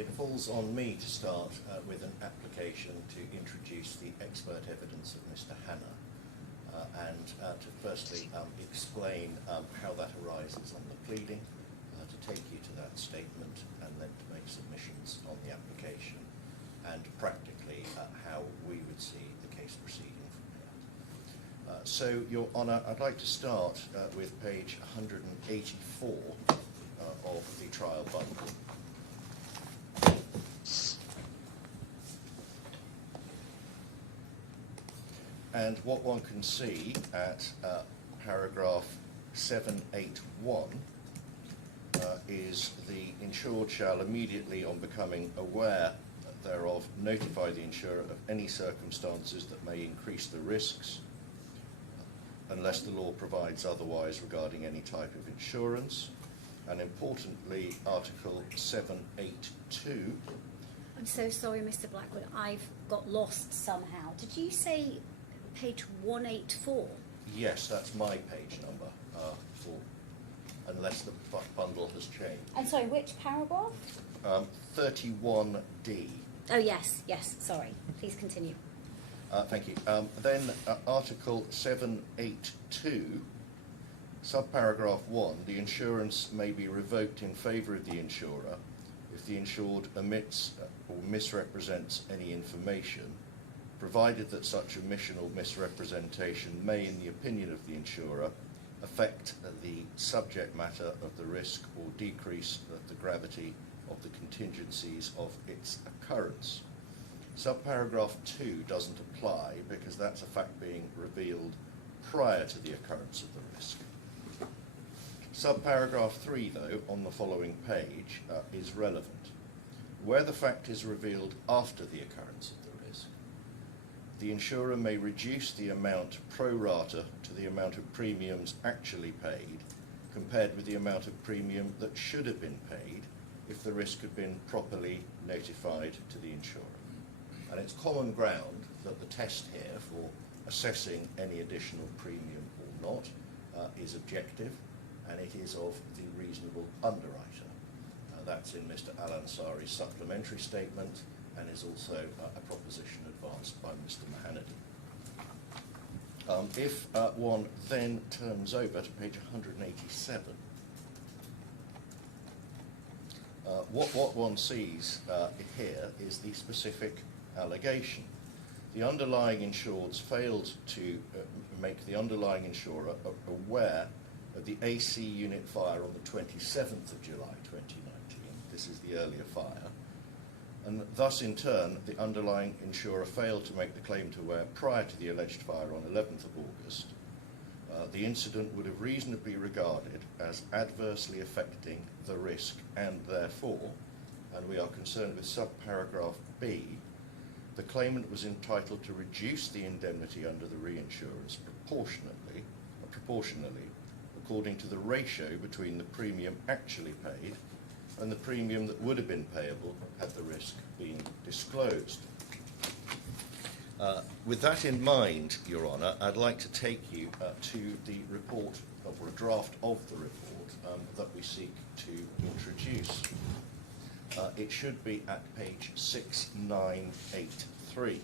it falls on me to start with an application to introduce the expert evidence of Mr. Hanna and to firstly explain how that arises on the pleading, to take you to that statement and then to make submissions on the application and practically how we would see the case proceeding from here. So, Your Honour, I'd like to start with page 184 of the trial bundle. And what one can see at paragraph 781 is the insured shall immediately, on becoming aware thereof, notify the insurer of any circumstances that may increase the risks, unless the law provides otherwise regarding any type of insurance. And importantly, Article 782. I'm so sorry, Mr. Blackwood, I've got lost somehow. Did you say page 184? Yes, that's my page number, unless the bundle has changed. And sorry, which paragraph? 31D. Oh, yes, sorry. Please continue. Thank you. Then Article 782, subparagraph 1, the insurance may be revoked in favour of the insurer if the insured omits or misrepresents any information, provided that such omission or misrepresentation may, in the opinion of the insurer, affect the subject matter of the risk or decrease the gravity of the contingencies of its occurrence. Subparagraph 2 doesn't apply because that's a fact being revealed prior to the occurrence of the risk. Subparagraph 3, though, on the following page, is relevant. Where the fact is revealed after the occurrence of the risk, the insurer may reduce the amount pro rata to the amount of premiums actually paid compared with the amount of premium that should have been paid if the risk had been properly notified to the insurer. And it's common ground that the test here for assessing any additional premium or not is objective, and it is of the reasonable underwriter. That's in Mr. Al-Ansari's supplementary statement and is also a proposition advanced by Mr. Mahanadi. If one then turns over to page 187, what one sees here is the specific allegation. The underlying insureds failed to make the underlying insurer aware of the AC unit fire on the 27th of July 2019. This is the earlier fire. And thus, in turn, the underlying insurer failed to make the claim to aware prior to the alleged fire on 11th of August. The incident would have reasonably regarded as adversely affecting the risk, and therefore, and we are concerned with subparagraph B, the claimant was entitled to reduce the indemnity under the reinsurance proportionally, according to the ratio between the premium actually paid and the premium that would have been payable had the risk been disclosed. With that in mind, Your Honour, I'd like to take you to the report, or a draft of the report that we seek to introduce. It should be at page 6983.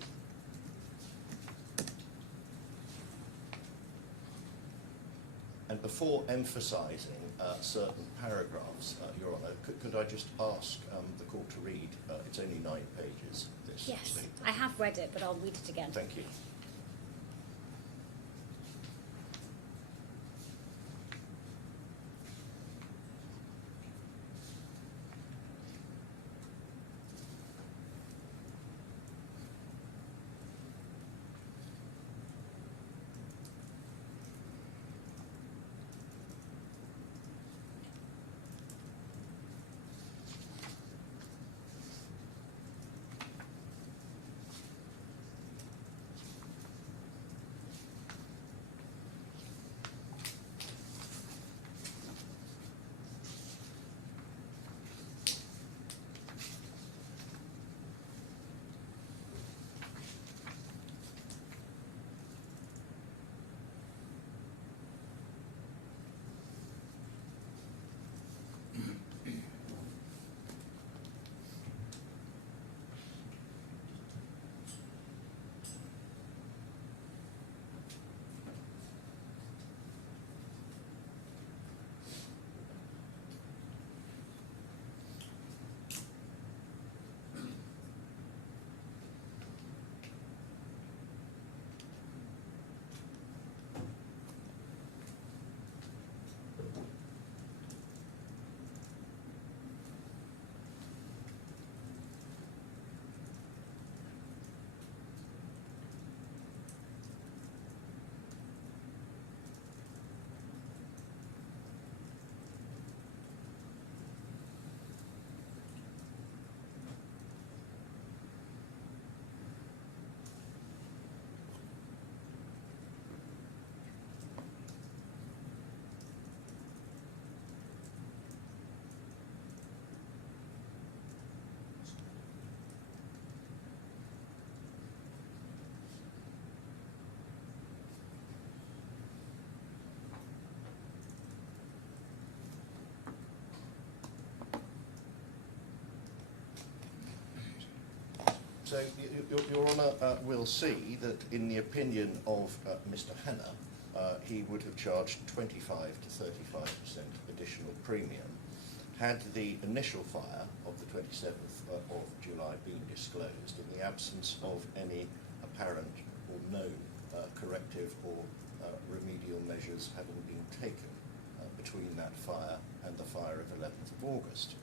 And before emphasising certain paragraphs, Your Honour, could I just ask the court to read? It's only 9 pages, this Yes, statement. I have read it, but I'll read it again. Thank you. So Your Honour will see that in the opinion of Mr. Hanna, he would have charged 25 to 35% additional premium had the initial fire of the 27th of July been disclosed in the absence of any apparent or known corrective or remedial measures having been taken between that fire and the fire of 11th of August.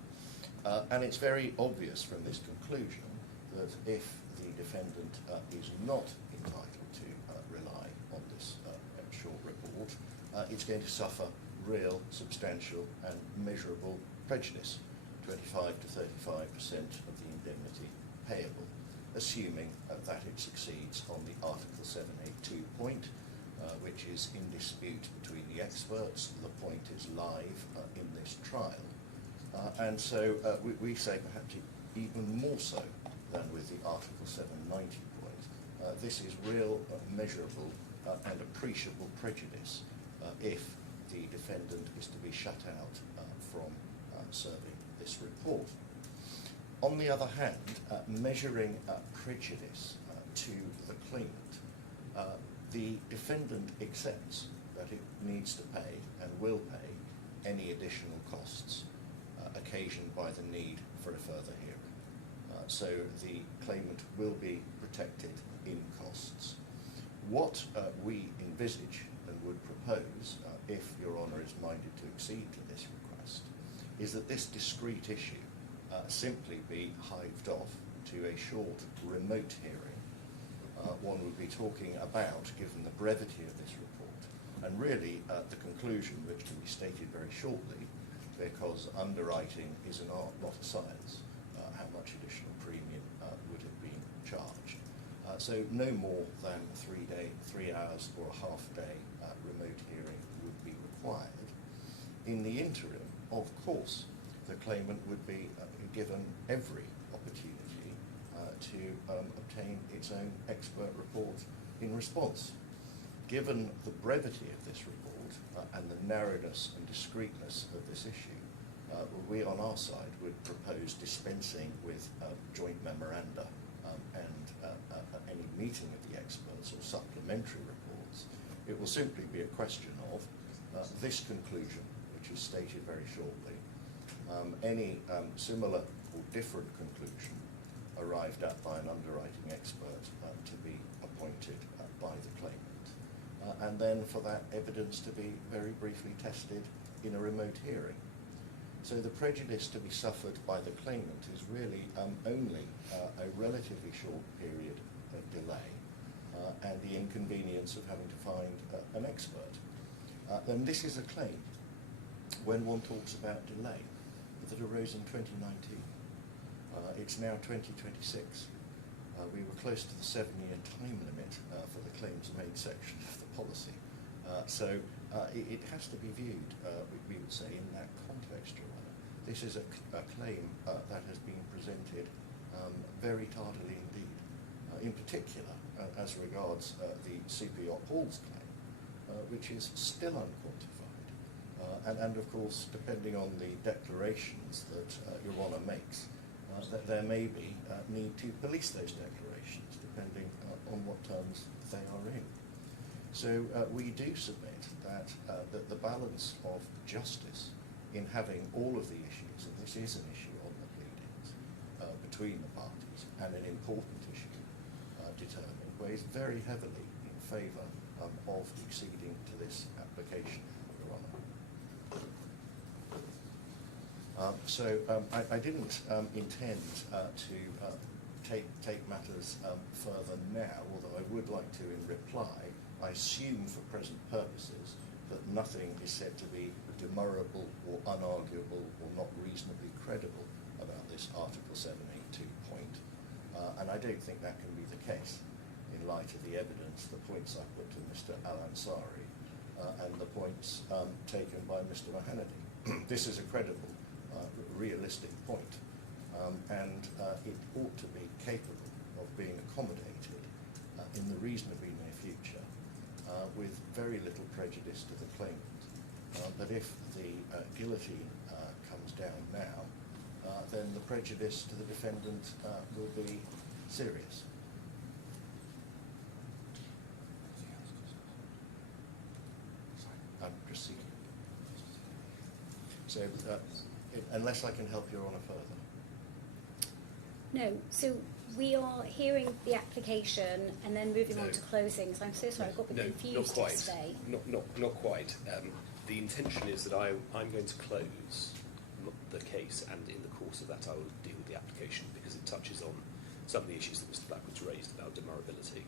And it's very obvious from this conclusion that if the defendant is not entitled to rely on this short report, it's going to suffer real, substantial and measurable prejudice, 25 to 35% of the indemnity payable, assuming that it succeeds on the Article 782 point, which is in dispute between the experts. The point is live in this trial. And so we say perhaps even more so than with the Article 790 point. This is real, measurable and appreciable prejudice if the defendant is to be shut out from serving this report. On the other hand, measuring prejudice to the claimant, the defendant accepts that it needs to pay and will pay any additional costs occasioned by the need for a further hearing. So the claimant will be protected in costs. What we envisage and would propose, if Your Honour is minded to accede to this request, is that this discrete issue simply be hived off to a short remote hearing. One would be talking about, given the brevity of this report, and really the conclusion, which can be stated very shortly, because underwriting is an art, not a science, how much additional premium would have been charged. So no more than 3 hours or a half day remote hearing would be required. In the interim, of course, the claimant would be given every opportunity to obtain its own expert report in response. Given the brevity of this report and the narrowness and discreteness of this issue, we on our side would propose dispensing with joint memoranda and any meeting of the experts or supplementary reports. It will simply be a question of this conclusion, which is stated very shortly, any similar or different conclusion arrived at by an underwriting expert to be appointed by the claimant, and then for that evidence to be very briefly tested in a remote hearing. So the prejudice to be suffered by the claimant is really only a relatively short period of delay and the inconvenience of having to find an expert. And this is a claim, when one talks about delay, that arose in 2019. It's now 2026. We were close to the 7-year time limit for the claims made section of the policy. So it has to be viewed, we would say, in that context, Your Honour. This is a claim that has been presented very tardily indeed. In particular, as regards the CP Op Hall's claim, which is still unquantified. And of course, depending on the declarations that Your Honour makes, that there may be need to police those declarations, depending on what terms they are in. So we do submit that the balance of justice in having all of the issues, and this is an issue on the pleadings between the parties, and an important issue determined, weighs very heavily in favour of acceding to this application, Your Honour. I didn't intend to take matters further now, although I would like to in reply. I assume for present purposes that nothing is said to be demurrable or unarguable or not reasonably credible about this Article 782 point. And I don't think that can be the case in light of the evidence, the points I put to Mr. Al-Ansari and the points taken by Mr. Mahanadi. This is a credible, realistic point, and it ought to be capable of being accommodated in the reasonably near future with very little prejudice to the claimant. But if the guillotine comes down now, then the prejudice to the defendant will be serious. I'm just seeking. So, unless I can help Your Honour further. No, so we are hearing the application and then moving on No. to closings. I'm so sorry, I got a bit No, confused not quite. yesterday. Not quite. The intention is that I'm going to close the case, and in the course of that I will deal with the application because it touches on some of the issues that Mr. Blackwood's raised about demurrability.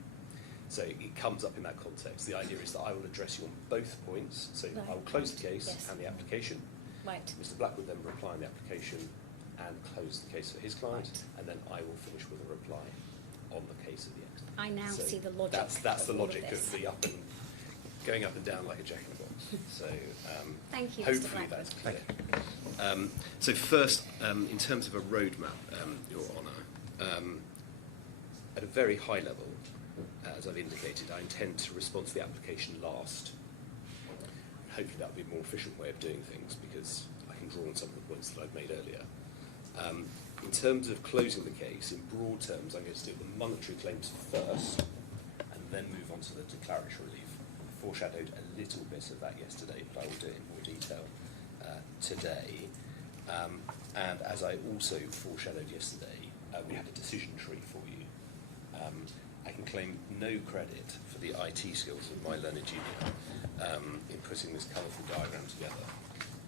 So it comes up in that context. The idea is that I will address you on both points. So Right. I will close the case Yes. and the application. Right. Mr. Blackwood then will reply on the application and close the case for his client, Right. and then I will finish with a reply on the case of the ex. I now So see the logic. That's the of all of logic this. of the going up and down like a jack in the box. So Thank you, Mr. hopefully Blackwood. that's clear. So first, in terms of a roadmap, Your Honour, at a very high level, as I've indicated, I intend to respond to the application last. Hopefully that will be a more efficient way of doing things because I can draw on some of the points that I've made earlier. In terms of closing the case, in broad terms, I'm going to deal with the monetary claims first and then move on to the declaratory relief. I foreshadowed a little bit of that yesterday, but I will do it in more detail today. And as I also foreshadowed yesterday, we had a decision tree for you. I can claim no credit for the IT skills of my learned junior in putting this colourful diagram together.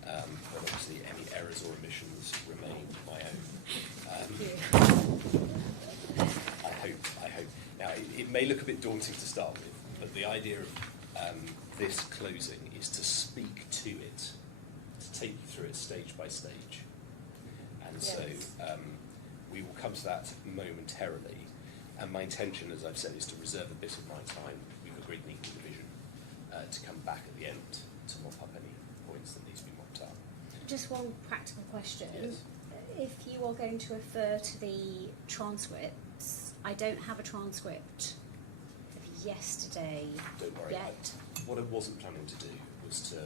But obviously any errors or omissions remain my own. I hope. Now, it may look a bit daunting to start with, but the idea of this closing is to speak to it, to take you through it stage by stage. And Yes. so we will come to that momentarily. And my intention, as I've said, is to reserve a bit of my time. We've agreed an equal division to come back at the end to mop up any points that need to be mopped up. Just one practical question. Yes. If you are going to refer to the transcripts, I don't have a transcript of yesterday Don't worry. yet. What I wasn't planning to do was to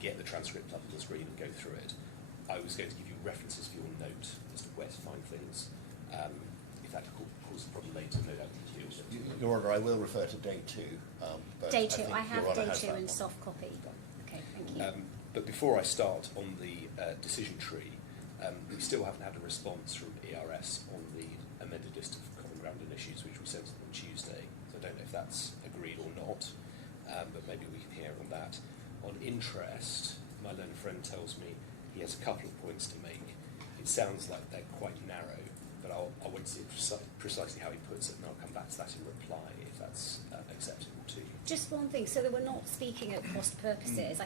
get the transcript up on the screen and go through it. I was going to give you references for your note as to where to find things. If that causes a problem later, no doubt you can deal with it. Your Honour, I will refer to day 2. But Day 2, think I have Your Honour day has 2 that in one. soft copy. Okay, thank you. But before I start on the decision tree, we still haven't had a response from ERS on the amended list of common ground and issues which we sent to them on Tuesday. So I don't know if that's agreed or not, but maybe we can hear on that. On interest, my learned friend tells me he has a couple of points to make. It sounds like they're quite narrow, but I won't see precisely how he puts it, and I'll come back to that in reply if that's acceptable to you. Just one thing, so that we're not speaking at cost purposes.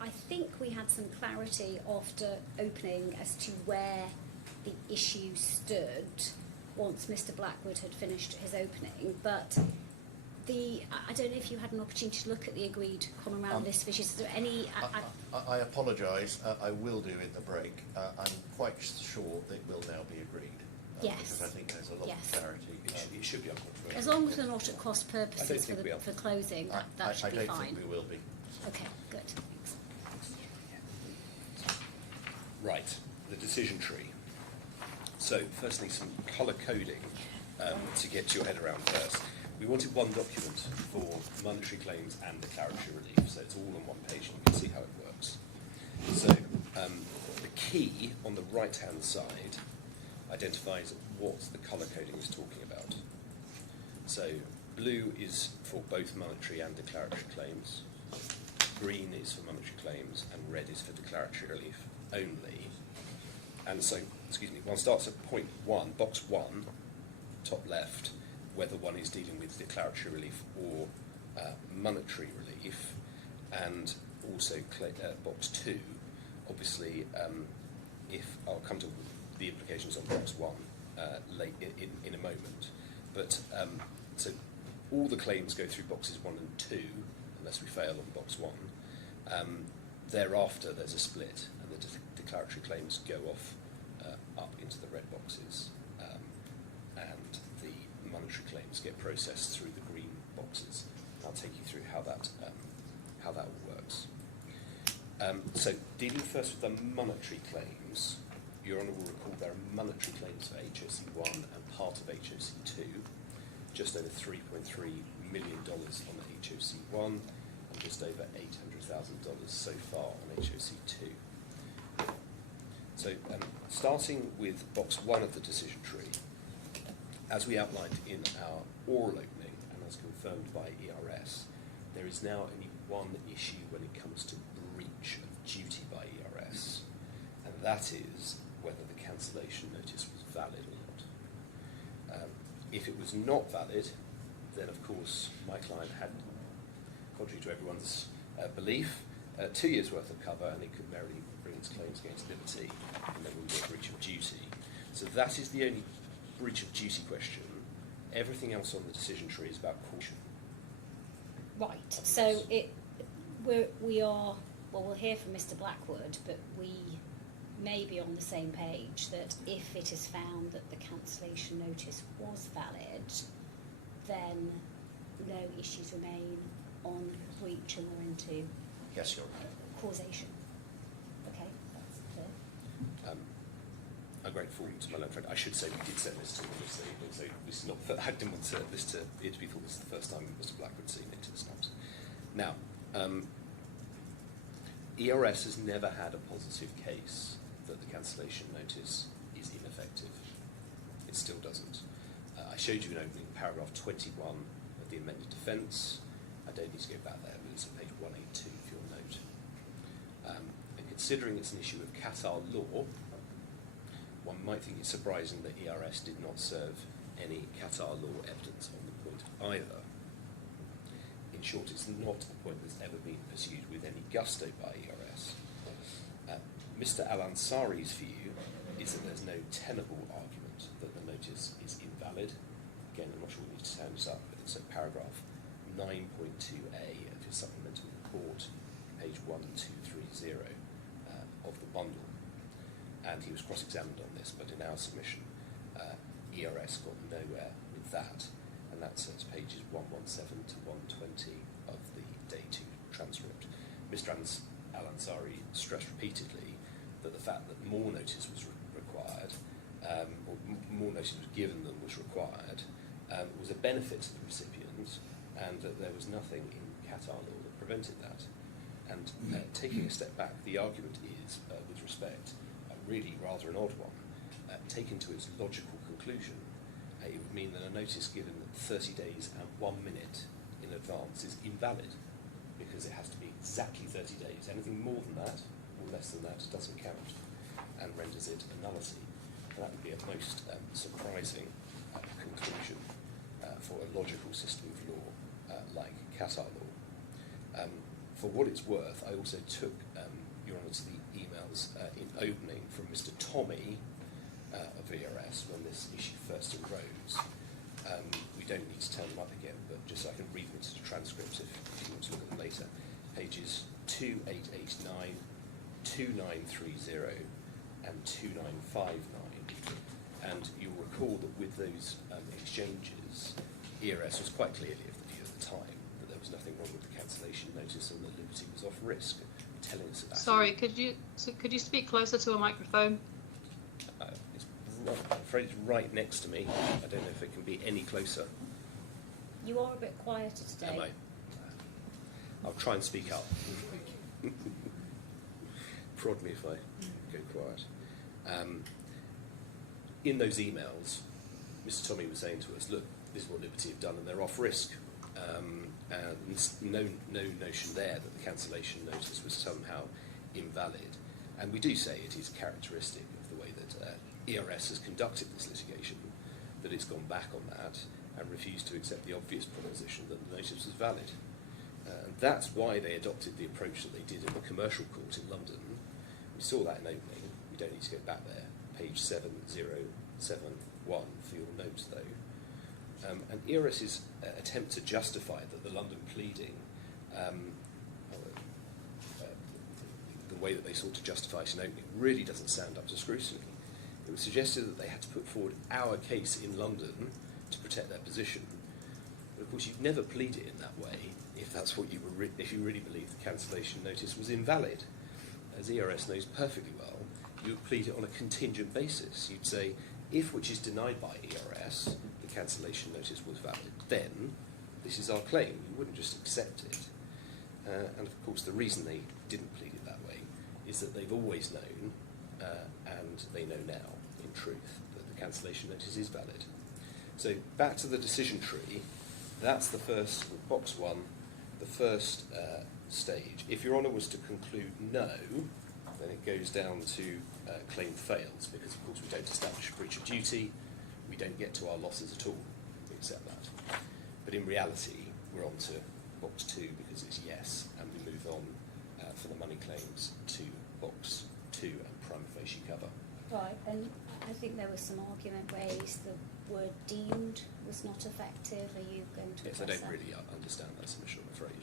I think we had some clarity after opening as to where the issue stood once Mr. Blackwood had finished his opening, but I don't know if you had an opportunity to look at the agreed common round list of issues. Is there any? I apologise. I will do in the break. I'm quite sure that it will now be agreed. Yes. Because I think there's a lot Yes. of clarity. It should be uncontroversial. As long as we're not at cost I don't purposes think we are. for closing, that should I be don't fine. think we will be. Okay, good. Right, the decision tree. So, firstly, some colour coding to get your head around first. We wanted one document for monetary claims and declaratory relief, so it's all on one page and you can see how it works. So, the key on the right-hand side identifies what the colour coding is talking about. So, blue is for both monetary and declaratory claims, green is for monetary claims, and red is for declaratory relief only. And so, one starts at point 1, box 1, top left, whether one is dealing with declaratory relief or monetary relief, and also box 2, obviously, if I'll come to the implications on box 1 late in a moment, but so all the claims go through boxes 1 and 2, unless we fail on box 1. Thereafter, there's a split, and the declaratory claims go off up into the red boxes, and the monetary claims get processed through the green boxes. I'll take you through how that all works. So, dealing first with the monetary claims, Your Honour will recall there are monetary claims for HOC1 and part of HOC2, just over $3.3 million on HOC1 and just over $800,000 so far on HOC2. So starting with box 1 of the decision tree, as we outlined in our oral opening and as confirmed by ERS, there is now only one issue when it comes to breach of duty by ERS, and that is whether the cancellation notice was valid or not. If it was not valid, then of course my client had, contrary to everyone's belief, 2 years worth of cover, and it could merely bring its claims against liberty, and there would be a breach of duty. So that is the only breach of duty question. Everything else on the decision tree is about caution. Right. So we'll hear from Mr. Blackwood, but we may be on the same page that if it is found that the cancellation notice was valid, then no issues remain on breach and we're into Yes, Your Honour. causation. Okay, that's clear. I'm grateful to my learned friend. I should say we did send this to him this evening, so this is not. I didn't want this to be thought this is the first time Mr. Blackwood's seen into the snaps. Now, ERS has never had a positive case that the cancellation notice is ineffective. It still doesn't. I showed you an opening paragraph 21 of the amended defence. I don't need to go back there, but it's on page 182 if you'll note. And considering it's an issue of Qatar law, one might think it's surprising that ERS did not serve any Qatar law evidence on the point either. In short, it's not a point that's ever been pursued with any gusto by ERS. Mr. Al-Ansari's view is that there's no tenable argument that the notice is invalid. Again, I'm not sure we need to stand this up, but it's at paragraph 9.2a of your supplemental report, page 1230 of the bundle. And he was cross-examined on this, but in our submission, ERS got nowhere with that, and that's at pages 117 to 120 of the Day 2 transcript. Mr. Al-Ansari stressed repeatedly that the fact that more notice was required, or more notice was given than was required, was a benefit to the recipient, and that there was nothing in Qatar law that prevented that. And taking a step back, the argument is, with respect, really rather an odd one. Taken to its logical conclusion, it would mean that a notice given 30 days and 1 minute in advance is invalid, because it has to be exactly 30 days. Anything more than that, or less than that, doesn't count, and renders it a nullity. And that would be a most surprising conclusion for a logical system of law like Qatar law. For what it's worth, I also took Your Honour to the emails in opening from Mr. Tommy of ERS when this issue first arose. We don't need to turn them up again, but just so I can read them into the transcript if you want to look at them later. Pages 2889, 2930 and 2959. And you'll recall that with those exchanges, ERS was quite clearly of the view at the time that there was nothing wrong with the cancellation notice and that liberty was off risk, telling us that. Sorry, could you speak closer to a microphone? I'm afraid it's right next to me. I don't know if it can be any closer. You are a bit quieter today. Am I? I'll try and speak up. Prod me if I go quiet. In those emails, Mr. Tommy was saying to us, look, this is what Liberty have done and they're off risk. And no notion there that the cancellation notice was somehow invalid. And we do say it is characteristic of the way that ERS has conducted this litigation, that it's gone back on that and refused to accept the obvious proposition that the notice was valid. And that's why they adopted the approach that they did in the commercial court in London. We saw that in opening. We don't need to go back there. Page 7071 for your notes, though. And ERS's attempt to justify that the London pleading, the way that they sought to justify it in opening, really doesn't stand up to scrutiny. It was suggested that they had to put forward our case in London to protect their position. But of course, you've never pleaded in that way if that's what you were, if you really believe the cancellation notice was invalid. As ERS knows perfectly well, you'd plead it on a contingent basis. You'd say, if which is denied by ERS, the cancellation notice was valid, then this is our claim. You wouldn't just accept it. And of course, the reason they didn't plead it that way is that they've always known, and they know now, in truth, that the cancellation notice is valid. So back to the decision tree, that's the first, box 1, the first stage. If Your Honour was to conclude no, then it goes down to claim fails, because of course we don't establish a breach of duty, we don't get to our losses at all, we accept that. But in reality, we're on to box 2 because it's yes, and we move on for the money claims to box 2 and prima facie cover. Right, and I think there was some argument raised, the word deemed was not effective. Are you going to Yes, I address don't that? really understand that submission, I'm afraid.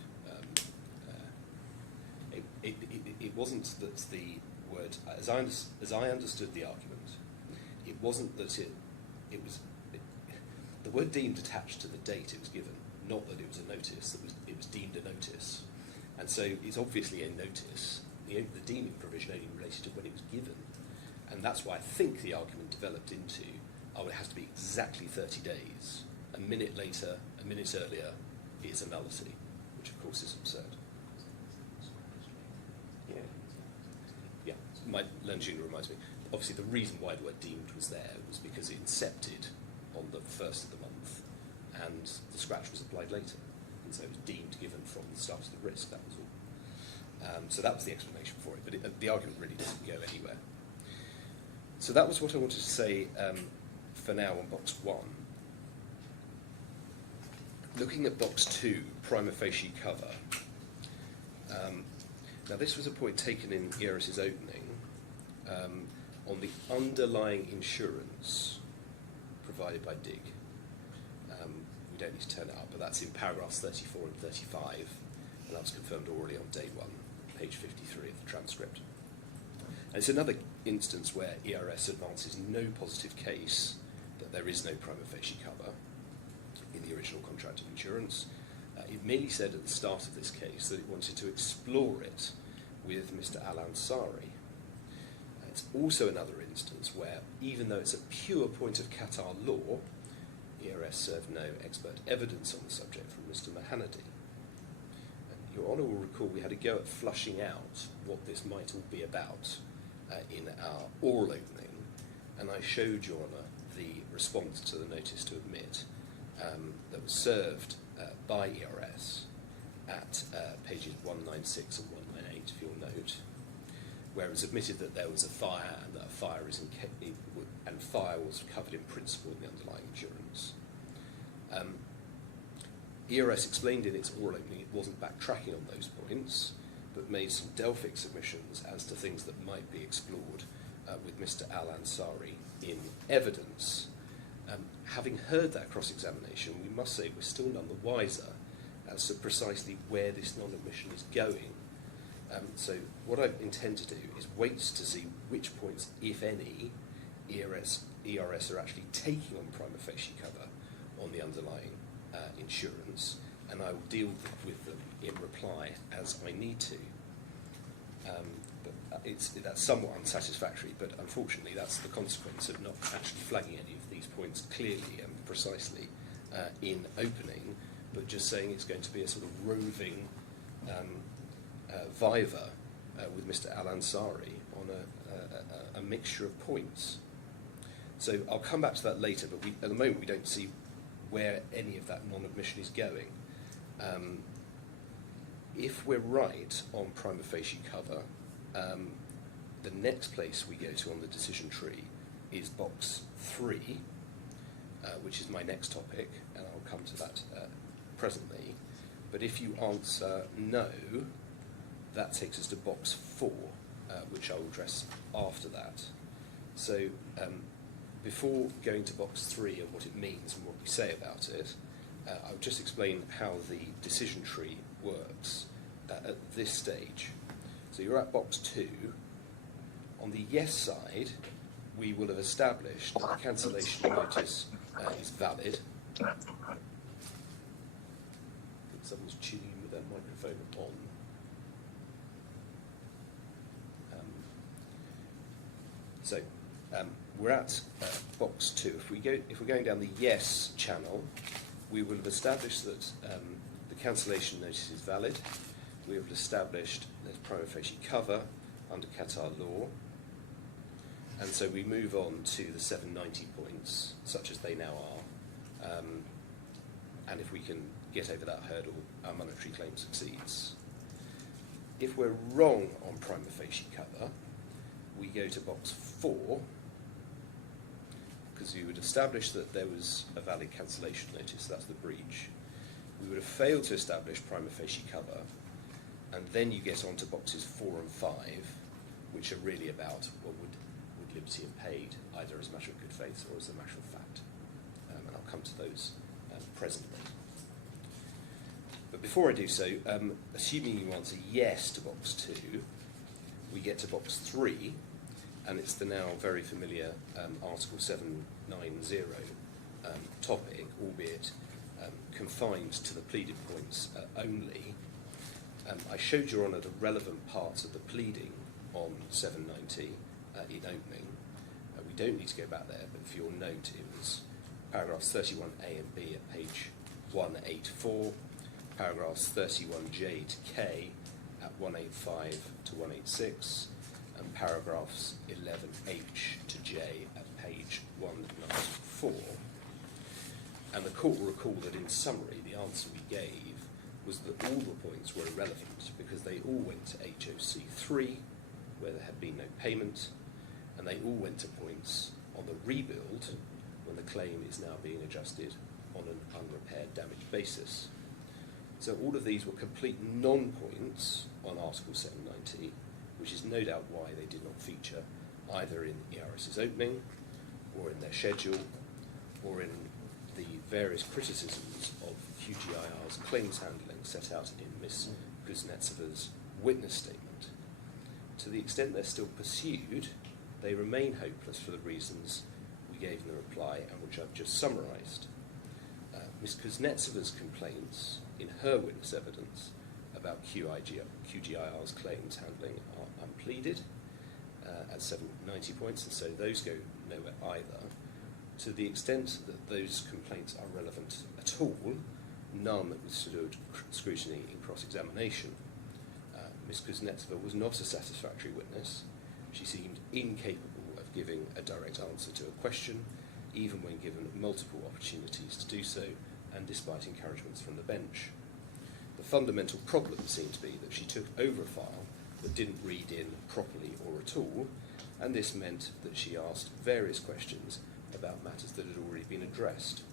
It wasn't that the word, as I understood the argument, it wasn't that the word deemed attached to the date it was given, not that it was a notice, it was deemed a notice. And so it's obviously a notice. The deeming provision only related to when it was given. And that's why I think the argument developed into, oh, it has to be exactly 30 days. A minute later, a minute earlier, is a nullity, which of course is absurd. Yeah, my Jhangiani reminds me. Obviously, the reason why the word deemed was there was because it incepted on the first of the month, and the scratch was applied later, and so it was deemed given from the start of the risk. That was all. So that was the explanation for it. But the argument really doesn't go anywhere. So that was what I wanted to say for now on box 1. Looking at box 2, prima facie cover. Now this was a point taken in ERS's opening on the underlying insurance provided by DIG. We don't need to turn it up, but that's in paragraphs 34 and 35, and that was confirmed orally on day 1, page 53 of the transcript. And it's another instance where ERS advances no positive case that there is no prima facie cover in the original contract of insurance. It merely said at the start of this case that it wanted to explore it with Mr. Al-Ansari. It's also another instance where, even though it's a pure point of Qatar law, ERS served no expert evidence on the subject from Mr. Mahanadi. And Your Honour will recall we had a go at flushing out what this might all be about in our oral opening, and I showed Your Honour the response to the notice to admit that was served by ERS at pages 196 and 198, if you'll note, where it was admitted that there was a fire and that a fire and fire was covered in principle in the underlying insurance. ERS explained in its oral opening it wasn't backtracking on those points, but made some Delphic submissions as to things that might be explored with Mr. Al-Ansari in evidence. Having heard that cross-examination, we must say we're still none the wiser as to precisely where this non-admission is going. So what I intend to do is wait to see which points, if any, ERS are actually taking on prima facie cover on the underlying insurance, and I will deal with them in reply as I need to. But that's somewhat unsatisfactory, but unfortunately that's the consequence of not actually flagging any of these points clearly and precisely in opening, but just saying it's going to be a sort of roving viva with Mr. Al-Ansari on a mixture of points. So I'll come back to that later, but at the moment we don't see where any of that non-admission is going. If we're right on prima facie cover, the next place we go to on the decision tree is box 3, which is my next topic, and I'll come to that presently. But if you answer no, that takes us to box 4, which I will address after that. So before going to box 3 and what it means and what we say about it, I'll just explain how the decision tree works at this stage. So you're at box 2. On the yes side, we will have established that the cancellation notice is valid. I think someone's tuning with their microphone on. So we're at box 2. If we're going down the yes channel, we will have established that the cancellation notice is valid. We have established there's prima facie cover under Qatar law. And so we move on to the 790 points, such as they now are. And if we can get over that hurdle, our monetary claim succeeds. If we're wrong on prima facie cover, we go to box 4, because you would establish that there was a valid cancellation notice, that's the breach. We would have failed to establish prima facie cover, and then you get on to boxes 4 and 5, which are really about what would Liberty have paid, either as a matter of good faith or as a matter of fact. And I'll come to those presently. But before I do so, assuming you answer yes to box 2, we get to box 3, and it's the now very familiar Article 790 topic, albeit confined to the pleaded points only. I showed Your Honour the relevant parts of the pleading on 790 in opening. We don't need to go back there, but for your note, it was paragraphs 31A and B at page 184, paragraphs 31J to K at 185 to 186, and paragraphs 11H to J at page 194. And the court will recall that in summary, the answer we gave was that all the points were irrelevant because they all went to HOC 3, where there had been no payment, and they all went to points on the rebuild when the claim is now being adjusted on an unrepaired damage basis. So all of these were complete non-points on Article 790, which is no doubt why they did not feature either in ERS's opening, or in their schedule, or in the various criticisms of QGIR's claims handling set out in Ms. Kuznetsova's witness statement. To the extent they're still pursued, they remain hopeless for the reasons we gave in the reply and which I've just summarised. Ms. Kuznetsova's complaints in her witness evidence about QGIR's claims handling are unpleaded at 790 points, and so those go nowhere either. To the extent that those complaints are relevant at all, none withstood scrutiny in cross-examination. Ms. Kuznetsova was not a satisfactory witness. She seemed incapable of giving a direct answer to a question, even when given multiple opportunities to do so, and despite encouragements from the bench. The fundamental problem seemed to be that she took over a file that didn't read in properly or at all, and this meant that she asked various questions about matters that had already been addressed.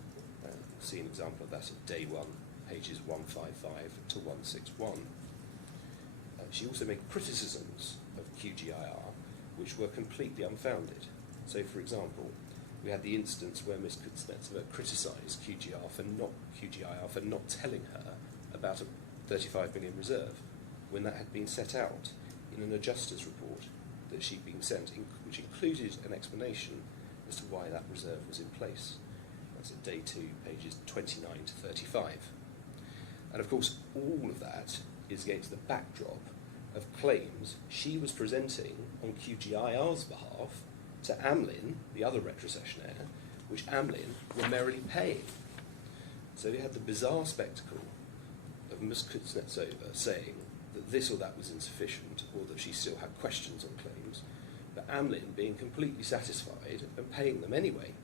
See an example of that at day 1, pages 155 to 161. She also made criticisms of QGIR which were completely unfounded. So, for example, we had the instance where Ms. Kuznetsova criticised QGIR for not telling her about a 35 million reserve when that had been set out in an adjuster's report that she'd been sent, which included an explanation as to why that reserve was in place. That's at day 2, pages 29 to 35. And of course, all of that is against the backdrop of claims she was presenting on QGIR's behalf to Amlin, the other retrocessionaire, which Amlin were merrily paying. So we had the bizarre spectacle of Ms. Kuznetsova saying that this or that was insufficient, or that she still had questions on claims, but Amlin being completely satisfied and paying them anyway.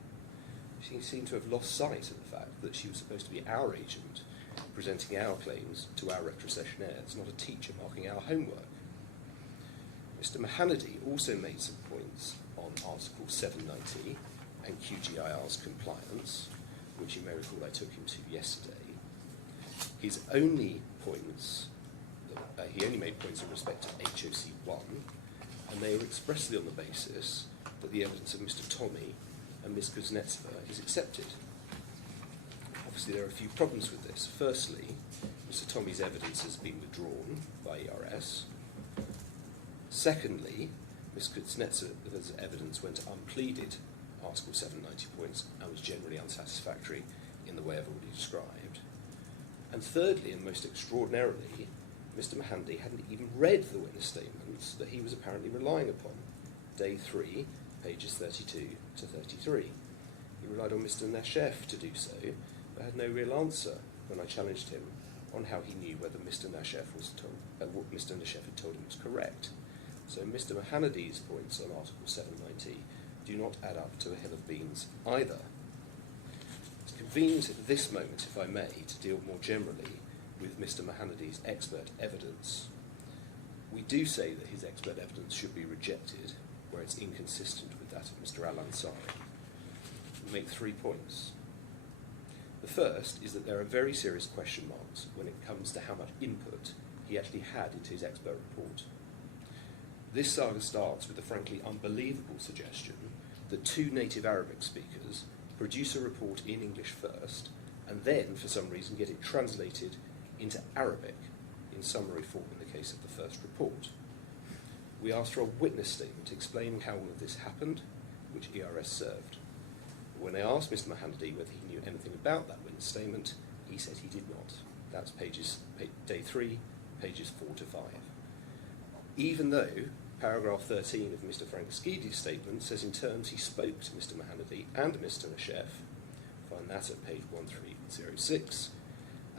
She seemed to have lost sight of the fact that she was supposed to be our agent, presenting our claims to our retrocessionaires, not a teacher marking our homework. Mr. Mahanadi also made some points on Article 790 and QGIR's compliance, which you may recall I took him to yesterday. His only points, he only made points in respect to HOC 1, and they were expressly on the basis that the evidence of Mr. Tommy and Ms. Kuznetsova is accepted. Obviously, there are a few problems with this. Firstly, Mr. Tommy's evidence has been withdrawn by ERS. Secondly, Ms. Kuznetsova's evidence went unpleaded, Article 790 points, and was generally unsatisfactory in the way I've already described. And thirdly, and most extraordinarily, Mr. Mahanadi hadn't even read the witness statements that he was apparently relying upon. Day 3, pages 32 to 33. He relied on Mr. Nashef to do so, but had no real answer when I challenged him on how he knew whether Mr. Nashef what Mr. Nashef had told him was correct. So Mr. Mahanady's points on Article 790 do not add up to a hill of beans either. It's convened at this moment, if I may, to deal more generally with Mr. Mahanady's expert evidence. We do say that his expert evidence should be rejected where it's inconsistent with that of Mr. Al-Ansari. We make 3 points. The first is that there are very serious question marks when it comes to how much input he actually had into his expert report. This saga starts with the frankly unbelievable suggestion that 2 native Arabic speakers produce a report in English first and then, for some reason, get it translated into Arabic in summary form in the case of the first report. We asked for a witness statement explaining how all of this happened, which ERS served. When I asked Mr. Mahanady whether he knew anything about that witness statement, he said he did not. That's day 3, pages 4 to 5. Even though paragraph 13 of Mr. Frankiskidi's statement says in terms he spoke to Mr. Mahanady and Mr. Nashef, find that at page 1306,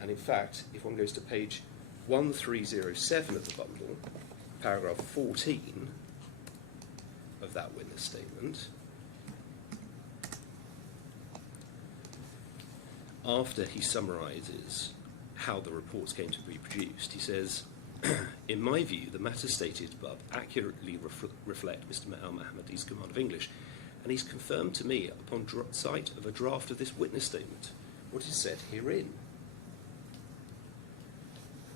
and in fact, if one goes to page 1307 of the bundle, paragraph 14 of that witness statement, after he summarises how the reports came to be produced, he says, in my view, the matters stated above accurately reflect Mr. Al-Mahanady's command of English, and he's confirmed to me upon sight of a draft of this witness statement what is said herein.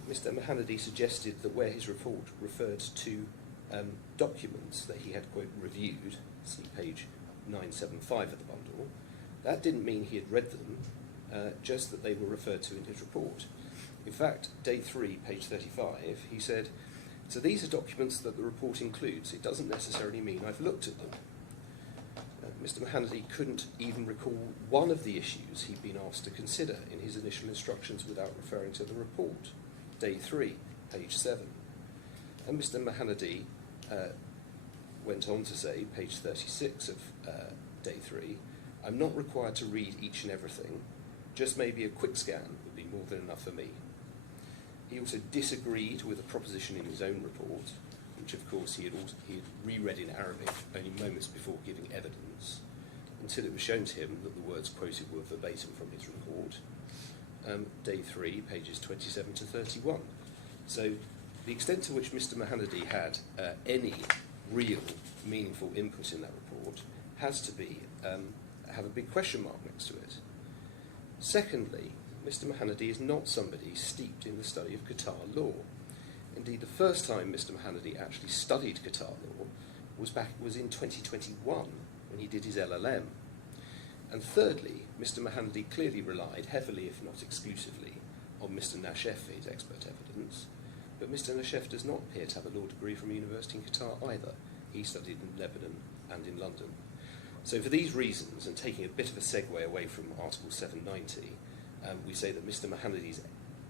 Mr. Mahanady suggested that where his report referred to documents that he had, quote, reviewed, see page 975 of the bundle, that didn't mean he had read them, just that they were referred to in his report. In fact, day 3, page 35, he said, so these are documents that the report includes. It doesn't necessarily mean I've looked at them. Mr. Mahanady couldn't even recall one of the issues he'd been asked to consider in his initial instructions without referring to the report. Day 3, page 7. And Mr. Mahanady went on to say, page 36 of day 3, I'm not required to read each and everything, just maybe a quick scan would be more than enough for me. He also disagreed with a proposition in his own report, which of course he had reread in Arabic only moments before giving evidence, until it was shown to him that the words quoted were verbatim from his report. Day 3, pages 27 to 31. So the extent to which Mr. Mahanady had any real meaningful input in that report has to be have a big question mark next to it. Secondly, Mr. Mahanady is not somebody steeped in the study of Qatar law. Indeed, the first time Mr. Mahanady actually studied Qatar law was in 2021 when he did his LLM. And thirdly, Mr. Mahanady clearly relied heavily, if not exclusively, on Mr. Nashef for his expert evidence, but Mr. Nashef does not appear to have a law degree from a university in Qatar either. He studied in Lebanon and in London. So for these reasons, and taking a bit of a segue away from Article 790, we say that Mr. Mahanady's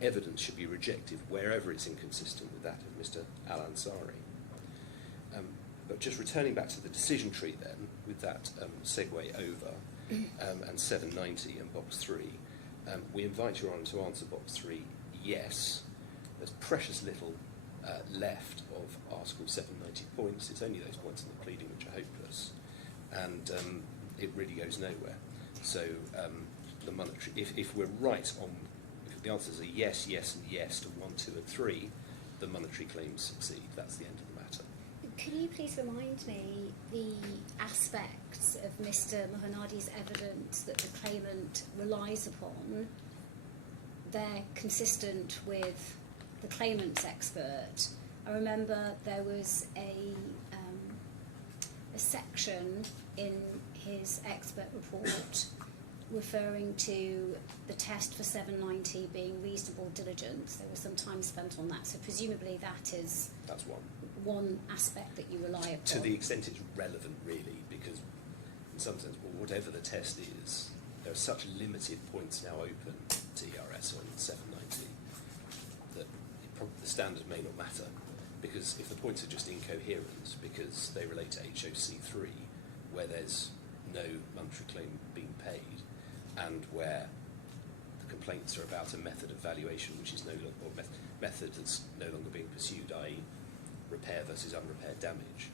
evidence should be rejected wherever it's inconsistent with that of Mr. Al-Ansari. But just returning back to the decision tree then, with that segue over, and 790 and box 3, we invite Your Honour to answer box 3, yes. There's precious little left of Article 790 points. It's only those points in the pleading which are hopeless. And it really goes nowhere. So the monetary, if we're right on, if the answers are yes, yes and yes to 1, 2 and 3, the monetary claims succeed. That's the end of the matter. Can you please remind me the aspects of Mr. Mahanady's evidence that the claimant relies upon? They're consistent with the claimant's expert. I remember there was a section in his expert report referring to the test for 790 being reasonable diligence. There was some time spent on that, so presumably that's one aspect that you rely upon. To the extent it's relevant, really, because in some sense, well, whatever the test is, there are such limited points now open to ERS on 790 that the standard may not matter, because if the points are just incoherent because they relate to HOC3, where there's no monetary claim being paid, and where the complaints are about a method of valuation which is no longer, or method that's no longer being pursued, i.e. repair versus unrepaired damage.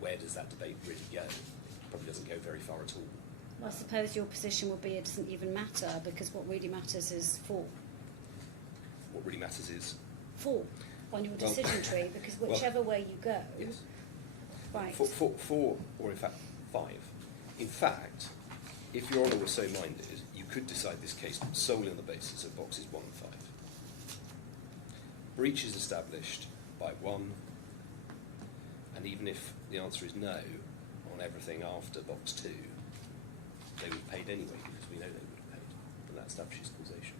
Where does that debate really go? It probably doesn't go very far at all. Well, I suppose your position would be it doesn't even matter, because what really matters is 4. What really matters is 4 on your decision tree, because whichever way you go. yes, Right. 4, or in fact 5. In fact, if Your Honour were so minded, you could decide this case solely on the basis of boxes 1 and 5. Breach is established by 1, and even if the answer is no on everything after box 2, they would have paid anyway, because we know they would have paid, and that establishes causation.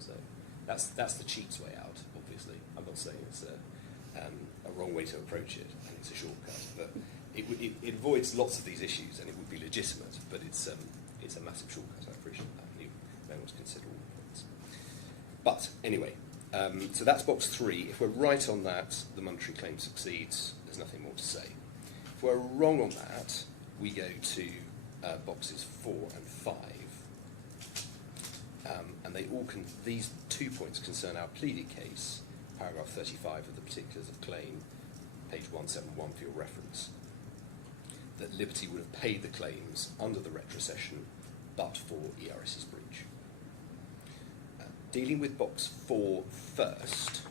So that's the cheat's way out, obviously. I'm not saying it's a wrong way to approach it, and it's a shortcut, but it avoids lots of these issues, and it would be legitimate, but it's a massive shortcut. I appreciate that, and you may want to consider all the points. But anyway, so that's box 3. If we're right on that, the monetary claim succeeds. There's nothing more to say. If we're wrong on that, we go to boxes 4 and 5, and these 2 points concern our pleading case, paragraph 35 of the particulars of claim, page 171 for your reference, that Liberty would have paid the claims under the retrocession but for ERS's breach. Dealing with box 4 first,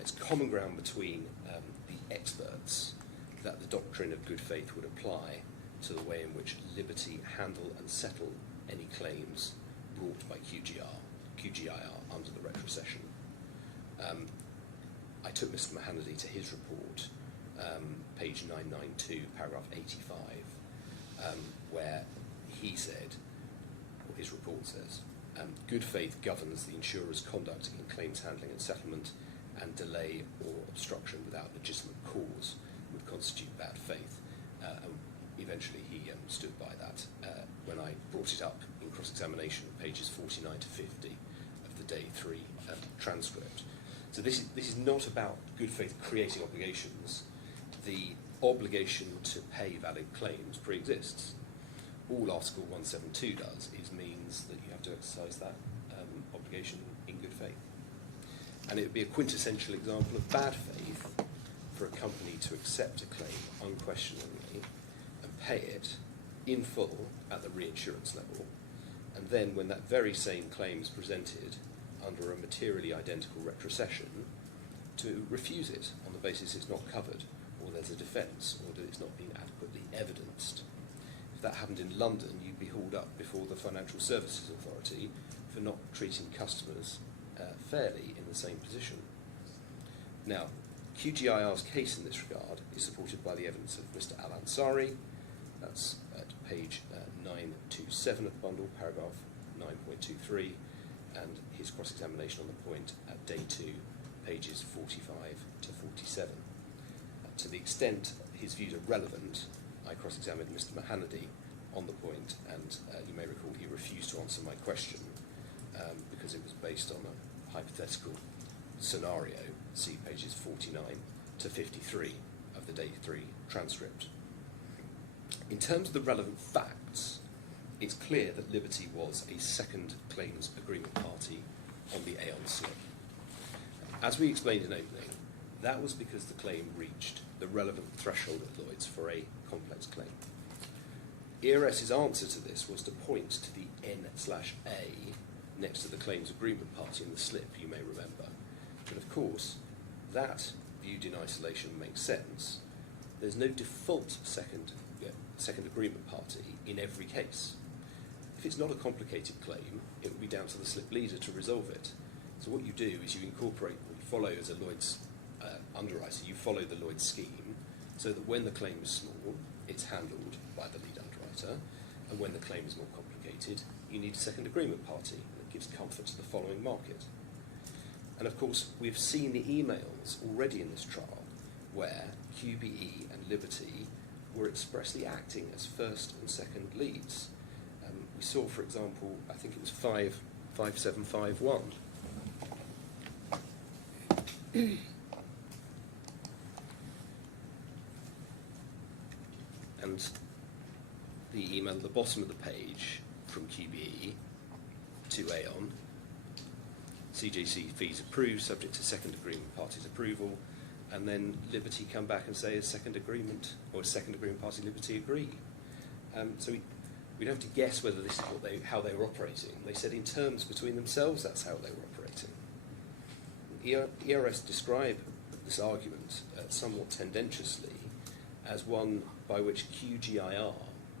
it's common ground between the experts that the doctrine of good faith would apply to the way in which Liberty handle and settle any claims brought by QGIR under the retrocession. I took Mr. Mahannady to his report, page 992, paragraph 85, where he said, or his report says, good faith governs the insurer's conduct in claims handling and settlement, and delay or obstruction without legitimate cause would constitute bad faith. And eventually he stood by that when I brought it up in cross-examination, pages 49 to 50 of the day 3 transcript. So this is not about good faith creating obligations. The obligation to pay valid claims pre-exists. All Article 172 does is means that you have to exercise that obligation in good faith. And it would be a quintessential example of bad faith for a company to accept a claim unquestioningly and pay it in full at the reinsurance level, and then when that very same claim is presented under a materially identical retrocession, to refuse it on the basis it's not covered, or there's a defence, or that it's not been adequately evidenced. If that happened in London, you'd be hauled up before the Financial Services Authority for not treating customers fairly in the same position. Now, QGIR's case in this regard is supported by the evidence of Mr. Al-Ansari. That's at page 927 of the bundle, paragraph 9.23, and his cross-examination on the point at day 2, pages 45 to 47. To the extent his views are relevant, I cross-examined Mr. Mahannady on the point, and you may recall he refused to answer my question because it was based on a hypothetical scenario. See pages 49 to 53 of the day 3 transcript. In terms of the relevant facts, it's clear that Liberty was a second claims agreement party on the Aon slip. As we explained in opening, that was because the claim reached the relevant threshold at Lloyd's for a complex claim. ERS's answer to this was to point to the N/A next to the claims agreement party in the slip, you may remember. But of course, that viewed in isolation makes sense. There's no default second agreement party in every case. If it's not a complicated claim, it will be down to the slip leader to resolve it. So what you do is you incorporate, you follow as a Lloyd's underwriter, you follow the Lloyd's scheme, so that when the claim is small, it's handled by the lead underwriter, and when the claim is more complicated, you need a second agreement party that gives comfort to the following market. And of course, we've seen the emails already in this trial where QBE and Liberty were expressly acting as first and second leads. We saw, for example, I think it was 5751. and the email at the bottom of the page from QBE to Aon, CJC fees approved, subject to second agreement parties approval, and then Liberty come back and say is second agreement party Liberty agree. So we don't have to guess whether this is how they were operating. They said in terms between themselves that's how they were operating. ERS describe this argument somewhat tendentiously as one by which QGIR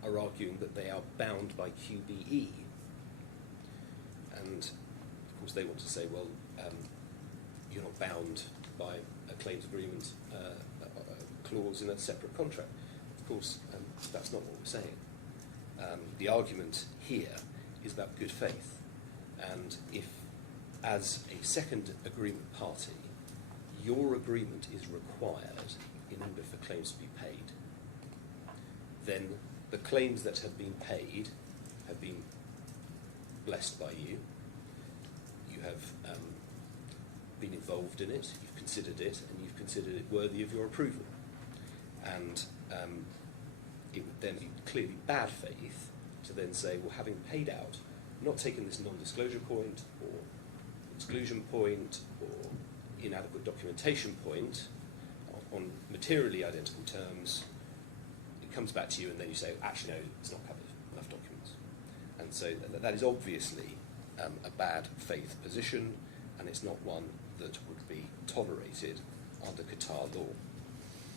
are arguing that they are bound by QBE. And of course they want to say, well, you're not bound by a claims agreement clause in a separate contract. Of course, that's not what we're saying. The argument here is about good faith, and if, as a second agreement party, your agreement is required in order for claims to be paid, then the claims that have been paid have been blessed by you. You have been involved in it, you've considered it, and you've considered it worthy of your approval. And it would then be clearly bad faith to then say, well, having paid out, not taking this non-disclosure point or exclusion point or inadequate documentation point on materially identical terms, it comes back to you and then you say, actually, no, it's not covered, enough documents. And so that is obviously a bad faith position, and it's not one that would be tolerated under Qatar law.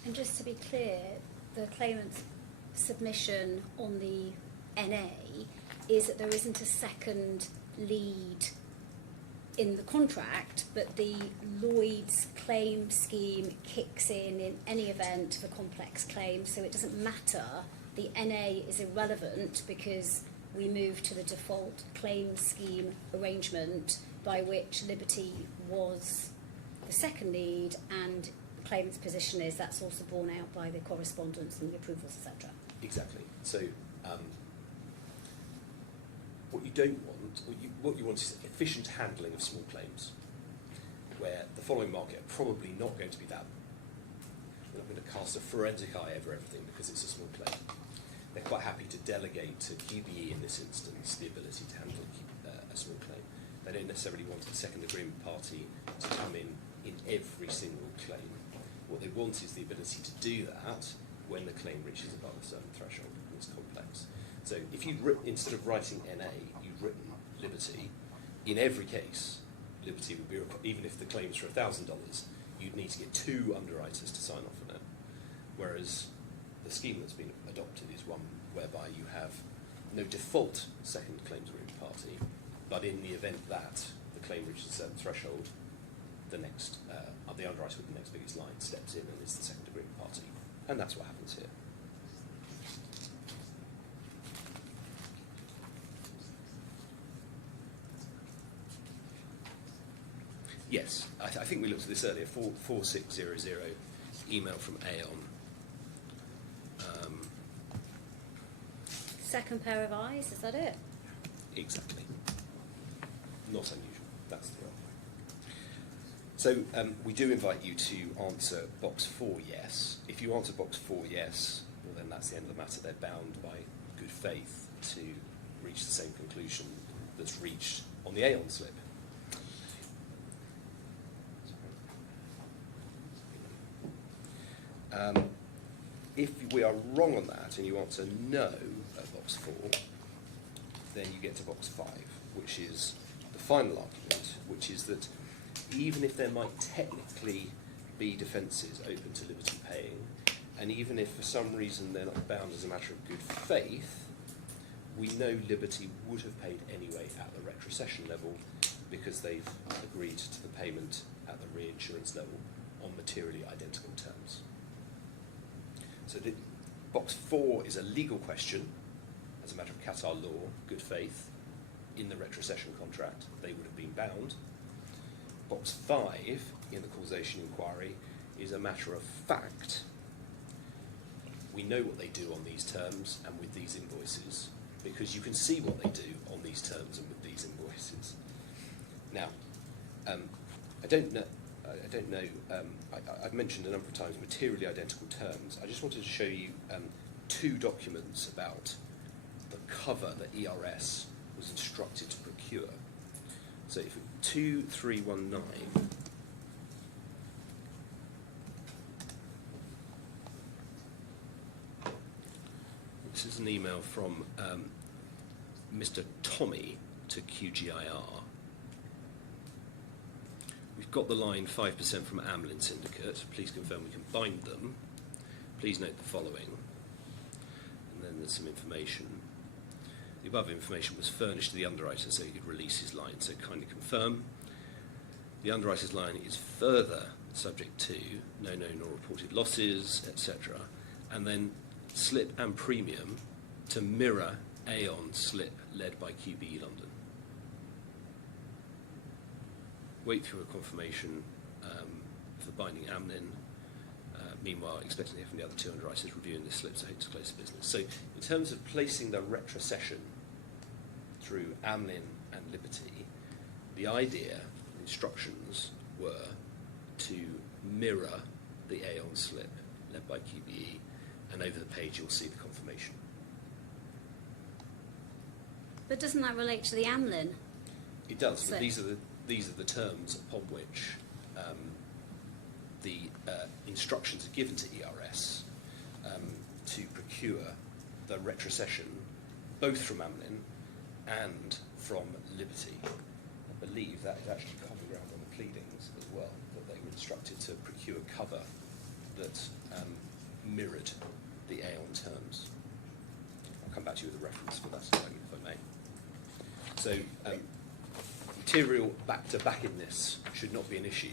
And just to be clear, the claimant's submission on the NA is that there isn't a second lead in the contract, but the Lloyd's claim scheme kicks in any event of a complex claim, so it doesn't matter. The NA is irrelevant because we move to the default claim scheme arrangement by which Liberty was the second lead, and the claimant's position is that's also borne out by the correspondence and the approvals, etc. Exactly. So what you don't want, what you want is efficient handling of small claims, where the following market are probably not going to be that. They're not going to cast a forensic eye over everything because it's a small claim. They're quite happy to delegate to QBE in this instance the ability to handle a small claim. They don't necessarily want a second agreement party to come in every single claim. What they want is the ability to do that when the claim reaches above a certain threshold and it's complex. So if instead of writing NA, you'd written Liberty, in every case, Liberty would be, even if the claim's for $1,000, you'd need to get two underwriters to sign off on it. Whereas the scheme that's been adopted is one whereby you have no default second claims agreement party, but in the event that the claim reaches a certain threshold, the underwriter with the next biggest line steps in and is the second agreement party. And that's what happens here. Yes, I think we looked at this earlier, 4600 email from Aon. Second pair of eyes, is that it? Exactly. Not unusual, that's the one. So we do invite you to answer box 4 yes. If you answer box 4 yes, well then that's the end of the matter. They're bound by good faith to reach the same conclusion that's reached on the Aon slip. If we are wrong on that and you answer no at box 4, then you get to box 5, which is the final argument, which is that even if there might technically be defences open to Liberty paying, and even if for some reason they're not bound as a matter of good faith, we know Liberty would have paid anyway at the retrocession level because they've agreed to the payment at the reinsurance level on materially identical terms. So box 4 is a legal question, as a matter of Qatar law, good faith, in the retrocession contract, they would have been bound. Box 5, in the causation inquiry, is a matter of fact. We know what they do on these terms and with these invoices, because you can see what they do on these terms and with these invoices. Now, I don't know, I've mentioned a number of times materially identical terms. I just wanted to show you two documents about the cover that ERS was instructed to procure. So if 2319, this is an email from Mr. Tommy to QGIR. We've got the line 5% from Amlin Syndicate. Please confirm we can bind them. Please note the following. And then there's some information. The above information was furnished to the underwriter so he could release his line. So kindly confirm. The underwriter's line is further subject to no known or reported losses, etc. And then slip and premium to mirror Aon slip led by QBE London. Wait for a confirmation for binding Amlin. Meanwhile, expecting to hear from the other two underwriters reviewing this slip, so hope to close the business. So, in terms of placing the retrocession through Amlin and Liberty, the idea, the instructions were to mirror the Aon slip led by QBE, and over the page you'll see the confirmation. But doesn't that relate to the Amlin? It does, So but these are the terms upon which the instructions are given to ERS to procure the retrocession, both from Amlin and from Liberty. I believe that is actually common ground on the pleadings as well, that they were instructed to procure cover that mirrored the Aon terms. I'll come back to you with a reference for that in a moment, if I may. So, material back-to-backness should not be an issue.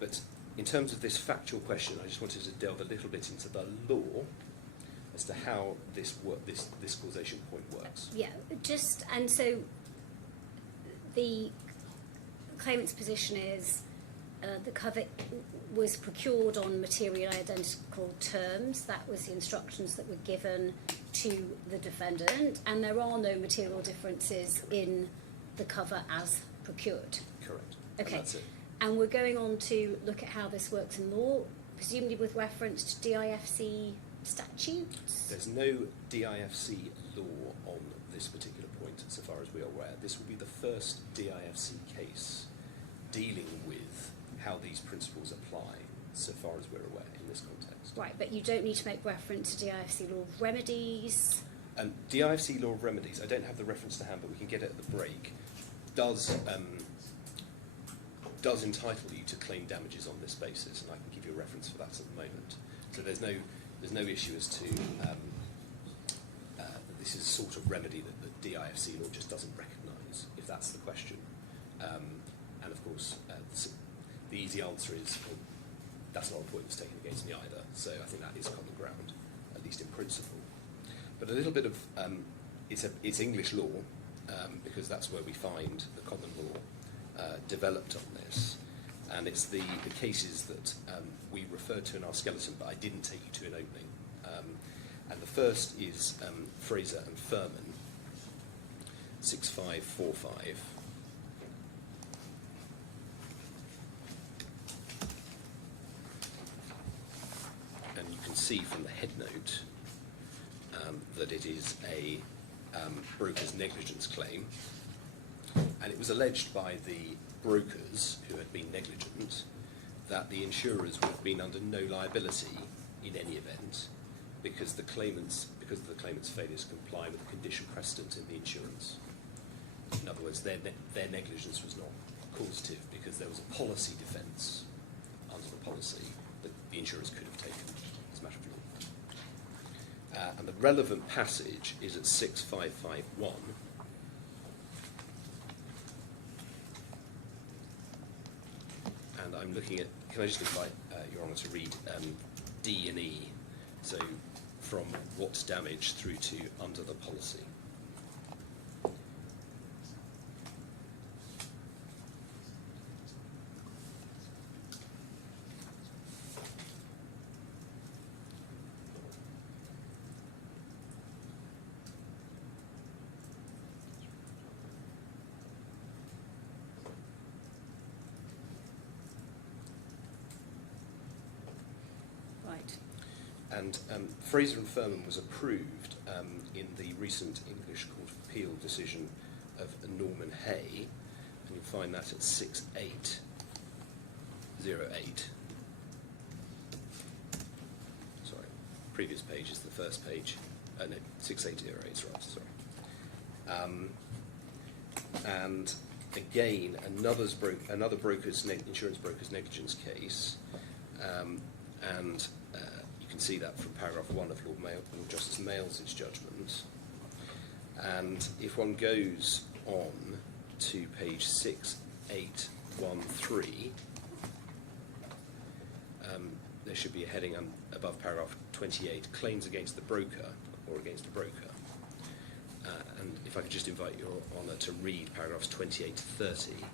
But in terms of this factual question, I just wanted to delve a little bit into the law as to how this causation point works. Yeah, and so the claimant's position is the cover was procured on materially identical terms. That was the instructions that were given to the defendant, and there are no material differences in the cover as procured. Correct. Okay. And that's it. And we're going on to look at how this works in law, presumably with reference to DIFC statutes. There's no DIFC law on this particular point, so far as we are aware. This will be the first DIFC case dealing with how these principles apply, so far as we're aware, in this context. Right, but you don't need to make reference to DIFC law of remedies. DIFC law of remedies, I don't have the reference to hand, but we can get it at the break, does entitle you to claim damages on this basis, and I can give you a reference for that at the moment. So there's no issue as to this is a sort of remedy that the DIFC law just doesn't recognise, if that's the question. And of course, the easy answer is, well, that's not a point that's taken against me either. So I think that is common ground, at least in principle. But a little bit of it's English law, because that's where we find the common law developed on this, and it's the cases that we referred to in our skeleton, but I didn't take you to an opening. And the first is Fraser and Furman, 6545. And you can see from the head note that it is a broker's negligence claim. And it was alleged by the brokers who had been negligent that the insurers would have been under no liability in any event because of the claimant's failure to comply with the condition precedent in the insurance. In other words, their negligence was not causative because there was a policy defence under the policy that the insurers could have taken as a matter of law. And the relevant passage is at 6551. And I'm looking at, can I just invite Your Honour to read D and E, so from what's damaged through to under the policy. And Fraser and Furman was approved in the recent English Court of Appeal decision of Norman Hay, and you'll find that at 6808. Sorry, previous page is the first page. No, 6808 is right, sorry. And again, another insurance broker's negligence case, and you can see that from paragraph 1 of Lord Justice Mail's judgment. And if one goes on to page 6813, there should be a heading above paragraph 28, claims against the broker or against the broker. And if I could just invite Your Honour to read paragraphs 28 to 30.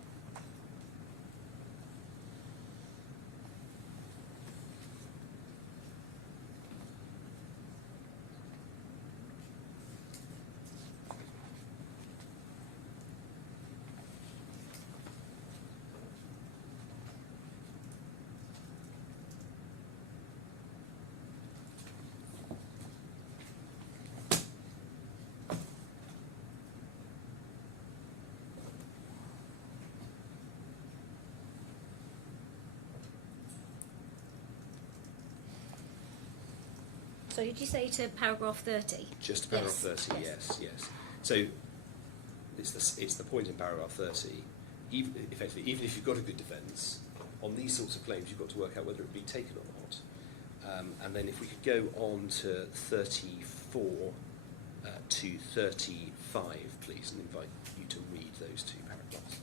So did you say to paragraph 30? Just paragraph Yes, 30, yes. yes. So it's the point in paragraph 30. Effectively, even if you've got a good defence, on these sorts of claims, you've got to work out whether it be taken or not. And then if we could go on to 34 to 35, please, and invite you to read those two paragraphs.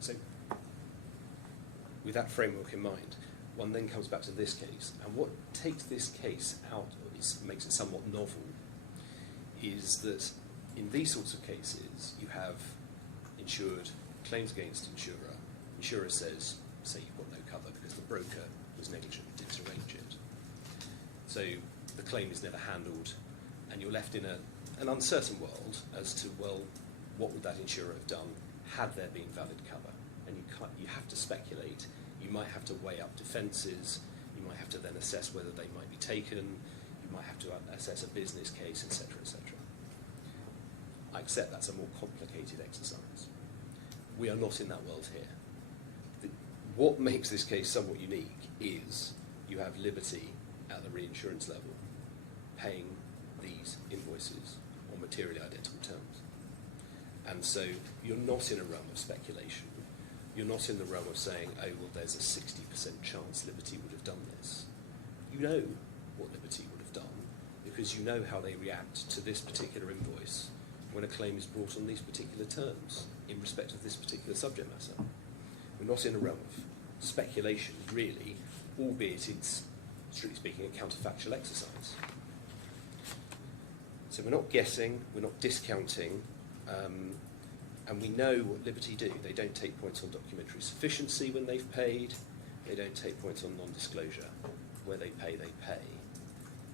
So, with that framework in mind, one then comes back to this case, and what takes this case out, makes it somewhat novel, is that in these sorts of cases, you have insured claims against insurer. Insurer says, say you've got no cover because the broker was negligent, didn't arrange it. So the claim is never handled, and you're left in an uncertain world as to, well, what would that insurer have done had there been valid cover? And you have to speculate. You might have to weigh up defences. You might have to then assess whether they might be taken. You might have to assess a business case, etc., etc. I accept that's a more complicated exercise. We are not in that world here. What makes this case somewhat unique is you have Liberty at the reinsurance level paying these invoices on materially identical terms. And so you're not in a realm of speculation. You're not in the realm of saying, oh, well, there's a 60% chance Liberty would have done this. You know what Liberty would have done because you know how they react to this particular invoice when a claim is brought on these particular terms in respect of this particular subject matter. We're not in a realm of speculation, really, albeit it's, strictly speaking, a counterfactual exercise. So we're not guessing, we're not discounting, and we know what Liberty do. They don't take points on documentary sufficiency when they've paid. They don't take points on non-disclosure. Where they pay, they pay.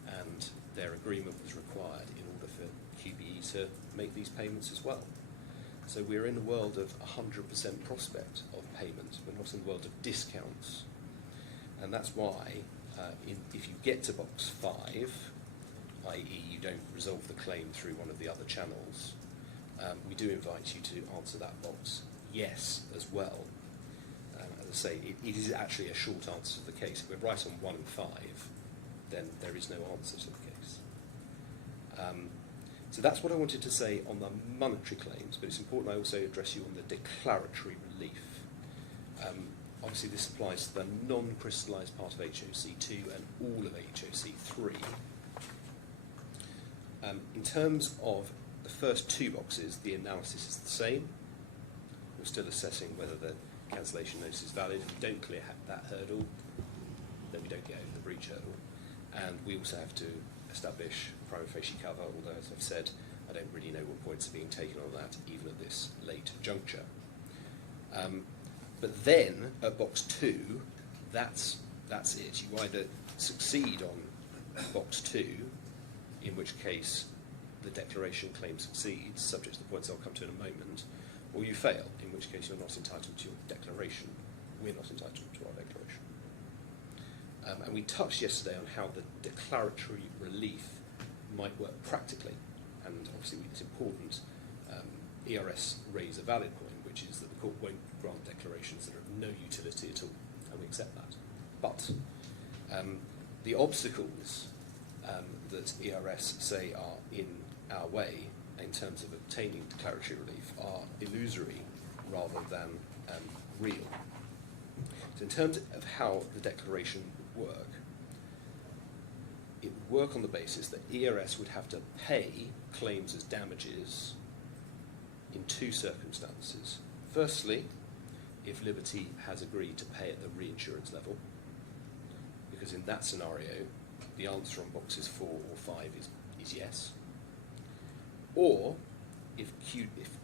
And their agreement was required in order for QBE to make these payments as well. So we're in a world of 100% prospect of payment. We're not in the world of discounts. And that's why, if you get to box 5, i.e. you don't resolve the claim through one of the other channels, we do invite you to answer that box yes as well. As I say, it is actually a short answer to the case. If we're right on 1 and 5, then there is no answer to the case. So that's what I wanted to say on the monetary claims, but it's important I also address you on the declaratory relief. Obviously, this applies to the non-crystallised part of HOC2 and all of HOC3. In terms of the first two boxes, the analysis is the same. We're still assessing whether the cancellation notice is valid. If we don't clear that hurdle, then we don't get over the breach hurdle. And we also have to establish prima facie cover, although, as I've said, I don't really know what points are being taken on that, even at this late juncture. But then, at box 2, that's it. You either succeed on box 2, in which case the declaration claim succeeds, subject to the points I'll come to in a moment, or you fail, in which case you're not entitled to your declaration. We're not entitled to our declaration. And we touched yesterday on how the declaratory relief might work practically, and obviously it's important. ERS raise a valid point, which is that the court won't grant declarations that are of no utility at all, and we accept that. But the obstacles that ERS say are in our way in terms of obtaining declaratory relief are illusory rather than real. So in terms of how the declaration would work, it would work on the basis that ERS would have to pay claims as damages in two circumstances. Firstly, if Liberty has agreed to pay at the reinsurance level, because in that scenario, the answer on boxes 4 or 5 is yes. Or if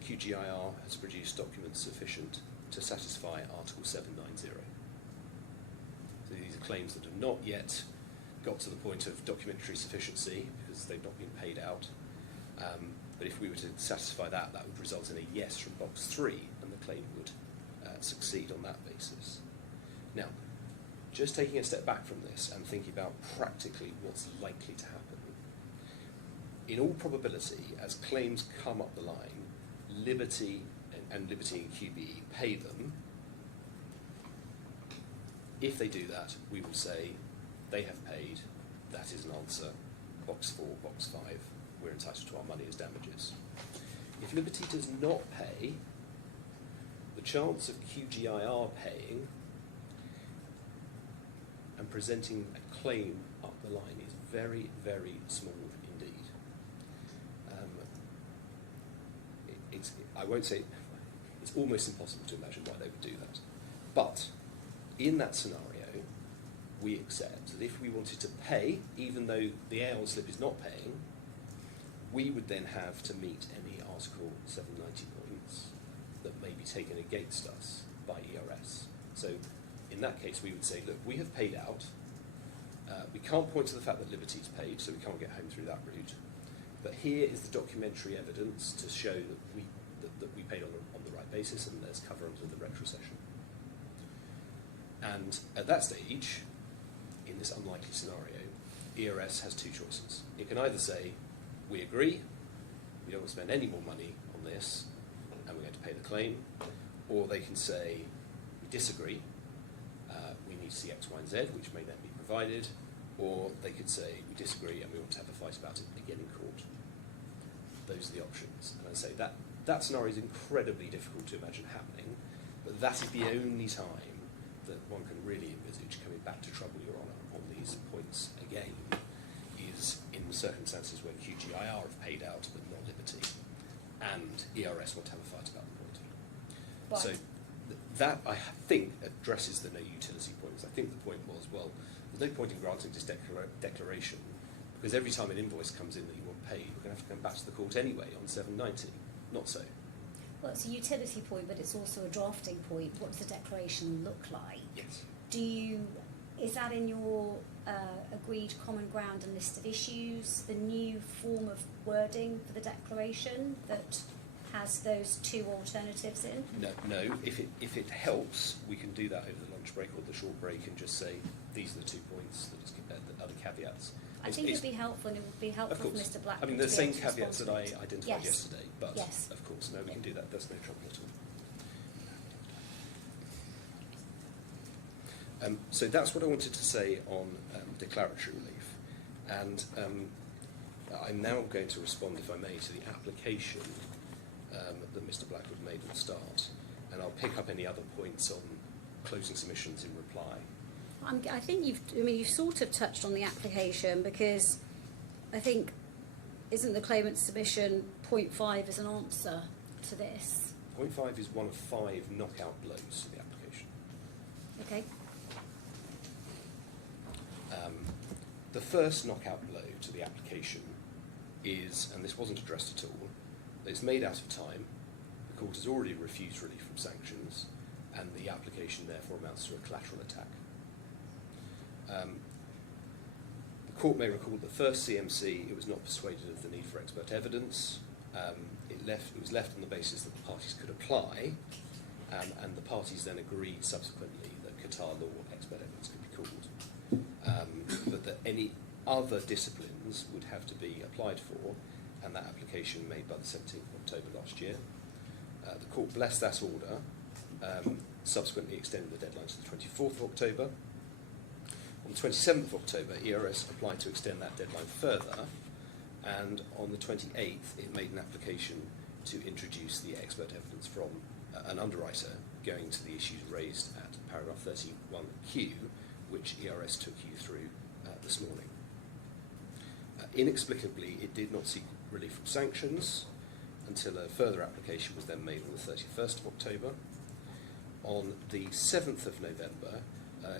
QGIR has produced documents sufficient to satisfy Article 790. So these are claims that have not yet got to the point of documentary sufficiency because they've not been paid out. But if we were to satisfy that, that would result in a yes from box 3, and the claim would succeed on that basis. Now, just taking a step back from this and thinking about practically what's likely to happen. In all probability, as claims come up the line, Liberty and Liberty and QBE pay them. If they do that, we will say they have paid, that is an answer, box 4, box 5, we're entitled to our money as damages. If Liberty does not pay, the chance of QGIR paying and presenting a claim up the line is very, very small indeed. I won't say, it's almost impossible to imagine why they would do that. But in that scenario, we accept that if we wanted to pay, even though the AL slip is not paying, we would then have to meet any Article 790 points that may be taken against us by ERS. So in that case, we would say, look, we have paid out. We can't point to the fact that Liberty's paid, so we can't get home through that route. But here is the documentary evidence to show that we paid on the right basis, and there's cover under the retrocession. And at that stage, in this unlikely scenario, ERS has two choices. It can either say, we agree, we don't want to spend any more money on this, and we're going to pay the claim, or they can say, we disagree, we need to see X, Y, and Z, which may then be provided, or they could say, we disagree and we want to have a fight about it again in court. Those are the options. And I say that scenario is incredibly difficult to imagine happening, but that is the only time that one can really envisage coming back to trouble Your Honour on these points again, is in circumstances where QGIR have paid out but not Liberty, and ERS want to have a fight about the point. Right. So that, I think, addresses the no utility points. I think the point was, well, there's no point in granting this declaration, because every time an invoice comes in that you want paid, we're going to have to come back to the court anyway on 790. Not so. Well, it's a utility point, but it's also a drafting point. What does the declaration look like? Yes. Is that in your agreed common ground and list of issues, the new form of wording for the declaration that has those two alternatives in? No. If it helps, we can do that over the lunch break or the short break and just say these are the 2 points, the other caveats. I think it would be helpful, and it would be helpful for Mr. Black. I mean, the same caveats that I identified yesterday, but yes. Of course, no, we can do that. There's no trouble at all. So that's what I wanted to say on declaratory relief. And I'm now going to respond, if I may, to the application that Mr. Blackwood made at the start. And I'll pick up any other points on closing submissions in reply. I think you've sort of touched on the application, because I think, isn't the claimant's submission point 5 as an answer to this? Point 5 is one of 5 knockout blows to the application. Okay. The first knockout blow to the application is, and this wasn't addressed at all, that it's made out of time, the court has already refused relief from sanctions, and the application therefore amounts to a collateral attack. The court may recall that the first CMC, it was not persuaded of the need for expert evidence. It was left on the basis that the parties could apply, and the parties then agreed subsequently that Qatar law expert evidence could be called, but that any other disciplines would have to be applied for, and that application made by the 17th of October last year. The court blessed that order, subsequently extended the deadline to the 24th of October. On the 27th of October, ERS applied to extend that deadline further, and on the 28th, it made an application to introduce the expert evidence from an underwriter going to the issues raised at paragraph 31Q, which ERS took you through this morning. Inexplicably, it did not seek relief from sanctions until a further application was then made on the 31st of October. On the 7th of November,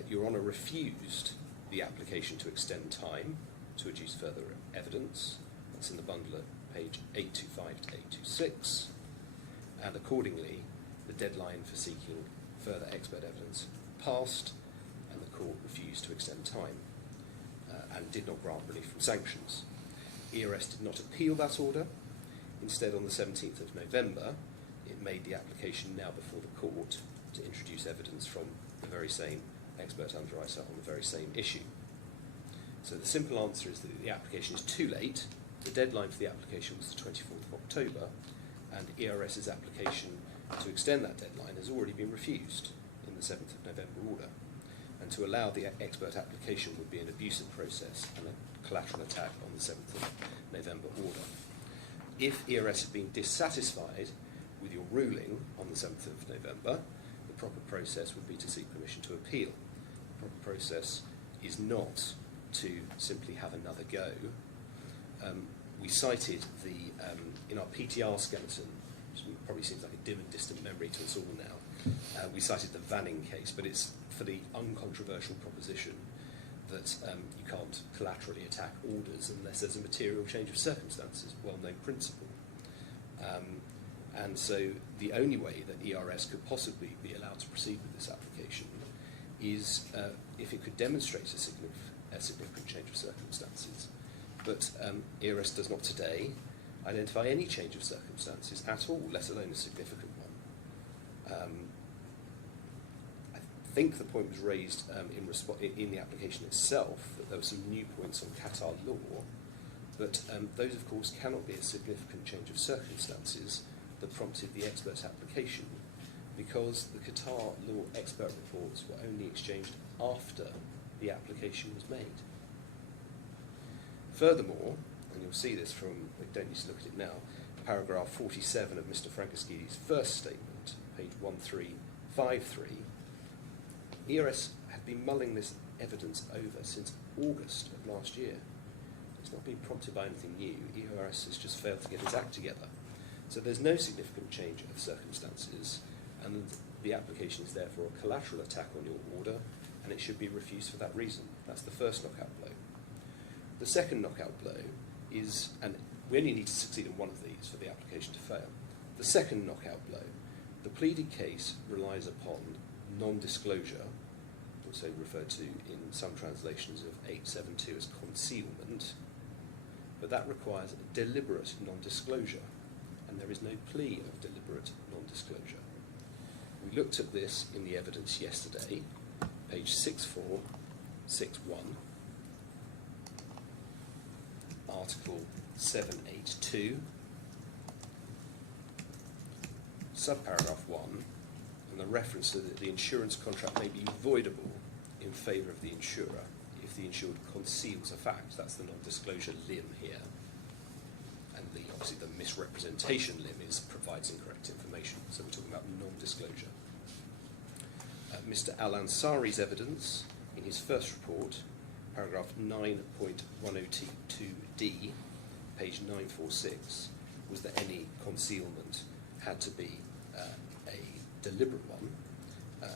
Your Honour refused the application to extend time to adduce further evidence. That's in the bundle at page 825 to 826. And accordingly, the deadline for seeking further expert evidence passed, and the court refused to extend time and did not grant relief from sanctions. ERS did not appeal that order. Instead, on the 17th of November, it made the application now before the court to introduce evidence from the very same expert underwriter on the very same issue. So the simple answer is that the application is too late. The deadline for the application was the 24th of October, and ERS's application to extend that deadline has already been refused in the 7th of November order. And to allow the expert application would be an abusive process and a collateral attack on the 7th of November order. If ERS had been dissatisfied with your ruling on the 7th of November, the proper process would be to seek permission to appeal. The proper process is not to simply have another go. We cited in our PTR skeleton, which probably seems like a dim and distant memory to us all now, we cited the Vanning case, but it's for the uncontroversial proposition that you can't collaterally attack orders unless there's a material change of circumstances, well-known principle. And so the only way that ERS could possibly be allowed to proceed with this application is if it could demonstrate a significant change of circumstances. But ERS does not today identify any change of circumstances at all, let alone a significant one. I think the point was raised in the application itself that there were some new points on Qatar law, but those, of course, cannot be a significant change of circumstances that prompted the expert's application, because the Qatar law expert reports were only exchanged after the application was made. Furthermore, and you'll see this from, we don't need to look at it now, paragraph 47 of Mr. Frankeski's first statement, page 1353, ERS had been mulling this evidence over since August of last year. It's not been prompted by anything new. ERS has just failed to get its act together. So there's no significant change of circumstances, and the application is therefore a collateral attack on your order, and it should be refused for that reason. That's the first knockout blow. The second knockout blow is, and we only need to succeed in one of these for the application to fail. The second knockout blow, the pleaded case relies upon non-disclosure, also referred to in some translations of 872 as concealment, but that requires deliberate non-disclosure, and there is no plea of deliberate non-disclosure. We looked at this in the evidence yesterday, page 6461, article 782, subparagraph 1, and the reference to the insurance contract may be voidable in favour of the insurer if the insured conceals a fact. That's the non-disclosure limb here. And obviously the misrepresentation limb provides incorrect information. So we're talking about non-disclosure. Mr. Al-Ansari's evidence in his first report, paragraph 9.1022D, page 946, was that any concealment had to be a deliberate one.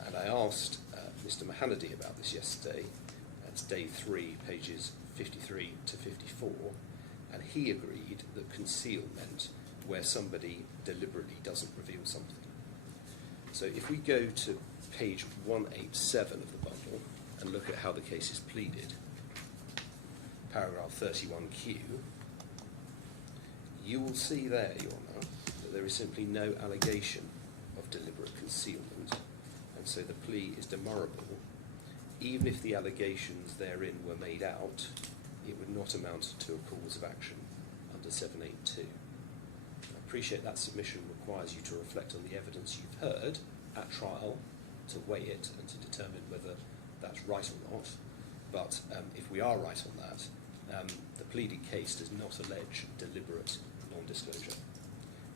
And I asked Mr. Mahanadi about this yesterday. That's day 3, pages 53 to 54, and he agreed that conceal meant where somebody deliberately doesn't reveal something. So if we go to page 187 of the bundle and look at how the case is pleaded, paragraph 31Q, you will see there, Your Honour, that there is simply no allegation of deliberate concealment, and so the plea is demurrable. Even if the allegations therein were made out, it would not amount to a cause of action under 782. I appreciate that submission requires you to reflect on the evidence you've heard at trial, to weigh it and to determine whether that's right or not. But if we are right on that, the pleaded case does not allege deliberate non-disclosure,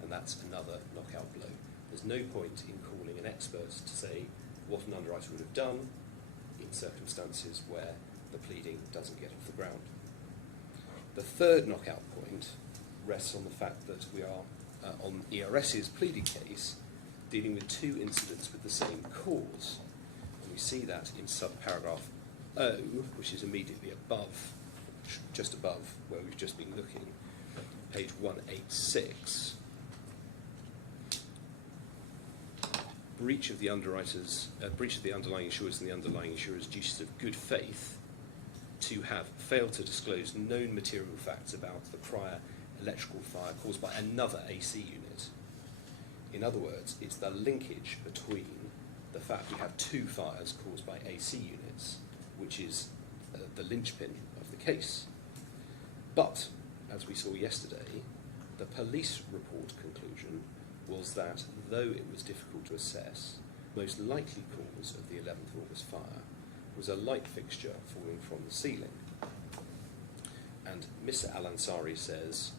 and that's another knockout blow. There's no point in calling an expert to say what an underwriter would have done in circumstances where the pleading doesn't get off the ground. The third knockout point rests on the fact that we are on ERS's pleaded case dealing with 2 incidents with the same cause. And we see that in subparagraph O, which is immediately above, just above where we've just been looking, page 186. Breach of the underlying insurers and the underlying insurer's duties of good faith to have failed to disclose known material facts about the prior electrical fire caused by another AC unit. In other words, it's the linkage between the fact we have 2 fires caused by AC units, which is the linchpin of the case. But, as we saw yesterday, the police report conclusion was that though it was difficult to assess, the most likely cause of the 11th August fire was a light fixture falling from the ceiling. And Mr. Al-Ansari says,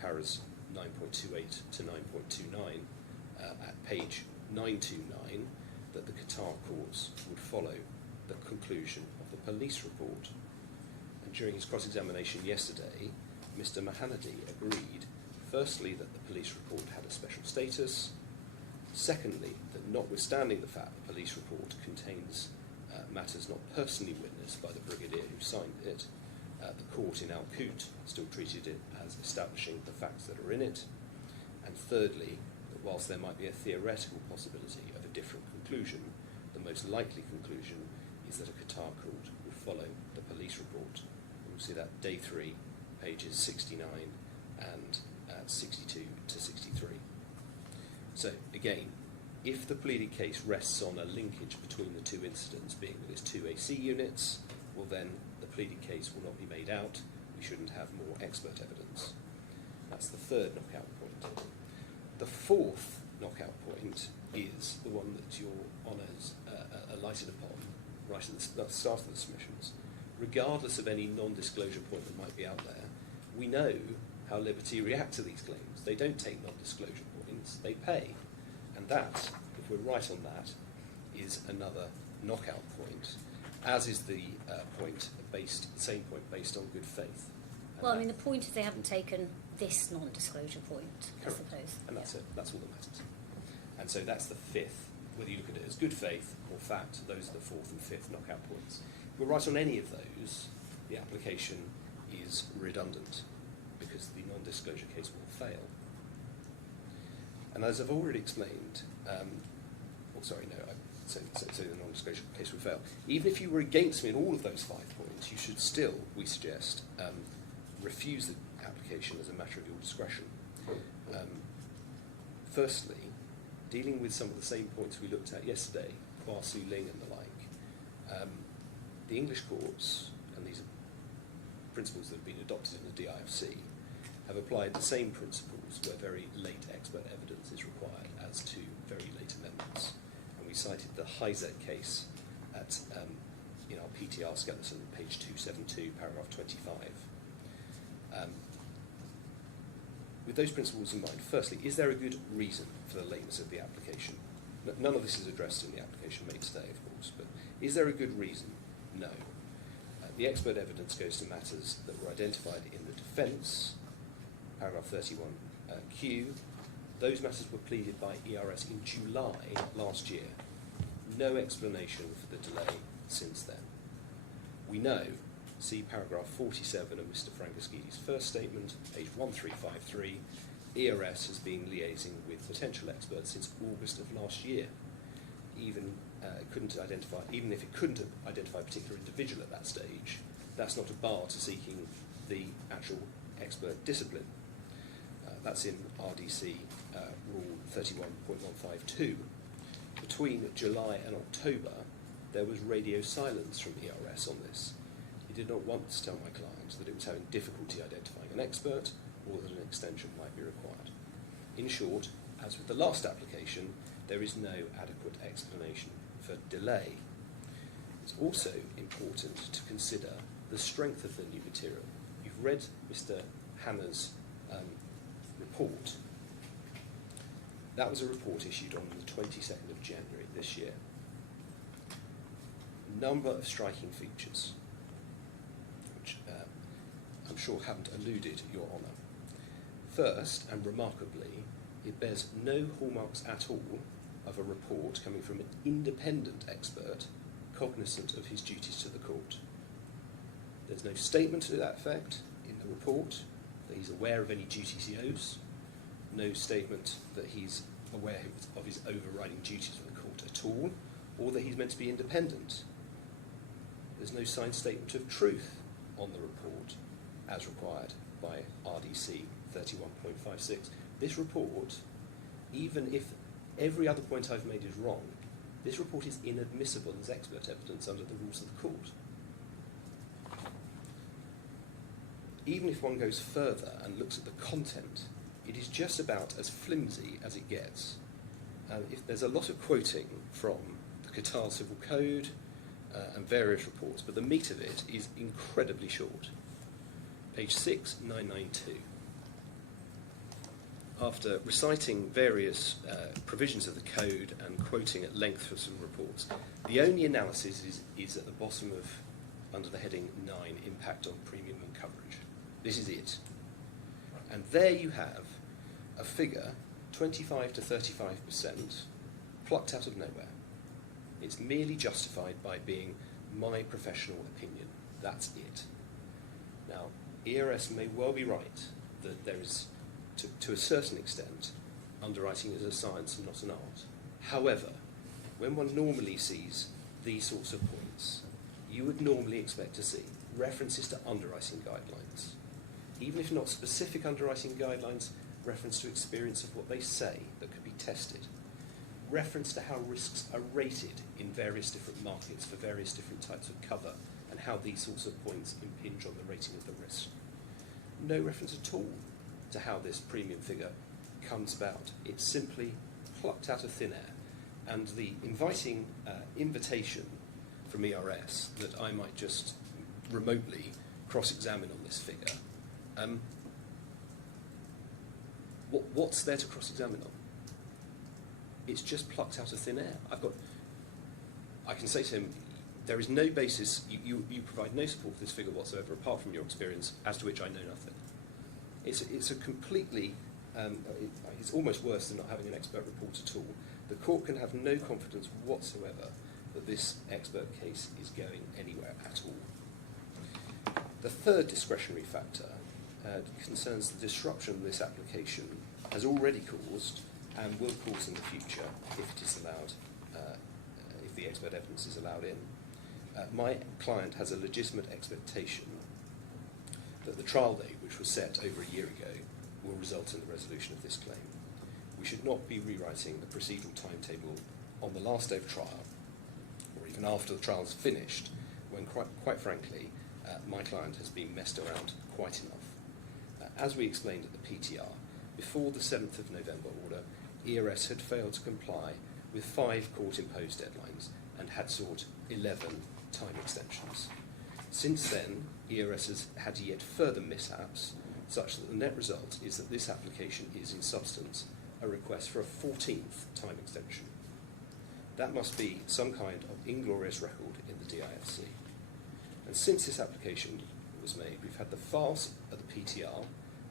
paras 9.28 to 9.29, at page 929, that the Qatar courts would follow the conclusion of the police report. And during his cross-examination yesterday, Mr. Mahanadi agreed, firstly, that the police report had a special status, secondly, that notwithstanding the fact the police report contains matters not personally witnessed by the brigadier who signed it, the court in Al-Qut still treated it as establishing the facts that are in it, and thirdly, that whilst there might be a theoretical possibility of a different conclusion, the most likely conclusion is that a Qatar court would follow the police report. And we'll see that day 3, pages 69 and 62 to 63. So again, if the pleaded case rests on a linkage between the 2 incidents, being that it's 2 AC units, well then the pleaded case will not be made out. We shouldn't have more expert evidence. That's the third knockout point. The fourth knockout point is the one that Your Honours alighted upon right at the start of the submissions. Regardless of any non-disclosure point that might be out there, we know how Liberty react to these claims. They don't take non-disclosure points, they pay. And that, if we're right on that, is another knockout point, as is the same point based on good faith. And well, I mean, the point is they haven't taken this non-disclosure point, I correct. suppose. And that's it. That's all that matters. And so that's the 5th. Whether you look at it as good faith or fact, those are the 4th and 5th knockout points. If we're right on any of those, the application is redundant because the non-disclosure case will fail. And as I've already explained, so the non-disclosure case will fail. Even if you were against me in all of those 5 points, you should still, we suggest, refuse the application as a matter of your discretion. Firstly, dealing with some of the same points we looked at yesterday, Kwa Su Ling and the like, the English courts, and these are principles that have been adopted in the DIFC, have applied the same principles where very late expert evidence is required as to very late amendments. And we cited the Heizet case in our PTR skeleton, page 272, paragraph 25. With those principles in mind, firstly, is there a good reason for the lateness of the application? None of this is addressed in the application made today, of course, but is there a good reason? No. The expert evidence goes to matters that were identified in the defence, paragraph 31Q. Those matters were pleaded by ERS in July last year. No explanation for the delay since then. We know, see paragraph 47 of Mr. Frankiski's first statement, page 1353, ERS has been liaising with potential experts since August of last year. Even if it couldn't identify a particular individual at that stage, that's not a bar to seeking the actual expert discipline. That's in RDC Rule 31.152. Between July and October, there was radio silence from ERS on this. It did not once tell my client that it was having difficulty identifying an expert or that an extension might be required. In short, as with the last application, there is no adequate explanation for delay. It's also important to consider the strength of the new material. You've read Mr. Hanna's report. That was a report issued on the 22nd of January this year. A number of striking features, which I'm sure haven't eluded Your Honour. First, and remarkably, it bears no hallmarks at all of a report coming from an independent expert cognizant of his duties to the court. There's no statement to that effect in the report that he's aware of any duties he owes, no statement that he's aware of his overriding duties to the court at all, or that he's meant to be independent. There's no signed statement of truth on the report as required by RDC 31.56. This report, even if every other point I've made is wrong, this report is inadmissible as expert evidence under the rules of the court. Even if one goes further and looks at the content, it is just about as flimsy as it gets. If there's a lot of quoting from the Qatar Civil Code and various reports, but the meat of it is incredibly short. Page 6992. After reciting various provisions of the code and quoting at length for some reports, the only analysis is at the bottom of, under the heading 9, impact on premium and coverage. This is it. And there you have a figure, 25 to 35%, plucked out of nowhere. It's merely justified by being my professional opinion. That's it. Now, ERS may well be right that there is, to a certain extent, underwriting is a science and not an art. However, when one normally sees these sorts of points, you would normally expect to see references to underwriting guidelines. Even if not specific underwriting guidelines, reference to experience of what they say that could be tested. Reference to how risks are rated in various different markets for various different types of cover and how these sorts of points impinge on the rating of the risk. No reference at all to how this premium figure comes about. It's simply plucked out of thin air. And the inviting invitation from ERS that I might just remotely cross-examine on this figure, what's there to cross-examine on? It's just plucked out of thin air. I can say to him, there is no basis, you provide no support for this figure whatsoever apart from your experience, as to which I know nothing. It's a completely, it's almost worse than not having an expert report at all. The court can have no confidence whatsoever that this expert case is going anywhere at all. The third discretionary factor concerns the disruption this application has already caused and will cause in the future if it is allowed, if the expert evidence is allowed in. My client has a legitimate expectation that the trial date, which was set over a year ago, will result in the resolution of this claim. We should not be rewriting the procedural timetable on the last day of trial, or even after the trial is finished, when quite frankly, my client has been messed around quite enough. As we explained at the PTR, before the 7th of November order, ERS had failed to comply with 5 court-imposed deadlines and had sought 11 time extensions. Since then, ERS has had yet further mishaps, such that the net result is that this application is, in substance, a request for a 14th time extension. That must be some kind of inglorious record in the DIFC. And since this application was made, we've had the farce of the PTR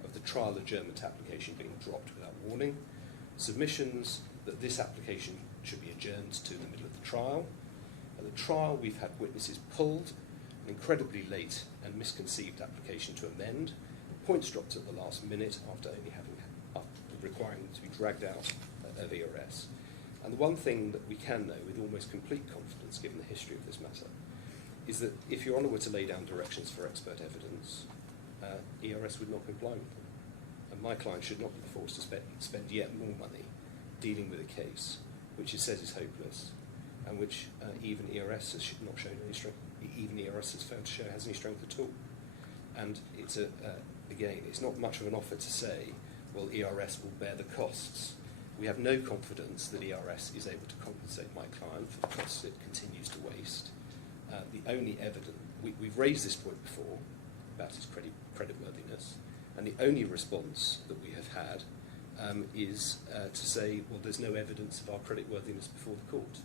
of the trial adjournment application being dropped without warning, submissions that this application should be adjourned to the middle of the trial. At the trial, we've had witnesses pulled, an incredibly late and misconceived application to amend, points dropped at the last minute after only requiring them to be dragged out of ERS. And the one thing that we can know with almost complete confidence, given the history of this matter, is that if Your Honour were to lay down directions for expert evidence, ERS would not comply with them. And my client should not be forced to spend yet more money dealing with a case which it says is hopeless, and which even ERS has not shown any strength. Even ERS has failed to show has any strength at all. And it's again, it's not much of an offer to say, well, ERS will bear the costs. We have no confidence that ERS is able to compensate my client for the costs it continues to waste. The only evidence, we've raised this point before about his creditworthiness, and the only response that we have had is to say, well, there's no evidence of our creditworthiness before the court,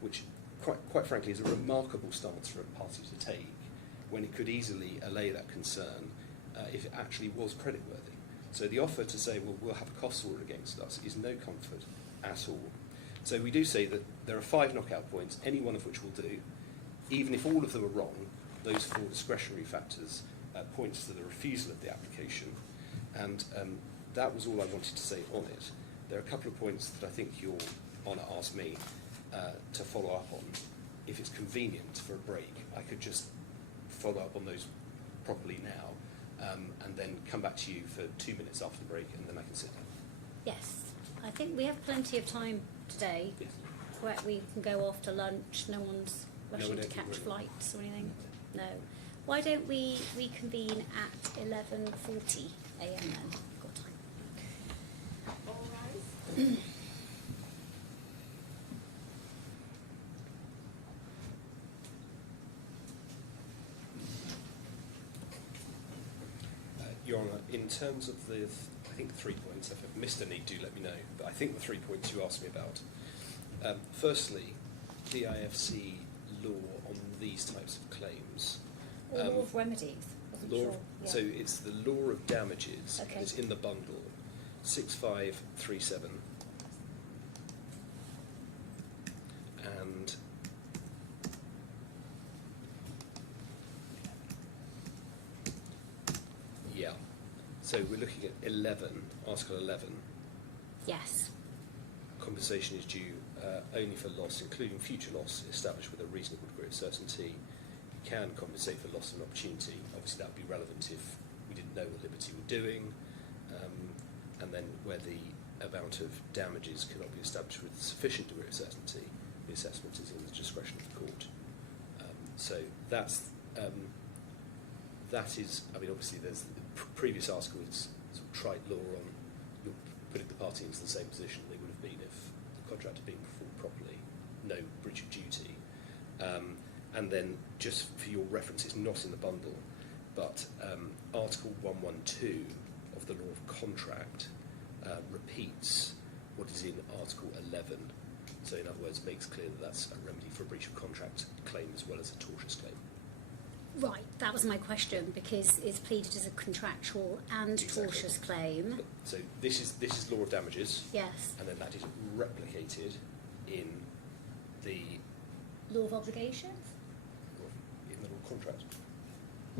which, quite frankly, is a remarkable stance for a party to take when it could easily allay that concern if it actually was creditworthy. So the offer to say, well, we'll have a cost order against us is no comfort at all. So we do say that there are 5 knockout points, any one of which will do. Even if all of them are wrong, those 4 discretionary factors points to the refusal of the application. And that was all I wanted to say on it. There are a couple of points that I think Your Honour asked me to follow up on. If it's convenient for a break, I could just follow up on those properly now, and then come back to you for 2 minutes after the break, and then I can sit down. Yes, I think we have plenty of time today. Yes. Where we can go off to lunch. No one's rushing to catch flights or anything. No. Why don't we reconvene at 11:40 a.m. then? Got time. All rise. Your Honour, in terms of the, I think 3 points, if I've missed any, do let me know, but I think the 3 points you asked me about. Firstly, DIFC law on these types of claims. Or law of remedies. Wasn't sure. Yeah. So it's the law of damages, Okay. and it's in the bundle, 6537. And yeah, so we're looking at 11, Article 11. Yes. Compensation is due only for loss, including future loss, established with a reasonable degree of certainty. You can compensate for loss of an opportunity. Obviously, that would be relevant if we didn't know what Liberty were doing, and then where the amount of damages cannot be established with sufficient degree of certainty, the assessment is in the discretion of the court. So that is, I mean, obviously there's the previous article is sort of trite law on you're putting the party into the same position they would have been if the contract had been performed properly, no breach of duty. And then, just for your reference, it's not in the bundle, but Article 112 of the Law of Contract repeats what is in Article 11. So, in other words, makes clear that that's a remedy for a breach of contract claim as well as a tortious claim. Right, that was my question, because it's pleaded as a contractual and Exactly. tortious claim. So this is law of damages, Yes. and then that is replicated in the Law of obligations? law of contract.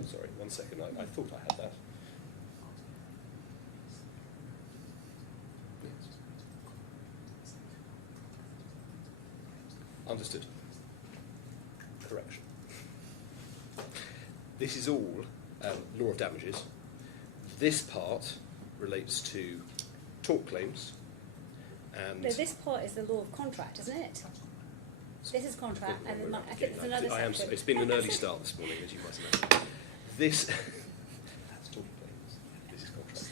Sorry, 1 second. I thought I had that. Understood. Correction. This is all law of damages. This part relates to tort claims, and No, this part is the law of contract, isn't it? This is contract, and then I think there's another I am. section. It's been an early start this morning, as you might imagine. This that's tort claims. This is contract claims.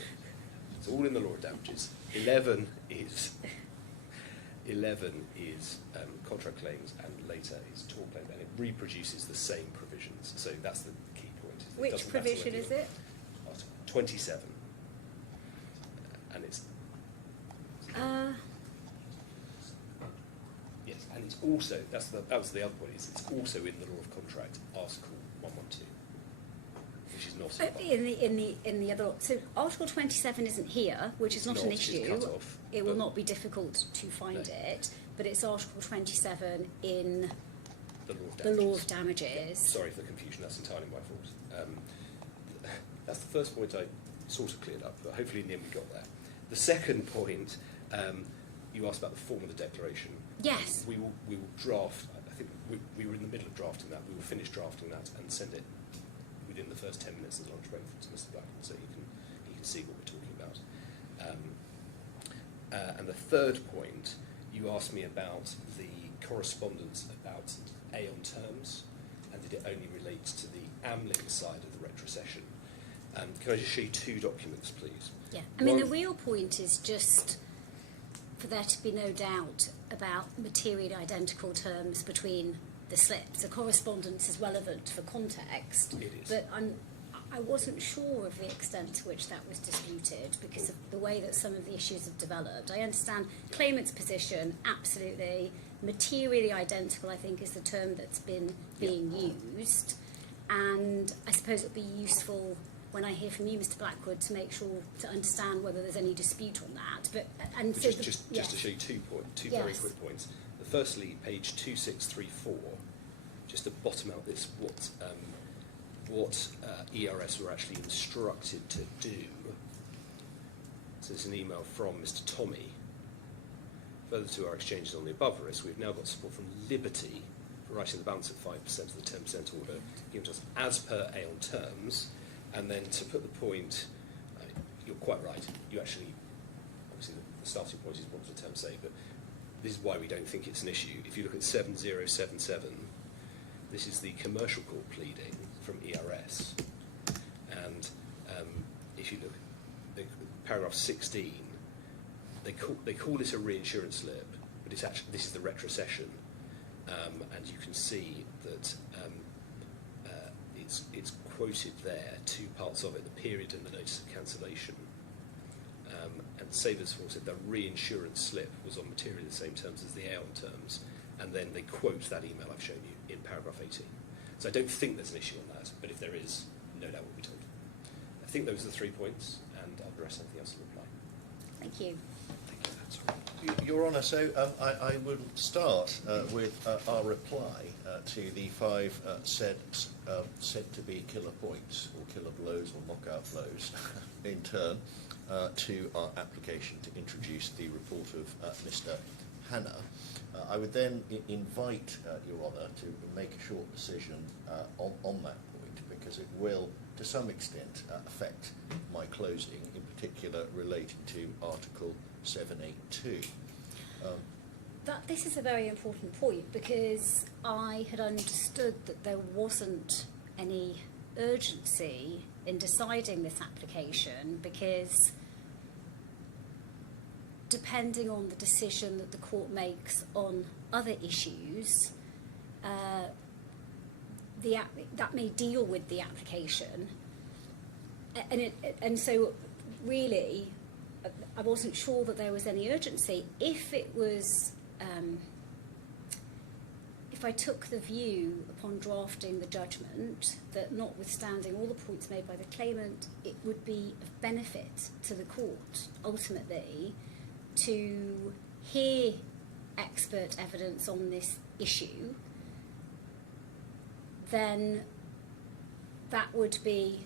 It's all in the law of damages. 11 is contract claims, and later is tort claims, and it reproduces the same provisions. So that's the key point. Is that it Which doesn't matter provision whether is you're- it? Article 27, and it's yes. And it's also, that was the other point, is it's also in the law of contract, Article 112, which is not In the other, so Article 27 isn't here, which is not an It's issue. cut off, It will but- not be difficult to find No. it, but it's Article 27 in the law of the damages. law of damages. Sorry for the confusion, that's entirely my fault. That's the first point I sort of cleared up, but hopefully in the end we got there. The second point, you asked about the form of the declaration. Yes. We will draft, I think we were in the middle of drafting that, we will finish drafting that and send it within the first 10 minutes of the lunch break to Mr. Blackwood, so he can see what we're talking about. And the third point, you asked me about the correspondence about Aon terms, and did it only relate to the AMLIN side of the retrocession. Can I just show you two documents, please? Yeah. I mean, the One- real point is just for there to be no doubt about materially identical terms between the slips. The correspondence is relevant for context, It is. but I wasn't sure of the extent to which that was disputed because of the way that some of the issues have developed. I understand claimant's position, absolutely. Materially identical, I think, is the term that's been being used. And I suppose it would be useful when I hear from you, Mr. Blackwood, to make sure to understand whether there's any dispute on that. But and so Just yes. to show you two very Yes. quick points. Firstly, page 2634, just to bottom out this, what ERS were actually instructed to do. So it's an email from Mr. Tommy. Further to our exchanges on the above risk, we've now got support from Liberty for writing the balance at 5% of the 10% order given to us as per Aon terms. And then to put the point, you're quite right, you actually, obviously the starting point is what does the term say, but this is why we don't think it's an issue. If you look at 7077, this is the commercial court pleading from ERS. And if you look at paragraph 16, they call this a reinsurance slip, but it's actually, this is the retrocession. And you can see that it's quoted there, two parts of it, the period and the notice of cancellation. And Savers said the reinsurance slip was on materially the same terms as the Aon terms, and then they quote that email I've shown you in paragraph 18. So I don't think there's an issue on that, but if there is, no doubt we'll be told. I think those are the 3 points, and I'll address anything else in reply. Thank you. Thank you. That's all right. Your Honour, so I will start with our reply to the 5 said to be killer points, or killer blows, or knockout blows, in turn, to our application to introduce the report of Mr. Hanna. I would then invite Your Honour to make a short decision on that point, because it will, to some extent, affect my closing, in particular relating to Article 782. This is a very important point because I had understood that there wasn't any urgency in deciding this application because depending on the decision that the court makes on other issues, that may deal with the application, and so really I wasn't sure that there was any urgency. If it was, if I took the view upon drafting the judgment that notwithstanding all the points made by the claimant, it would be of benefit to the court ultimately to hear expert evidence on this issue, then that would be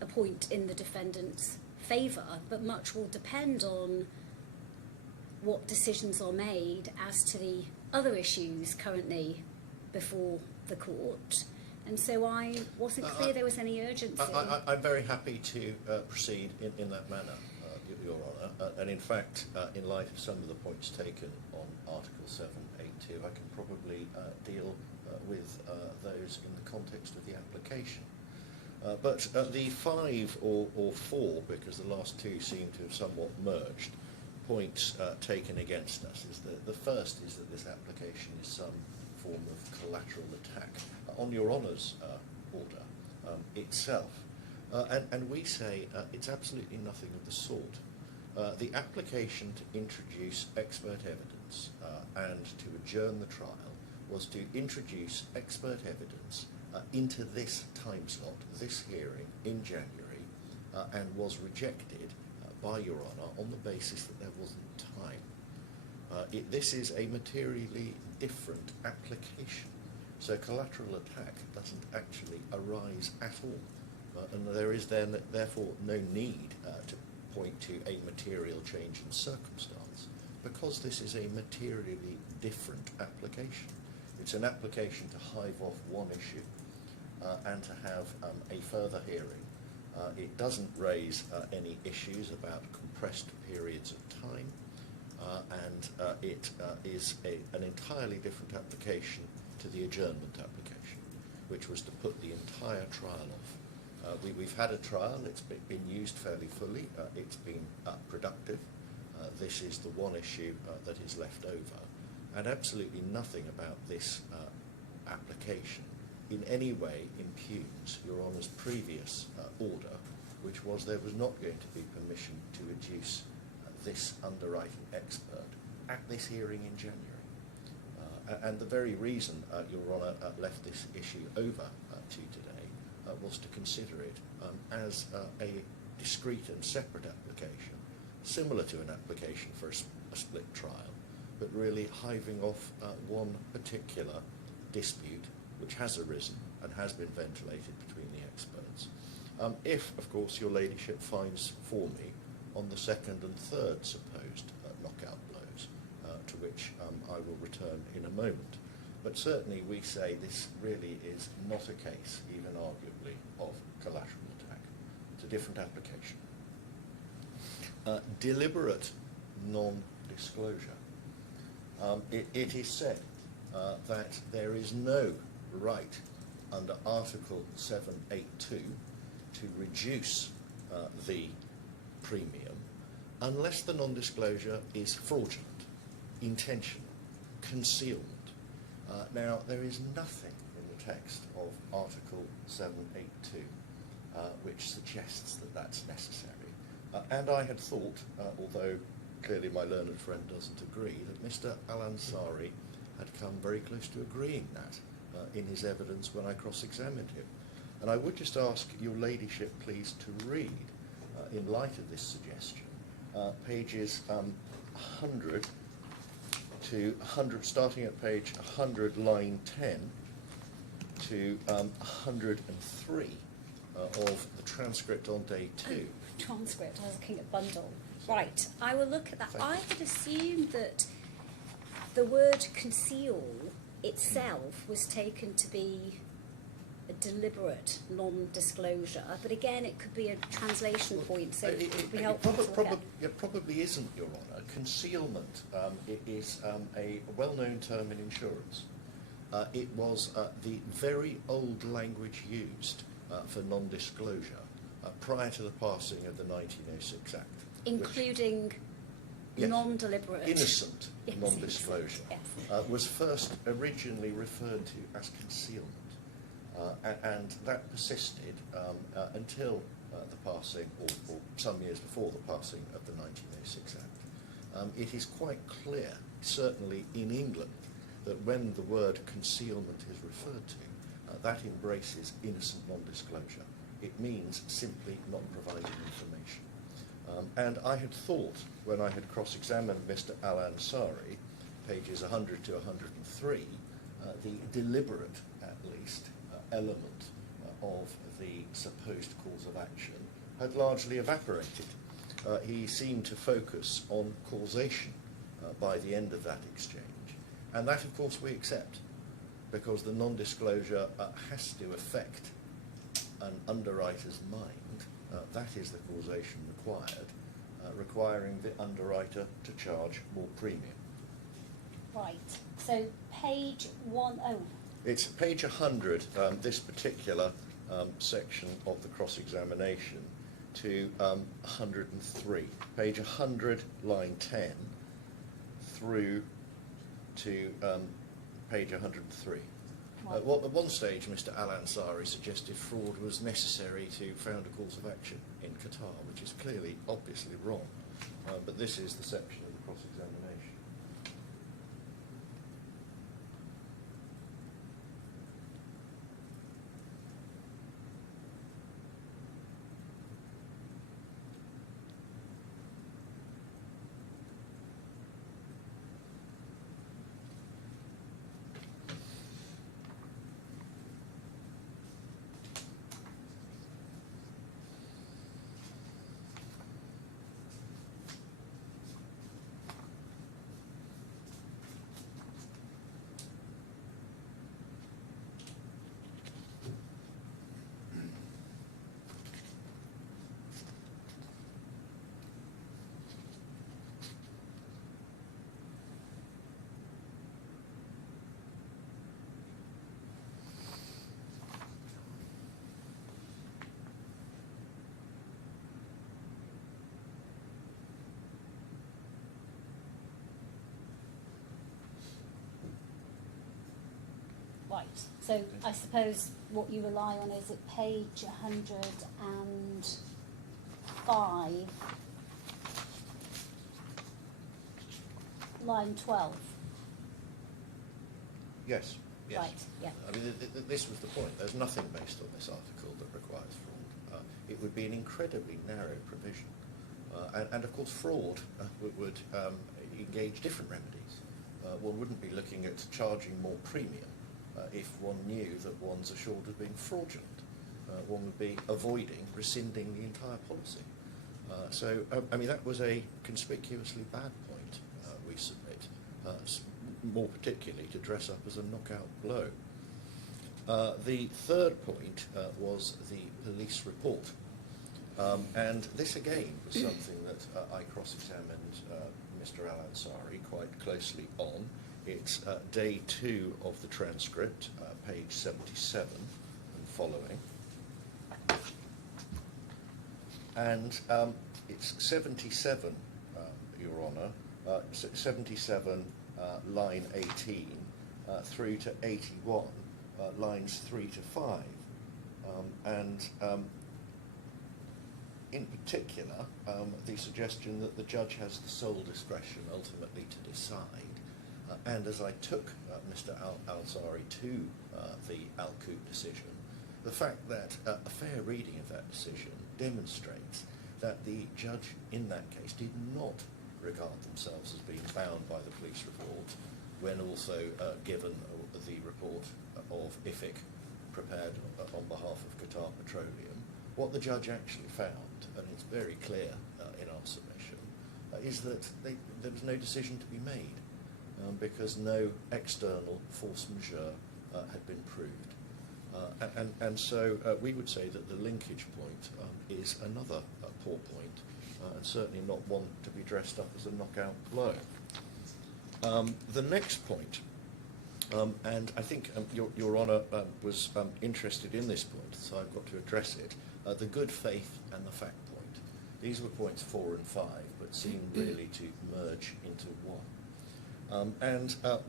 a point in the defendant's favour, but much will depend on what decisions are made as to the other issues currently before the court. And so I wasn't clear there was any urgency. I'm very happy to proceed in that manner, Your Honour. And in fact, in light of some of the points taken on Article 782, I can probably deal with those in the context of the application. But the 5 or 4, because the last 2 seem to have somewhat merged, points taken against us is the first is that this application is some form of collateral attack on Your Honour's order itself. And we say it's absolutely nothing of the sort. The application to introduce expert evidence documents and to adjourn the trial was to introduce expert evidence into this time slot, this hearing in January, and was rejected by Your Honour on the basis that there wasn't time. This is a materially different application, so collateral attack doesn't actually arise at all, and there is then therefore no need to point to a material change in circumstance, because this is a materially different application. It's an application to hive off one issue and to have a further hearing. It doesn't raise any issues about compressed periods of time, and it is an entirely different application to the adjournment application, which was to put the entire trial off. We've had a trial, it's been used fairly fully, it's been productive. This is the one issue that is left over, and absolutely nothing about this application in any way impugns Your Honour's previous order, which was there was not going to be permission to adduce this underwriting expert at this hearing in January. And the very reason Your Honour left this issue over to today was to consider it as a discrete and separate application, similar to an application for a split trial, but really hiving off one particular dispute which has arisen and has been ventilated between the experts. If, of course, Your Ladyship finds for me on the second and third supposed knockout blows, to which I will return in a moment. But certainly we say this really is not a case, even arguably, of collateral attack. It's a different application. Deliberate non-disclosure. It is said that there is no right under Article 782 to reduce the premium unless the non-disclosure is fraudulent, intentional, concealment. Now, there is nothing in the text of Article 782 which suggests that that's necessary. And I had thought, although clearly my learned friend doesn't agree, that Mr. Al-Ansari had come very close to agreeing that in his evidence when I cross-examined him. And I would just ask Your Ladyship, please, to read, in light of this suggestion, pages 100 to 100, starting at page 100, line 10, to 103 of the transcript on day 2. Transcript, I was looking at bundle. Right, I will look at that. Thank I you. had assumed that the word conceal itself was taken to be a deliberate non-disclosure, but again it could be a translation point, so it would be helpful to look at. It probably isn't, Your Honour. Concealment it is a well-known term in insurance. It was the very old language used for non-disclosure prior to the passing of the 1906 Act. Including Yes. non-deliberate. Innocent Yes. non-disclosure Yes. was first originally referred to as concealment. And that persisted until the passing, or some years before the passing of the 1906 Act. It is quite clear, certainly in England, that when the word concealment is referred to, that embraces innocent non-disclosure. It means simply not providing information. And I had thought, when I had cross-examined Mr. Al-Ansari, pages 100 to 103, the deliberate, at least, element of the supposed cause of action had largely evaporated. He seemed to focus on causation by the end of that exchange. And that, of course, we accept, because the non-disclosure has to affect an underwriter's mind. That is the causation required, requiring the underwriter to charge more premium. Right, so page 10. It's page 100, this particular section of the cross-examination, to 103. Page 100, line 10, through to page 103. Right. Well, at one stage, Mr. Al-Ansari suggested fraud was necessary to found a cause of action in Qatar, which is clearly, obviously wrong. But this is the section of the cross-examination. Right. So I suppose what you rely on is at page 105, line 12. Yes, yes. Right, yeah. I mean, this was the point. There's nothing based on this article that requires fraud. It would be an incredibly narrow provision. And of course, fraud would engage different remedies. One wouldn't be looking at charging more premium if one knew that one's assured of being fraudulent. One would be avoiding rescinding the entire policy. I mean, that was a conspicuously bad point, we submit, more particularly to dress up as a knockout blow. The third point was the police report. And this again was something that I cross-examined Mr. Al-Ansari quite closely on. It's day 2 of the transcript, page 77 and following. And it's 77, Your Honour, 77 line 18 through to 81, lines 3 to 5. In particular, the suggestion that the judge has the sole discretion ultimately to decide. And as I took Mr. Al-Ansari to the Al-Qut decision, the fact that a fair reading of that decision demonstrates that the judge in that case did not regard themselves as being bound by the police report when also given the report of IFIC prepared on behalf of Qatar Petroleum. What the judge actually found, and it's very clear in our submission, is that there was no decision to be made because no external force majeure had been proved. So we would say that the linkage point is another poor point, and certainly not one to be dressed up as a knockout blow. The next point, and I think Your Honour was interested in this point, so I've got to address it, the good faith and the fact point. These were points 4 and 5, but seem really to merge into one.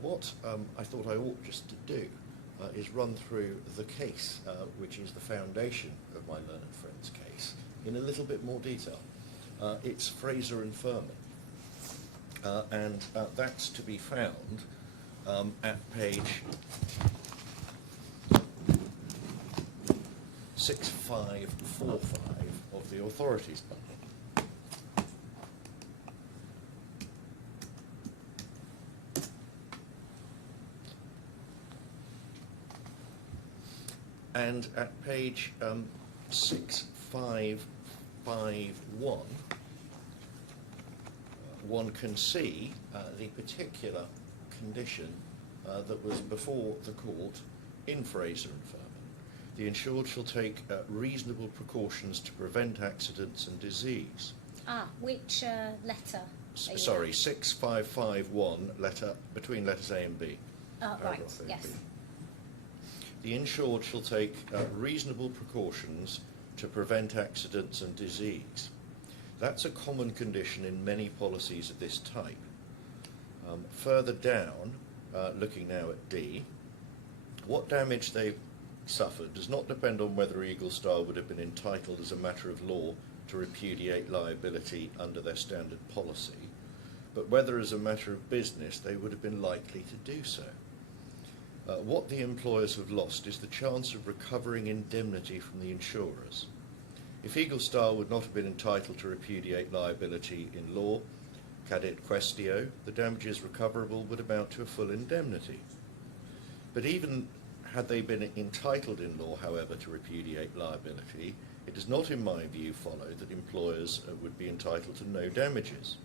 What I thought I ought just to do is run through the case, which is the foundation of my learned friend's case, in a little bit more detail. It's Fraser and Furman, and that's to be found at page 6545 of the authorities bundle. And at page 6551, one can see the particular condition that was before the court in Fraser and Furman. The insured shall take reasonable precautions to prevent accidents and disease. Which letter? Sorry, 6551, letter between letters A and B. Right, Paragraph A and yes. B. The insured shall take reasonable precautions to prevent accidents and disease. That's a common condition in many policies of this type. Further down, looking now at D, what damage they've suffered does not depend on whether Eagle Star would have been entitled as a matter of law to repudiate liability under their standard policy, but whether as a matter of business they would have been likely to do so. What the employers have lost is the chance of recovering indemnity from the insurers. If Eagle Star would not have been entitled to repudiate liability in law, cadet quaestio, the damages recoverable would amount to a full indemnity. But even had they been entitled in law, however, to repudiate liability, it does not, in my view, follow that employers would be entitled to no damages.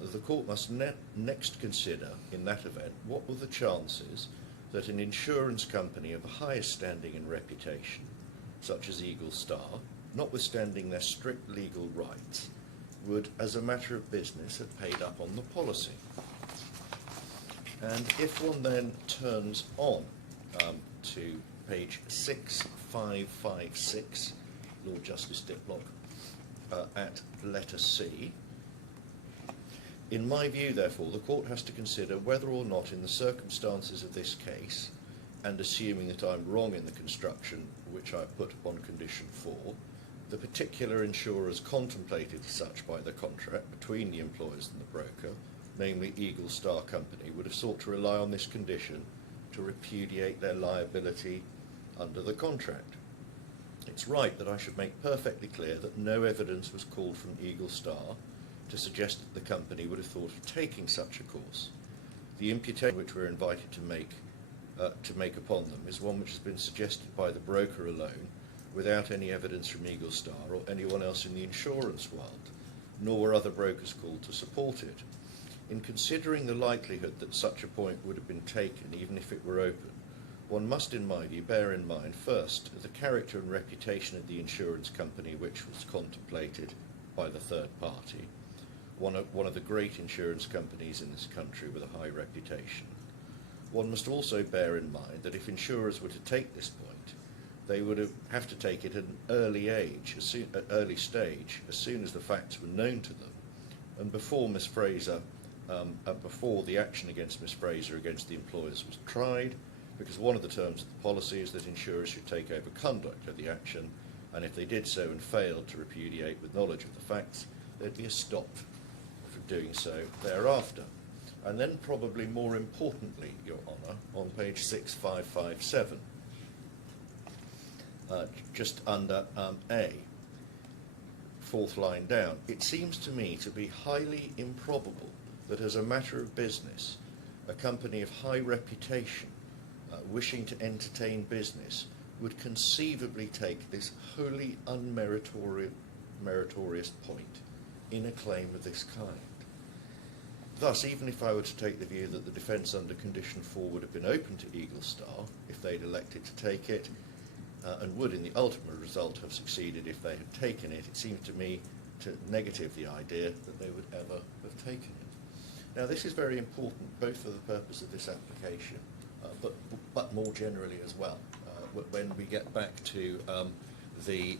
The court must next consider, in that event, what were the chances that an insurance company of the highest standing and reputation, such as Eagle Star, notwithstanding their strict legal rights, would, as a matter of business, have paid up on the policy. And if one then turns on to page 6556, Lord Justice Diplock, at letter C, in my view, therefore, the court has to consider whether or not, in the circumstances of this case, and assuming that I'm wrong in the construction which I put upon condition 4, the particular insurers contemplated as such by the contract between the employers and the broker, namely Eagle Star Company, would have sought to rely on this condition to repudiate their liability under the contract. It's right that I should make perfectly clear that no evidence was called from Eagle Star to suggest that the company would have thought of taking such a course. The imputation which we're invited to make upon them is one which has been suggested by the broker alone, without any evidence from Eagle Star or anyone else in the insurance world, nor were other brokers called to support it. In considering the likelihood that such a point would have been taken, even if it were open, one must, in my view, bear in mind, first, the character and reputation of the insurance company which was contemplated by the third party, one of the great insurance companies in this country with a high reputation. One must also bear in mind that if insurers were to take this point, they would have to take it at an early stage, as soon as the facts were known to them, and before Miss Fraser, before the action against Miss Fraser against the employers was tried, because one of the terms of the policy is that insurers should take over conduct of the action, and if they did so and failed to repudiate with knowledge of the facts, there'd be a stop from doing so thereafter. And then, probably more importantly, Your Honour, on page 6557, just under A, fourth line down, it seems to me to be highly improbable that as a matter of business, a company of high reputation wishing to entertain business would conceivably take this wholly unmeritorious point in a claim of this kind. Thus, even if I were to take the view that the defence under condition 4 would have been open to Eagle Star if they'd elected to take it, and would in the ultimate result have succeeded if they had taken it, it seems to me to negative the idea that they would ever have taken it. Now, this is very important both for the purpose of this application, but more generally as well, when we get back to the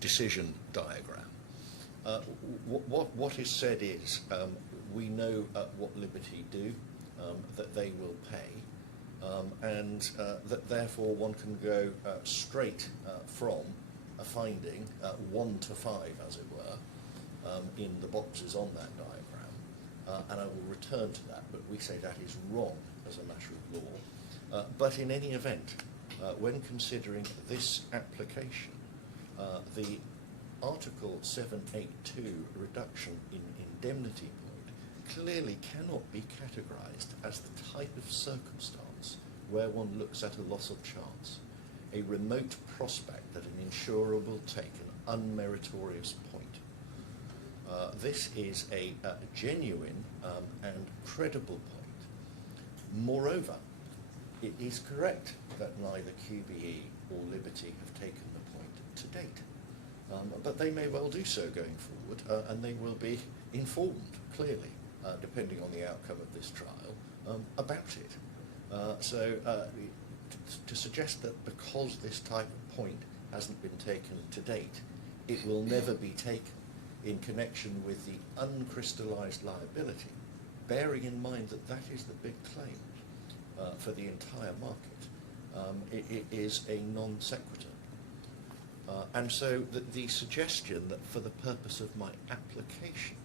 decision diagram. What is said is, we know what Liberty do, that they will pay, and that therefore one can go straight from a finding 1 to 5, as it were, in the boxes on that diagram, and I will return to that, but we say that is wrong as a matter of law. But in any event, when considering this application, the Article 782 reduction in indemnity point clearly cannot be categorised as the type of circumstance where one looks at a loss of chance, a remote prospect that an insurer will take an unmeritorious point. This is a genuine and credible point. Moreover, it is correct that neither QBE or Liberty have taken the point to date. But they may well do so going forward, and they will be informed, clearly, depending on the outcome of this trial, about it. So to suggest that because this type of point hasn't been taken to date, it will never be taken in connection with the uncrystallised liability, bearing in mind that that is the big claim for the entire market, it is a non sequitur. And so the suggestion that for the purpose of my application,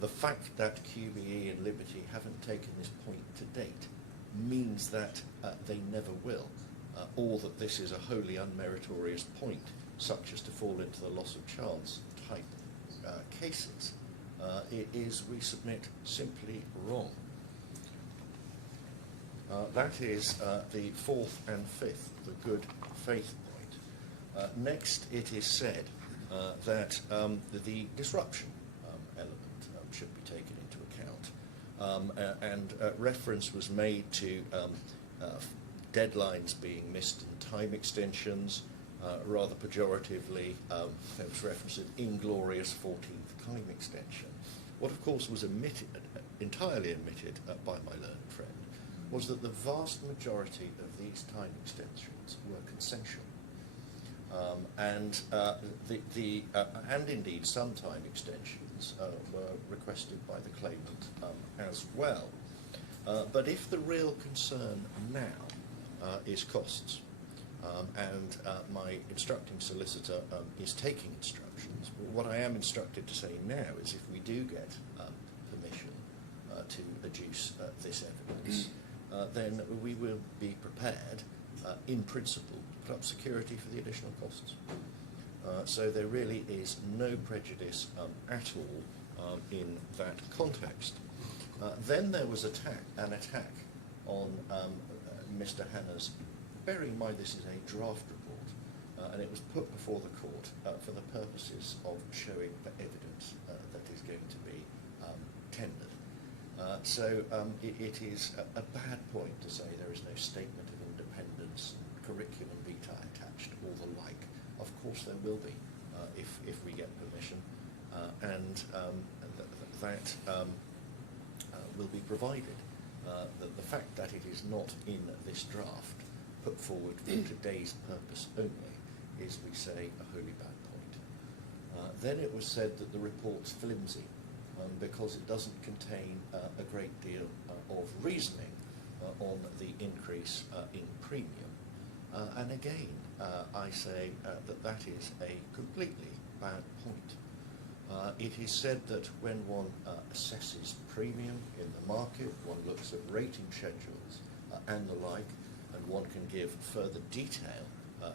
the fact that QBE and Liberty haven't taken this point to date means that they never will, or that this is a wholly unmeritorious point, such as to fall into the loss of chance type cases, it is, we submit, simply wrong. That is the fourth and fifth, the good faith point. Next, it is said that the disruption element should be taken into account, and reference was made to deadlines being missed and time extensions. Rather pejoratively, there was reference to inglorious 14th time extension. What, of course, was entirely omitted by my learned friend, was that the vast majority of these time extensions were consensual. And indeed some time extensions were requested by the claimant as well. But if the real concern now is costs. And my instructing solicitor is taking instructions. What I am instructed to say now is if we do get permission to adduce this evidence, then we will be prepared, in principle, to put up security for the additional costs. So there really is no prejudice at all in that context. Then there was an attack on Mr. Hanna's, bearing in mind this is a draft report, and it was put before the court for the purposes of showing the evidence that is going to be tendered. So it is a bad point to say there is no statement of independence, curriculum vitae attached, or the like. Of course there will be if we get permission, and that will be provided. The fact that it is not in this draft put forward for today's purpose only is, we say, a wholly bad point. Then it was said that the report's flimsy because it doesn't contain a great deal of reasoning on the increase in premium. And again, I say that is a completely bad point. It is said that when one assesses premium in the market, one looks at rating schedules and the like, and one can give further detail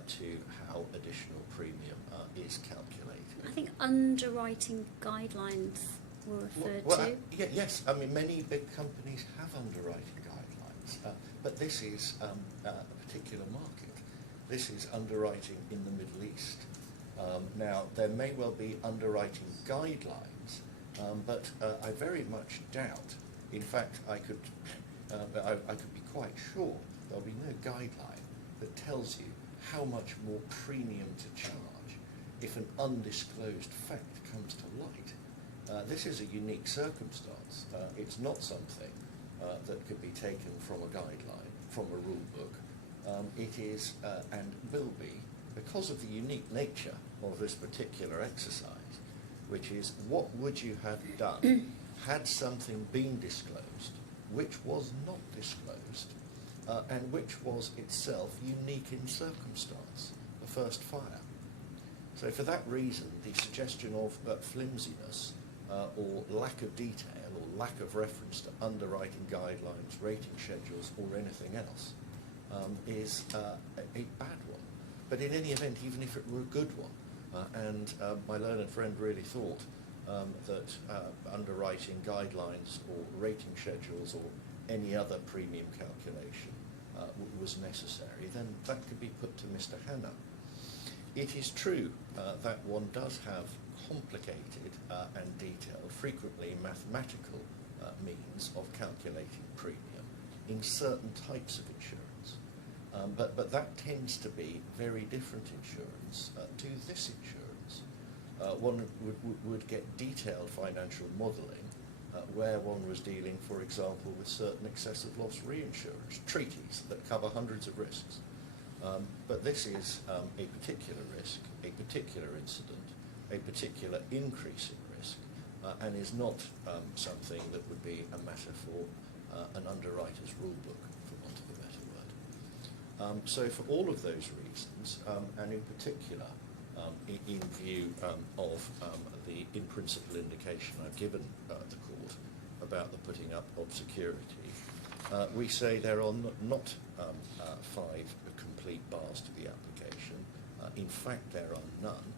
to how additional premium is calculated. I think underwriting guidelines were referred to. Yes, I mean many big companies have underwriting guidelines, but this is a particular market. This is underwriting in the Middle East. Now, there may well be underwriting guidelines, but I very much doubt. In fact, I could be quite sure there'll be no guideline that tells you how much more premium to charge if an undisclosed fact comes to light. This is a unique circumstance. It's not something that could be taken from a guideline, from a rule book. It is and will be, because of the unique nature of this particular exercise, which is what would you have done had something been disclosed which was not disclosed and which was itself unique in circumstance, the first fire. So for that reason, the suggestion of flimsiness or lack of detail or lack of reference to underwriting guidelines, rating schedules or anything else is a bad one. But in any event, even if it were a good one, and my learned friend really thought that underwriting guidelines or rating schedules or any other premium calculation was necessary, then that could be put to Mr. Hanna. It is true that one does have complicated and detailed, frequently mathematical means of calculating premium in certain types of insurance. But that tends to be very different insurance to this insurance. One would get detailed financial modelling where one was dealing, for example, with certain excessive loss reinsurance treaties that cover hundreds of risks. But this is a particular risk, a particular incident, a particular increase in risk, and is not something that would be a matter for an underwriter's rule book, for want of a better word. So for all of those reasons, and in particular in view of the in-principle indication I've given the court about the putting up of security, we say there are not 5 complete bars to the application. In fact, there are none.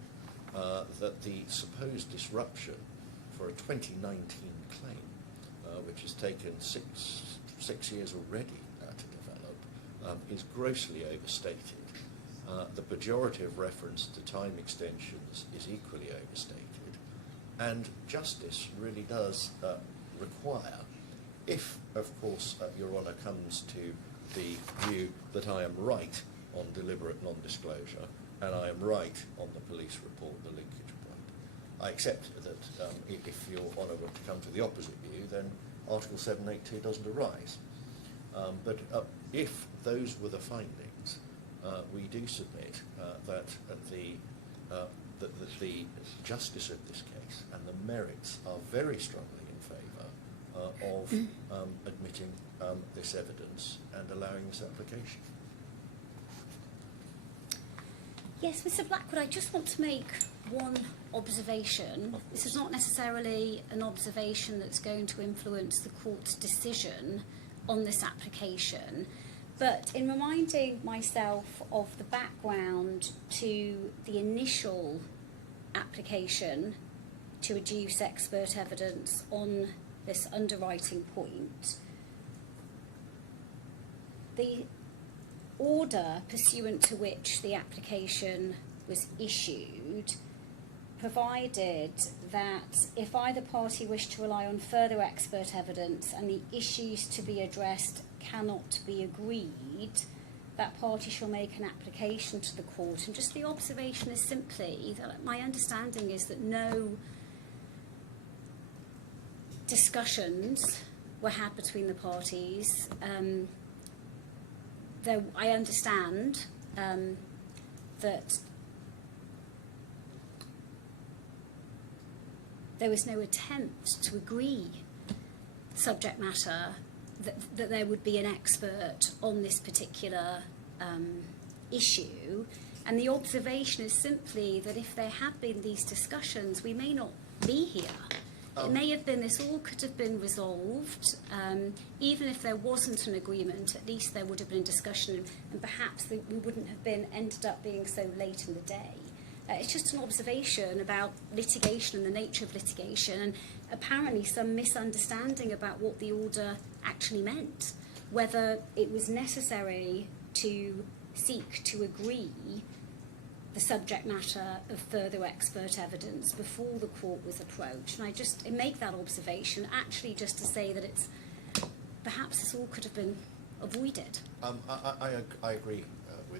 That the supposed disruption for a 2019 claim, which has taken six years already to develop, is grossly overstated. The pejorative reference to time extensions is equally overstated. And justice really does require, if, of course, Your Honour comes to the view that I am right on deliberate non-disclosure, and I am right on the police report, the linkage point. I accept that if Your Honour were to come to the opposite view, then Article 782 doesn't arise. But if those were the findings, we do submit that the justice of this case and the merits are very strongly in favour of admitting this evidence and allowing this application. Yes, Mr. Blackwood, I just want to make one observation. This is not necessarily an observation that's going to influence the court's decision on this application, but in reminding myself of the background to the initial application to adduce expert evidence on this underwriting point, the order pursuant to which the application was issued provided that if either party wished to rely on further expert evidence and the issues to be addressed cannot be agreed, that party shall make an application to the court. And just the observation is simply that my understanding is that no discussions were had between the parties. Though I understand that there was no attempt to agree subject matter, that there would be an expert on this particular issue. And the observation is simply that if there had been these discussions, we may not be here. It may have been, this all could have been resolved. Even if there wasn't an agreement, at least there would have been discussion, and perhaps we wouldn't have been ended up being so late in the day. It's just an observation about litigation and the nature of litigation, and apparently some misunderstanding about what the order actually meant, whether it was necessary to seek to agree the subject matter of further expert evidence before the court was approached. And I just make that observation actually just to say that it's perhaps this all could have been avoided. I agree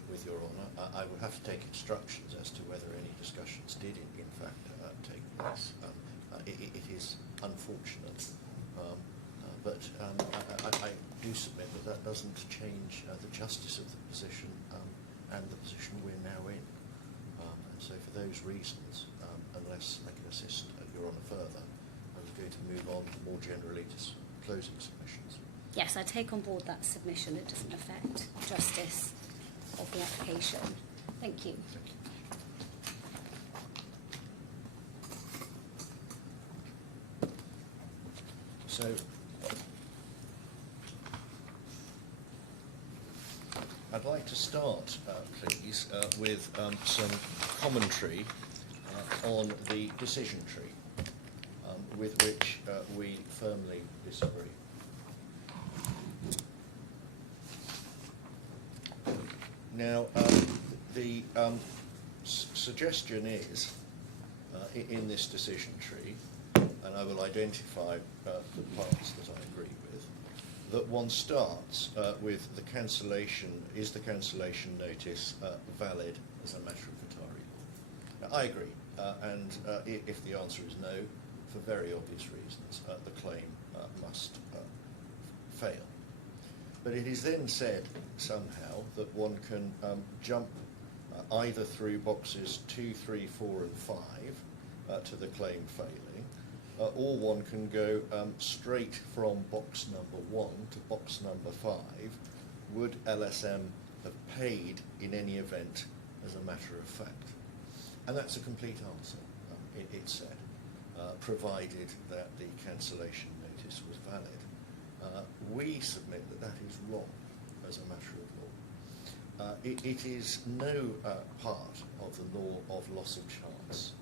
with Your Honour. I would have to take instructions as to whether any discussions did in fact take place. It is unfortunate, but I do submit that doesn't change the justice of the position and the position we're now in. So for those reasons, unless I can assist Your Honour further, I was going to move on more generally to closing submissions. Yes, I take on board that submission. It doesn't affect justice of the application. Thank you. Thank you. So, I'd like to start, please, with some commentary on the decision tree, with which we firmly disagree. Now, the suggestion is, in this decision tree, and I will identify the parts that I agree with, that one starts with the cancellation. Is the cancellation notice valid as a matter of Qatari law? Now, I agree, and if the answer is no, for very obvious reasons, the claim must fail. But it is then said somehow that one can jump either through boxes 2, 3, 4 and 5 to the claim failing, or one can go straight from box number 1 to box number 5. Would LSM have paid in any event as a matter of fact? And that's a complete answer, it said, provided that the cancellation notice was valid. We submit that that is wrong as a matter of law. It is no part of the law of loss of chance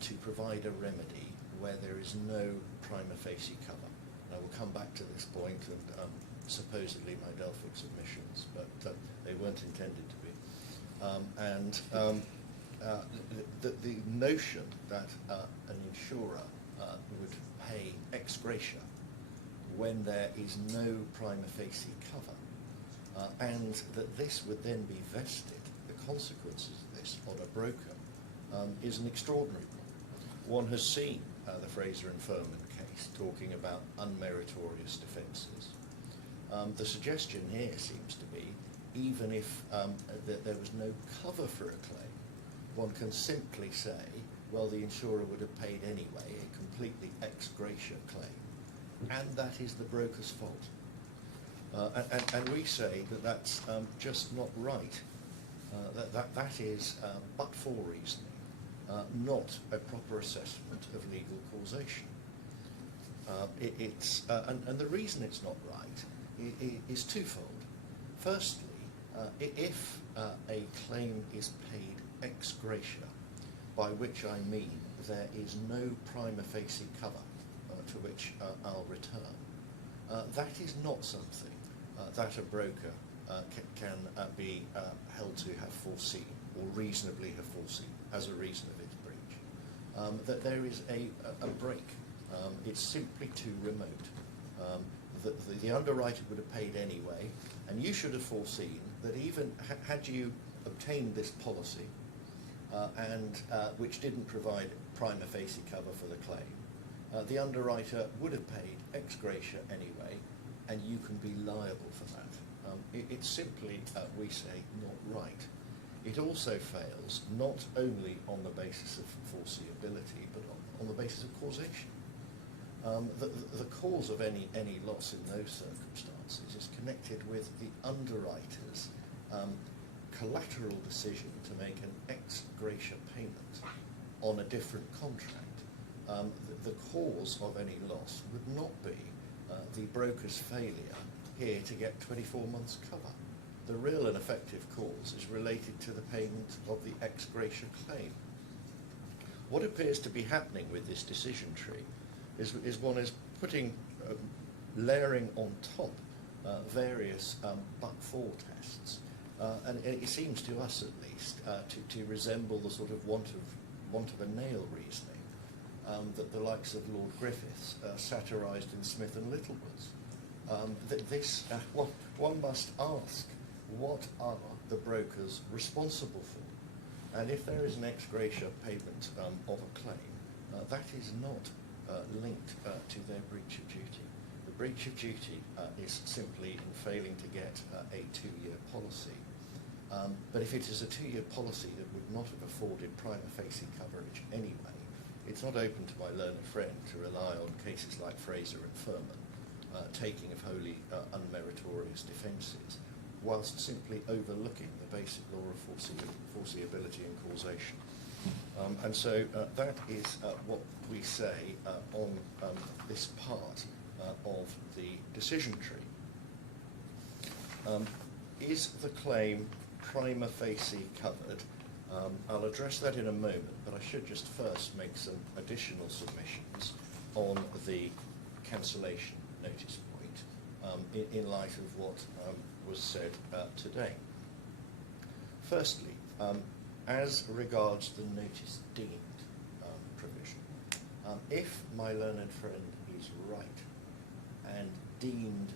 to provide a remedy where there is no prima facie cover. And I will come back to this point and supposedly my Delphic submissions, but they weren't intended to be. The notion that an insurer would pay ex gratia when there is no prima facie cover, and that this would then be vested, the consequences of this on a broker, is an extraordinary one. One has seen the Fraser and Furman case talking about unmeritorious defences. The suggestion here seems to be, even if there was no cover for a claim, one can simply say, well, the insurer would have paid anyway, a completely ex gratia claim, and that is the broker's fault. And we say that that's just not right. That is but-for reasoning, not a proper assessment of legal causation. And the reason it's not right is twofold. Firstly, if a claim is paid ex gratia, by which I mean there is no prima facie cover to which I'll return, that is not something that a broker can be held to have foreseen or reasonably have foreseen as a reason of its breach. That there is a break. It's simply too remote. The underwriter would have paid anyway, and you should have foreseen that even had you obtained this policy, which didn't provide prima facie cover for the claim, the underwriter would have paid ex gratia anyway, and you can be liable for that. It's simply, we say, not right. It also fails not only on the basis of foreseeability, but on the basis of causation. The cause of any loss in those circumstances is connected with the underwriter's collateral decision to make an ex gratia payment on a different contract. The cause of any loss would not be the broker's failure here to get 24 months cover. The real and effective cause is related to the payment of the ex gratia claim. What appears to be happening with this decision tree is one is putting, layering on top various but-for tests, and it seems to us at least to resemble the sort of want of a nail reasoning that the likes of Lord Griffiths satirised in Smith and Littlewoods. One must ask, what are the brokers responsible for? And if there is an ex gratia payment of a claim, that is not linked to their breach of duty. The breach of duty is simply in failing to get a 2-year policy. But if it is a 2-year policy that would not have afforded prima facie coverage anyway, it's not open to my learned friend to rely on cases like Fraser and Furman, taking of wholly unmeritorious defences, whilst simply overlooking the basic law of foreseeability and causation. And so that is what we say on this part of the decision tree. Is the claim prima facie covered? I'll address that in a moment, but I should just first make some additional submissions on the cancellation notice point in light of what was said today. Firstly, as regards the notice deemed provision, if my learned friend is right and deemed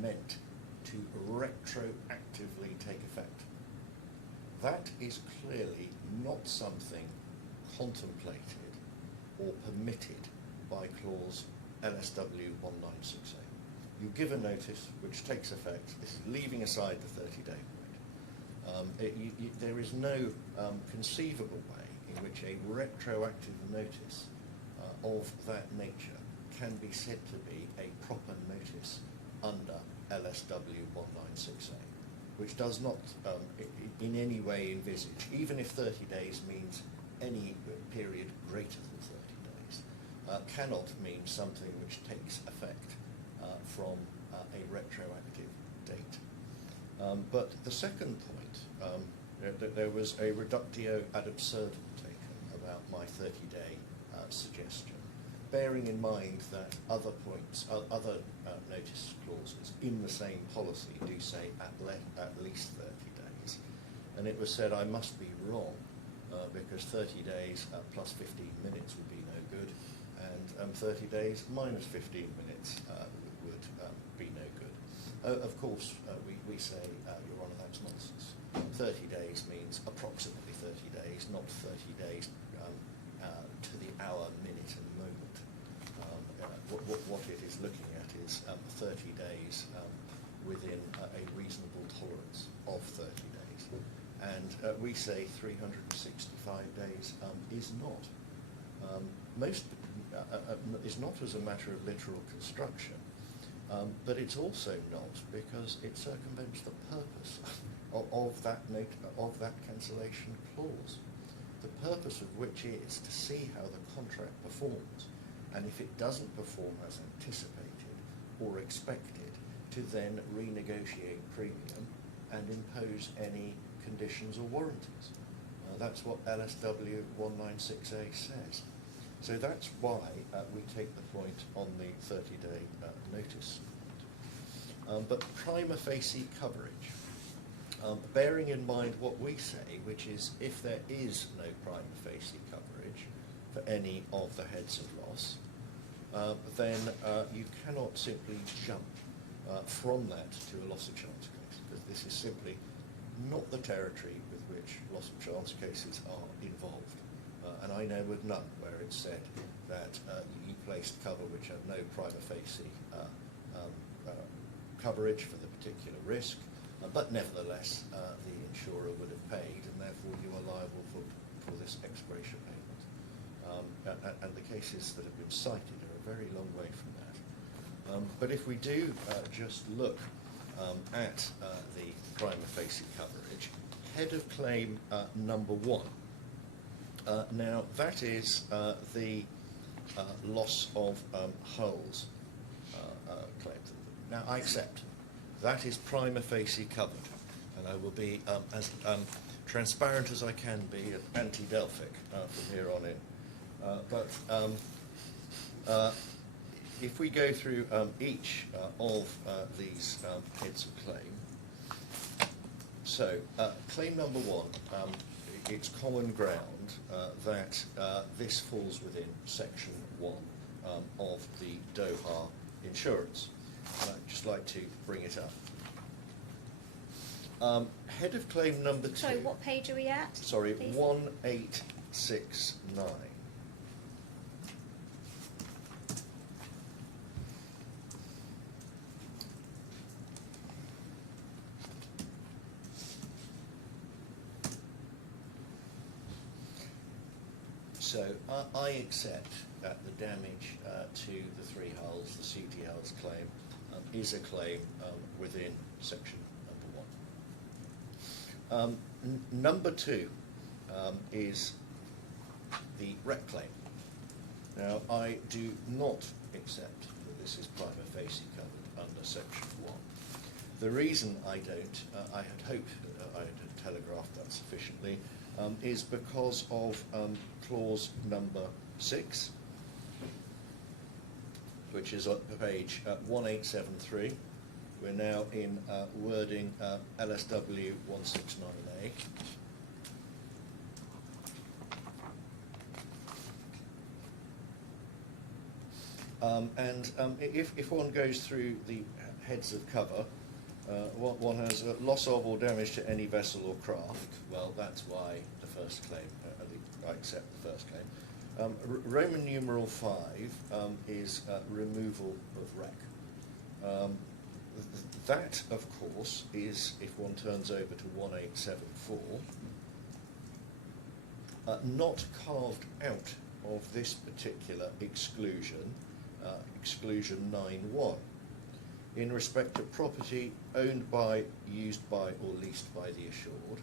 meant to retroactively take effect, that is clearly not something contemplated or permitted by clause LSW 1968. You give a notice which takes effect. This is leaving aside the 30-day point. There is no conceivable way in which a retroactive notice of that nature can be said to be a proper notice under LSW 1968, which does not in any way envisage, even if 30 days means any period greater than 30 days, cannot mean something which takes effect from a retroactive date. But the second point, there was a reductio ad absurdum taken about my 30-day suggestion, bearing in mind that other points, other notice clauses in the same policy do say at least 30 days. And it was said I must be wrong because 30 days plus 15 minutes would be no good, and 30 days minus 15 minutes would be no good. Of course, we say, Your Honour, that's nonsense. 30 days means approximately 30 days, not 30 days to the hour, minute and moment. What it is looking at is 30 days within a reasonable tolerance of 30 days. And we say 365 days is not. Is not as a matter of literal construction, but it's also not because it circumvents the purpose of that cancellation clause. The purpose of which is to see how the contract performs, and if it doesn't perform as anticipated or expected, to then renegotiate premium and impose any conditions or warranties. That's what LSW 196A says. So that's why we take the point on the 30-day notice. But prima facie coverage, bearing in mind what we say, which is if there is no prima facie coverage for any of the heads of loss, then you cannot simply jump from that to a loss of chance case, because this is simply not the territory with which loss of chance cases are involved. And I know of none where it's said that you placed cover which had no prima facie coverage for the particular risk, but nevertheless the insurer would have paid, and therefore you are liable for this expiration payment. And the cases that have been cited are a very long way from that. But if we do just look at the prima facie coverage, head of claim number 1. Now that is the loss of hulls claim. Now I accept that is prima facie covered, and I will be as transparent as I can be and anti-Delphic from here on in. If we go through each of these heads of claim, so claim number 1, it's common ground that this falls within section 1 of the Doha insurance. And I'd just like to bring it up. Head of claim number 2. Sorry, what page are we at? Sorry, please? 1869. So I accept that the damage to the 3 hulls, the CTL's claim, is a claim within section number 1. Number 2 is the wreck claim. Now I do not accept that this is prima facie covered under section 1. The reason I don't, I had hoped I had telegraphed that sufficiently, is because of clause number 6, which is on page 1873. We're now in wording LSW 169A. If one goes through the heads of cover, one has loss of or damage to any vessel or craft. Well, that's why the first claim, I accept the first claim. Roman numeral 5 is removal of wreck. That, of course, is, if one turns over to 1874, not carved out of this particular exclusion, exclusion 9.1. In respect of property owned by, used by, or leased by the assured.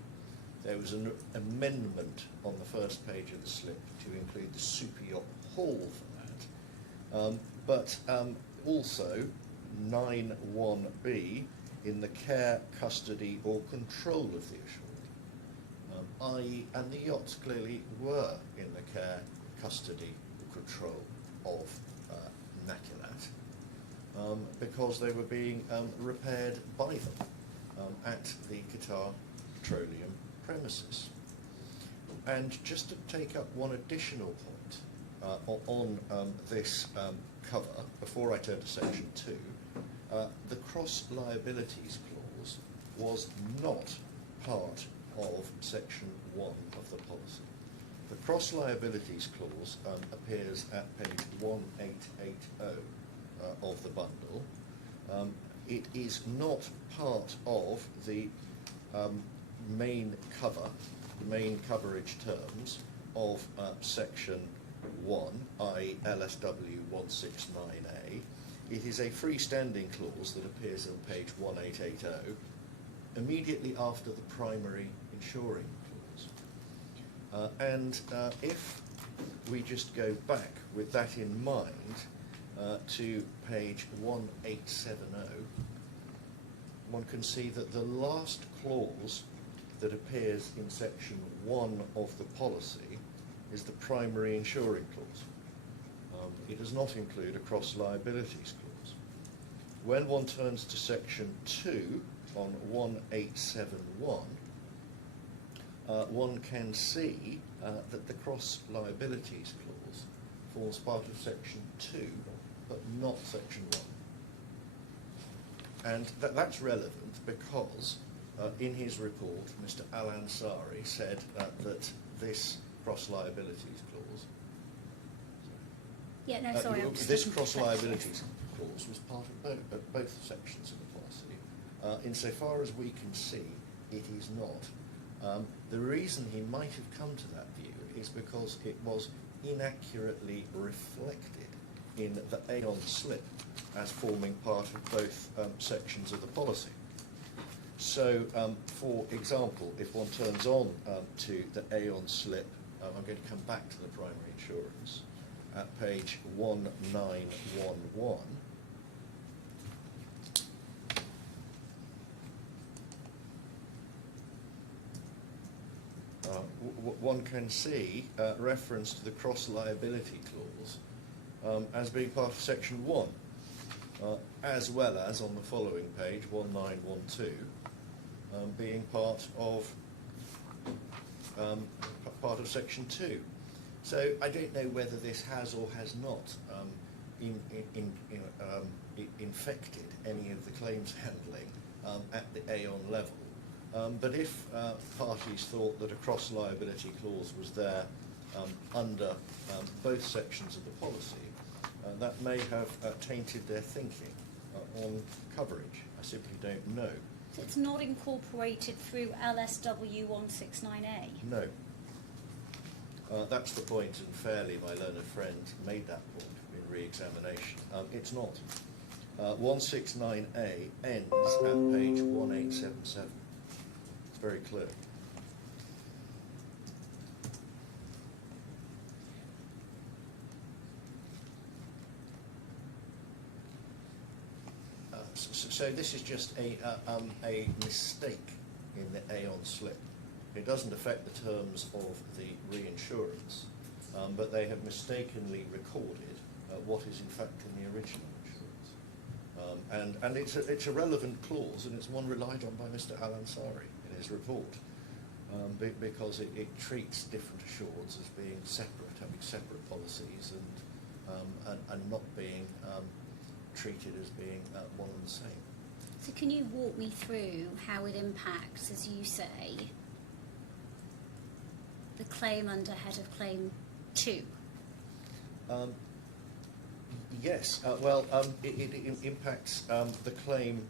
There was an amendment on the first page of the slip to include the super yacht hall for that, but also 9.1b in the care, custody, or control of the assured, i.e., and the yachts clearly were in the care, custody, or control of Nakilat, because they were being repaired by them at the Qatar Petroleum premises. And just to take up one additional point on this cover, before I turn to section 2, the cross liabilities clause was not part of section 1 of the policy. The cross liabilities clause appears at page 1880 of the bundle. It is not part of the main cover, the main coverage terms of section 1, i.e. LSW 169A. It is a freestanding clause that appears on page 1880, immediately after the primary insuring clause. If we just go back with that in mind to page 1870, one can see that the last clause that appears in section 1 of the policy is the primary insuring clause. It does not include a cross liabilities clause. When one turns to section 2 on 1871, one can see that the cross liabilities clause forms part of section 2, but not section 1. And that's relevant because in his report, Mr. Al-Ansari said that this cross liabilities clause, Yeah, no, sorry. I'm just this looking cross for that. liabilities clause was part of both sections of the policy. Insofar as we can see, it is not. The reason he might have come to that view is because it was inaccurately reflected in the Aon slip as forming part of both sections of the policy. So, for example, if one turns on to the Aon slip, I'm going to come back to the primary insurance at page 1911. One can see reference to the cross liability clause as being part of section 1, as well as on the following page 1912 being part of section 2. So I don't know whether this has or has not infected any of the claims handling at the Aon level. But if parties thought that a cross liability clause was there under both sections of the policy, that may have tainted their thinking on coverage. I simply don't know. So it's not incorporated through LSW 169A? No. That's the point, and fairly my learned friend made that point in re-examination. It's not. 169A ends at page 1877. It's very clear. So this is just a mistake in the Aon slip. It doesn't affect the terms of the reinsurance, but they have mistakenly recorded what is in fact in the original insurance. And it's a relevant clause, and it's one relied on by Mr. Al-Ansari in his report, because it treats different assureds as being separate, having separate policies, and not being treated as being one and the same. So can you walk me through how it impacts, as you say, the claim under head of claim 2? Yes, it impacts the claim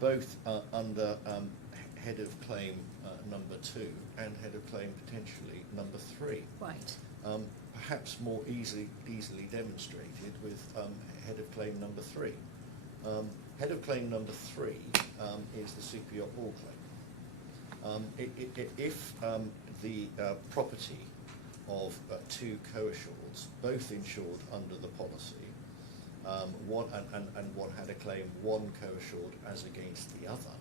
both under head of claim number 2 and head of claim potentially number 3. Right. Perhaps more easily demonstrated with head of claim number 3. Head of claim number 3 is the super yacht hall claim. If the property of two co-assureds, both insured under the policy, one had a claim one co-assured as against the other,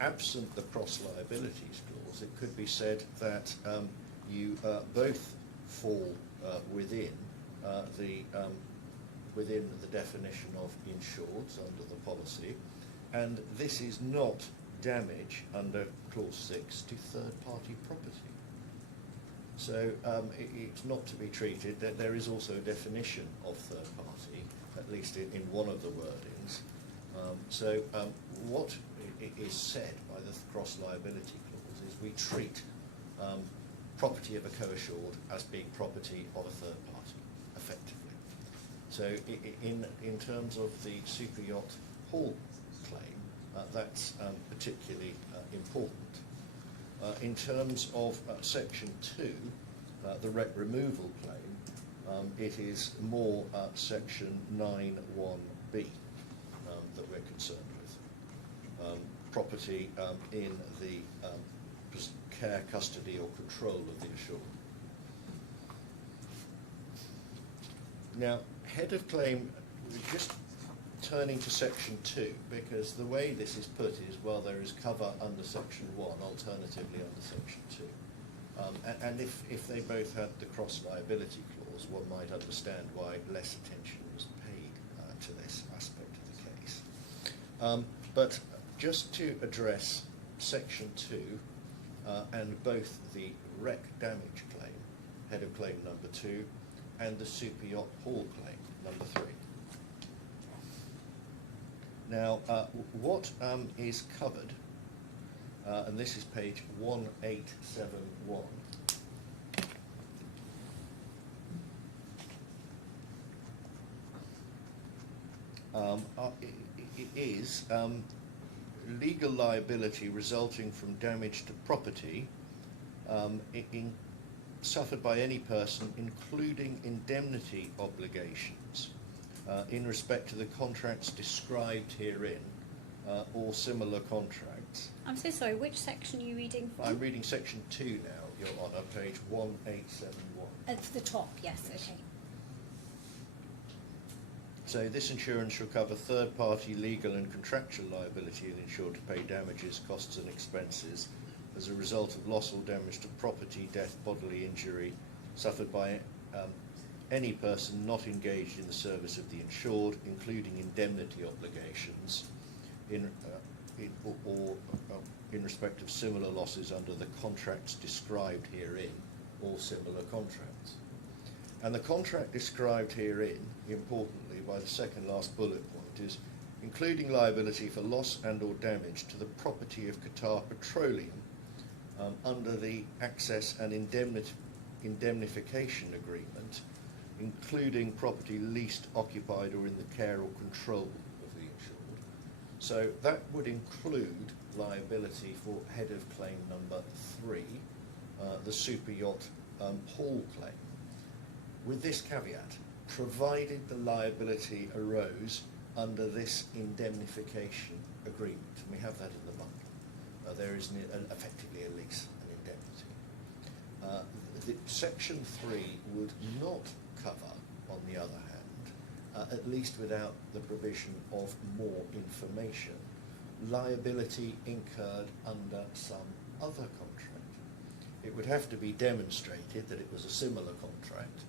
absent the cross liabilities clause, it could be said that you both fall within the definition of insureds under the policy, and this is not damage under clause 6 to third-party property. So it's not to be treated. There is also a definition of third party, at least in one of the wordings. What is said by the cross liability clause is we treat property of a co-assured as being property of a third party, effectively. So in terms of the super yacht hall claim, that's particularly important. In terms of section 2, the wreck removal claim, it is more section 9(1)(b) that we're concerned with. property in the care, custody or control of the insured. Now, head of claim, just turning to section 2, because the way this is put is, well, there is cover under section 1, alternatively under section 2. And if they both had the cross liability clause, one might understand why less attention was paid to this aspect of the case. But just to address section 2 and both the wreck damage claim, head of claim number 2, and the super yacht haul claim number 3. Now, what is covered, and this is page 1871, is legal liability resulting from damage to property suffered by any person, including indemnity obligations in respect to the contracts described herein or similar contracts. I'm so sorry, which section are you reading from? I'm reading section 2 now, Your Honour, page 1871. At the top, yes, okay. So this insurance shall cover third-party legal and contractual liability of the insured to pay damages, costs and expenses as a result of loss or damage to property, death, bodily injury suffered by any person not engaged in the service of the insured, including indemnity obligations in respect of similar losses under the contracts described herein or similar contracts. And the contract described herein, importantly, by the second last bullet point, is including liability for loss and or damage to the property of Qatar Petroleum under the access and indemnification agreement, including property leased, occupied or in the care or control of the insured. So that would include liability for head of claim number 3, the super yacht haul claim. With this caveat, provided the liability arose under this indemnification agreement, and we have that in the bundle. There is effectively a lease, an indemnity. Section 3 would not cover, on the other hand, at least without the provision of more information, liability incurred under some other contract. It would have to be demonstrated that it was a similar contract,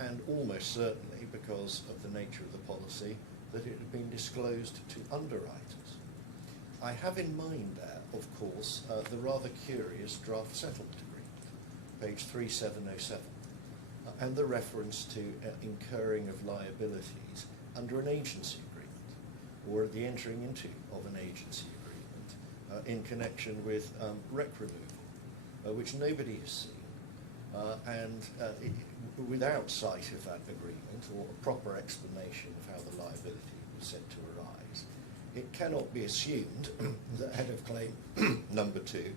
and almost certainly, because of the nature of the policy, that it had been disclosed to underwriters. I have in mind there, of course, the rather curious draft settlement agreement, page 3707, and the reference to incurring of liabilities under an agency agreement, or the entering into of an agency agreement in connection with wreck removal, which nobody has seen. Without sight of that agreement or a proper explanation of how the liability was said to arise, it cannot be assumed that head of claim number 2,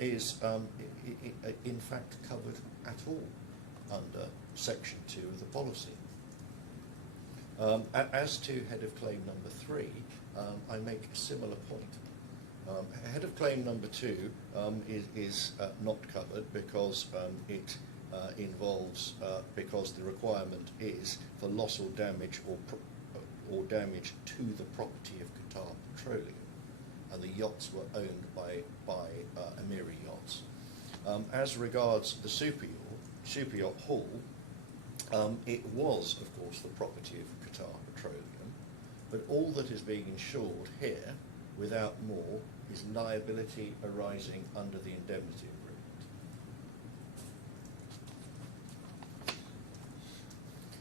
is in fact covered at all under section 2 of the policy. As to head of claim number 3, I make a similar point. Head of claim number 2 is not covered because it involves, because the requirement is for loss or damage or damage to the property of Qatar Petroleum, and the yachts were owned by Emiri Yachts. As regards the super yacht haul, it was, of course, the property of Qatar Petroleum, but all that is being insured here, without more, is liability arising under the indemnity agreement.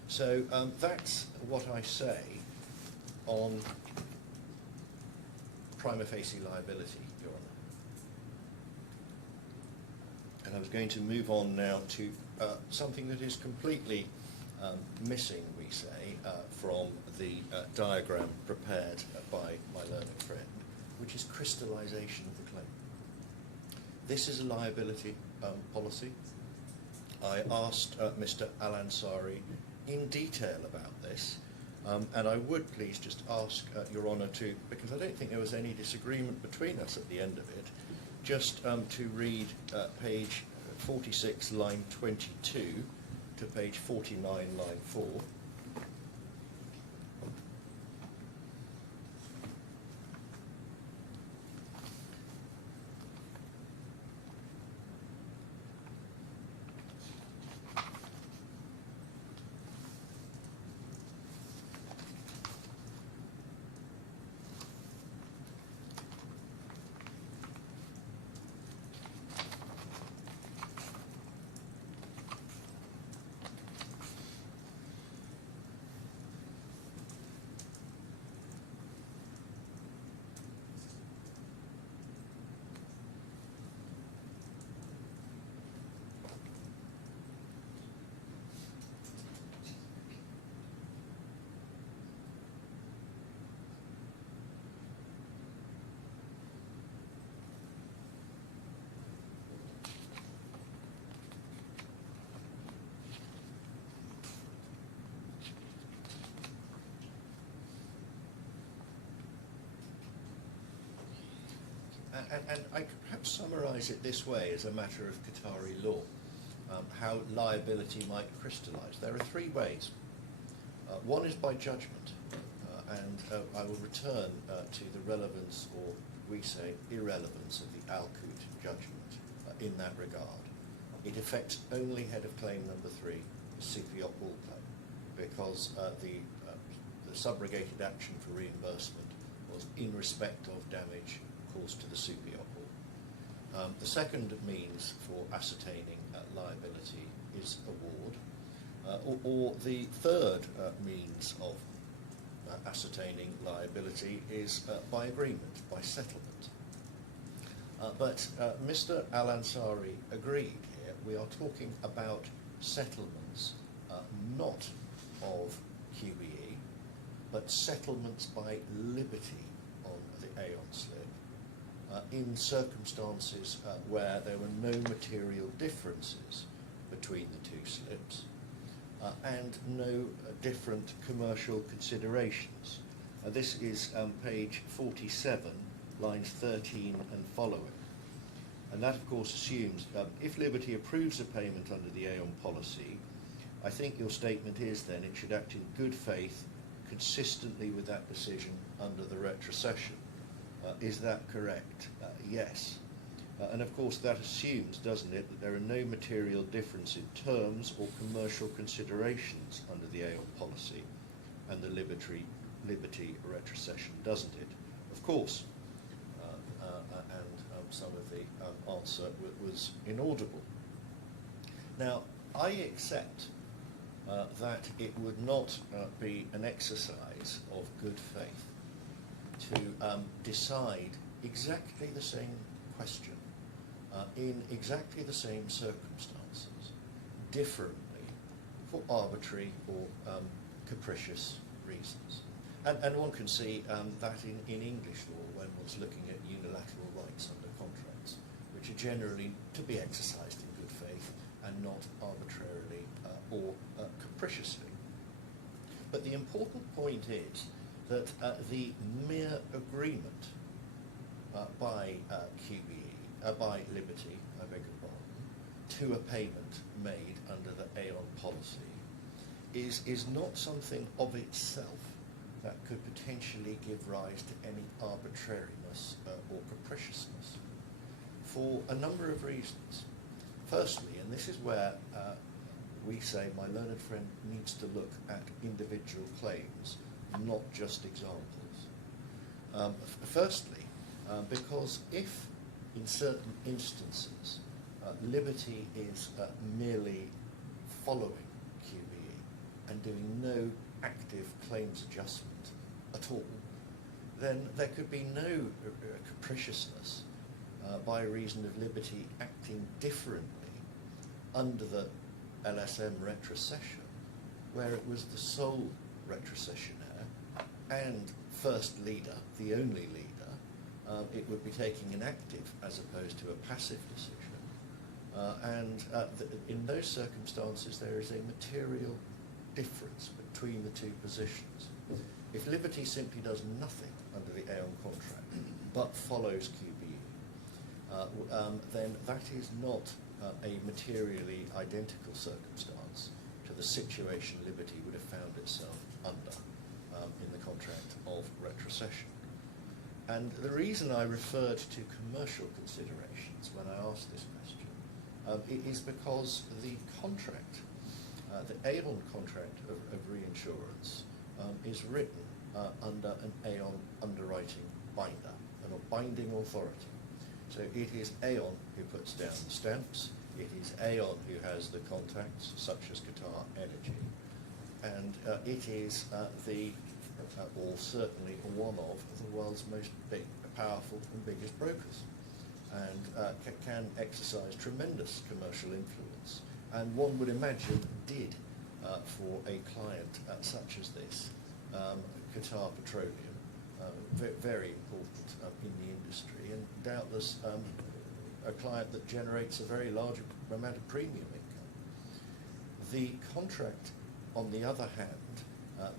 So that's what I say on prima facie liability, Your Honour. And I was going to move on now to something that is completely missing, we say, from the diagram prepared by my learned friend, which is crystallisation of the claim. This is a liability policy. I asked Mr. Al-Ansari in detail about this, And I would please just ask Your Honour to, because I don't think there was any disagreement between us at the end of it, just to read page 46, line 22 to page 49, line 4. And I could perhaps summarise it this way as a matter of Qatari law, how liability might crystallise. There are three ways. One is by judgment, and I will return to the relevance, or we say irrelevance, of the Al-Qut judgment in that regard. It affects only head of claim number 3, CFI all claim, because the subrogated action for reimbursement was in respect of damage caused to the CFI all. The second means for ascertaining liability is award, or the third means of ascertaining liability is by agreement, by settlement. But Mr. Al-Ansari agreed here. We are talking about settlements not of QBE, but settlements by liberty on the Aon slip in circumstances where there were no material differences between the two slips and no different commercial considerations. This is page 47, lines 13 and following. And that, of course, assumes if Liberty approves a payment under the Aon policy, I think your statement is then it should act in good faith, consistently with that decision under the retrocession. Is that correct? Yes. And of course that assumes, doesn't it, that there are no material difference in terms or commercial considerations under the Aon policy and the Liberty retrocession, doesn't it? Of course. And some of the answer was inaudible. Now, I accept that it would not be an exercise of good faith to decide exactly the same question in exactly the same circumstances differently for arbitrary or capricious reasons. And one can see that in English law when one's looking at unilateral rights under contracts, which are generally to be exercised in good faith and not arbitrarily or capriciously. But the important point is that the mere agreement by QBE, by Liberty, I beg your pardon, to a payment made under the Aon policy is not something of itself that could potentially give rise to any arbitrariness or capriciousness for a number of reasons. Firstly, and this is where we say my learned friend needs to look at individual claims, not just examples. Firstly, because if in certain instances Liberty is merely following QBE and doing no active claims adjustment at all, then there could be no capriciousness by reason of Liberty acting differently under the LSM retrocession, where it was the sole retrocessionaire and first leader, the only leader. It would be taking an active as opposed to a passive decision. In those circumstances, there is a material difference between the two positions. If Liberty simply does nothing under the Aon contract but follows QBE, then that is not a materially identical circumstance to the situation Liberty would have found itself under in the contract of retrocession. And the reason I referred to commercial considerations when I asked this question is because the contract, the Aon contract of reinsurance, is written under an Aon underwriting binder, a binding authority. So it is Aon who puts down the stamps, it is Aon who has the contacts, such as Qatar Energy, and it is or certainly one of the world's most powerful and biggest brokers, and can exercise tremendous commercial influence, and one would imagine did for a client such as this, Qatar Petroleum, very important in the industry, and doubtless a client that generates a very large amount of premium income. The contract, on the other hand,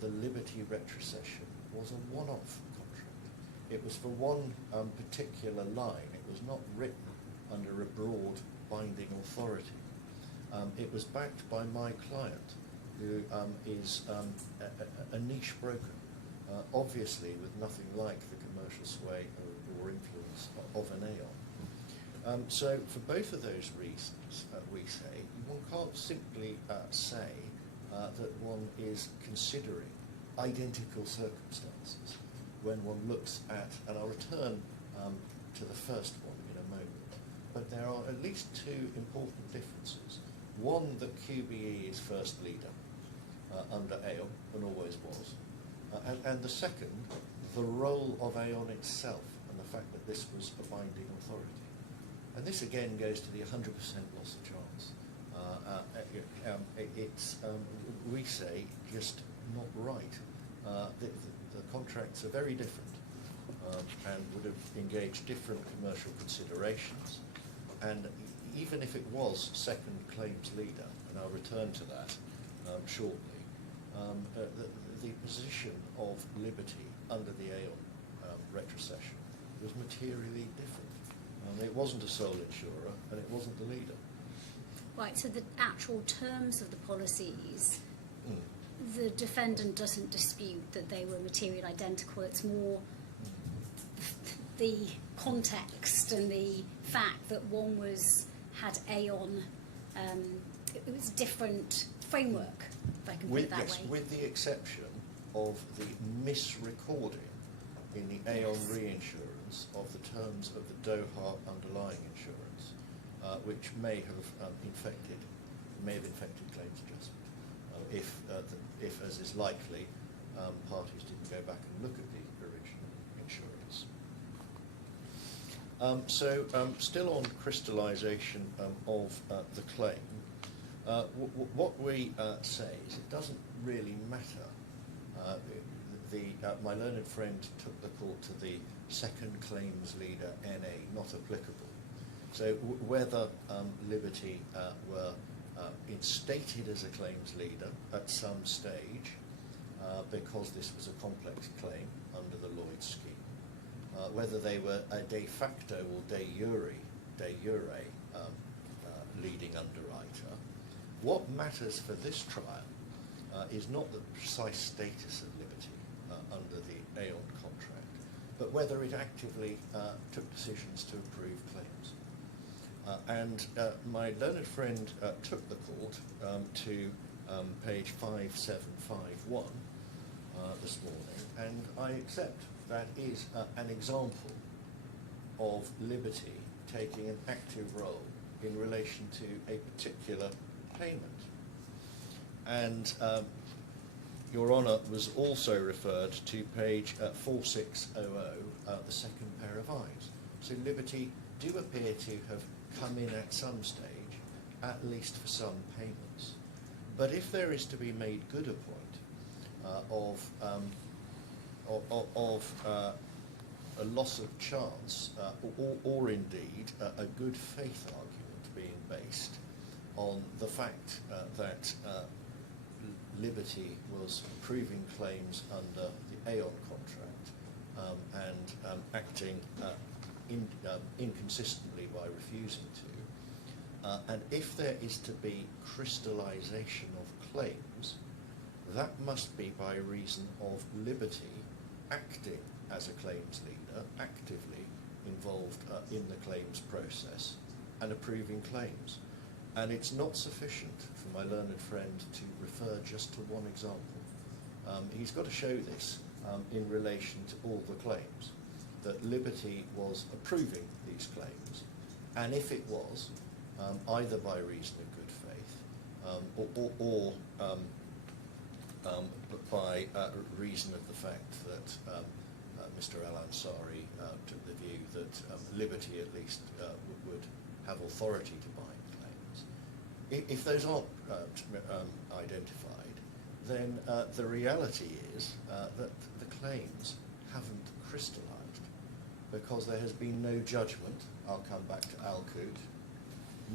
the Liberty retrocession, was a one-off contract. It was for one particular line. It was not written under a broad binding authority. It was backed by my client, who is a niche broker, obviously with nothing like the commercial sway or influence of an Aon. So for both of those reasons, we say, one can't simply say that one is considering identical circumstances when one looks at, and I'll return to the first one in a moment, but there are at least two important differences. One, that QBE is first leader under Aon, and always was, and the second, the role of Aon itself, and the fact that this was a binding authority. And this again goes to the 100% loss of chance. It's, we say, just not right. The contracts are very different and would have engaged different commercial considerations. And even if it was second claims leader, and I'll return to that shortly, the position of Liberty under the Aon retrocession was materially different. It wasn't a sole insurer, and it wasn't the leader. Right, so the actual terms of the policies, the defendant doesn't dispute that they were materially identical. It's more the context and the fact that one had Aon, it was a different framework, if I can put it that way. With the exception of the misrecording in the Aon reinsurance of the terms of the Doha underlying insurance, which may have infected claims adjustment, if as is likely, parties didn't go back and look at the original insurance. Still on crystallisation of the claim, what we say is it doesn't really matter. My learned friend took the court to the second claims leader, NA, not applicable. So whether Liberty were instated as a claims leader at some stage, because this was a complex claim under the Lloyd's scheme, whether they were a de facto or de jure leading underwriter, what matters for this trial is not the precise status of Liberty under the Aon contract, but whether it actively took decisions to approve claims. And my learned friend took the court to page 5751 this morning, and I accept that is an example of Liberty taking an active role in relation to a particular payment. And Your Honour was also referred to page 4600, the second pair of eyes. So Liberty do appear to have come in at some stage, at least for some payments. But if there is to be made good a point of a loss of chance, or indeed a good faith argument being based on the fact that Liberty was approving claims under the Aon contract and acting inconsistently by refusing to. And if there is to be crystallisation of claims, that must be by reason of Liberty acting as a claims leader, actively involved in the claims process and approving claims. And it's not sufficient for my learned friend to refer just to one example. He's got to show this in relation to all the claims, that Liberty was approving these claims, and if it was, either by reason of good faith or by reason of the fact that Mr. Al-Ansari took the view that Liberty at least would have authority to bind claims. If those aren't identified, then the reality is that the claims haven't crystallised because there has been no judgment, I'll come back to Al-Qut,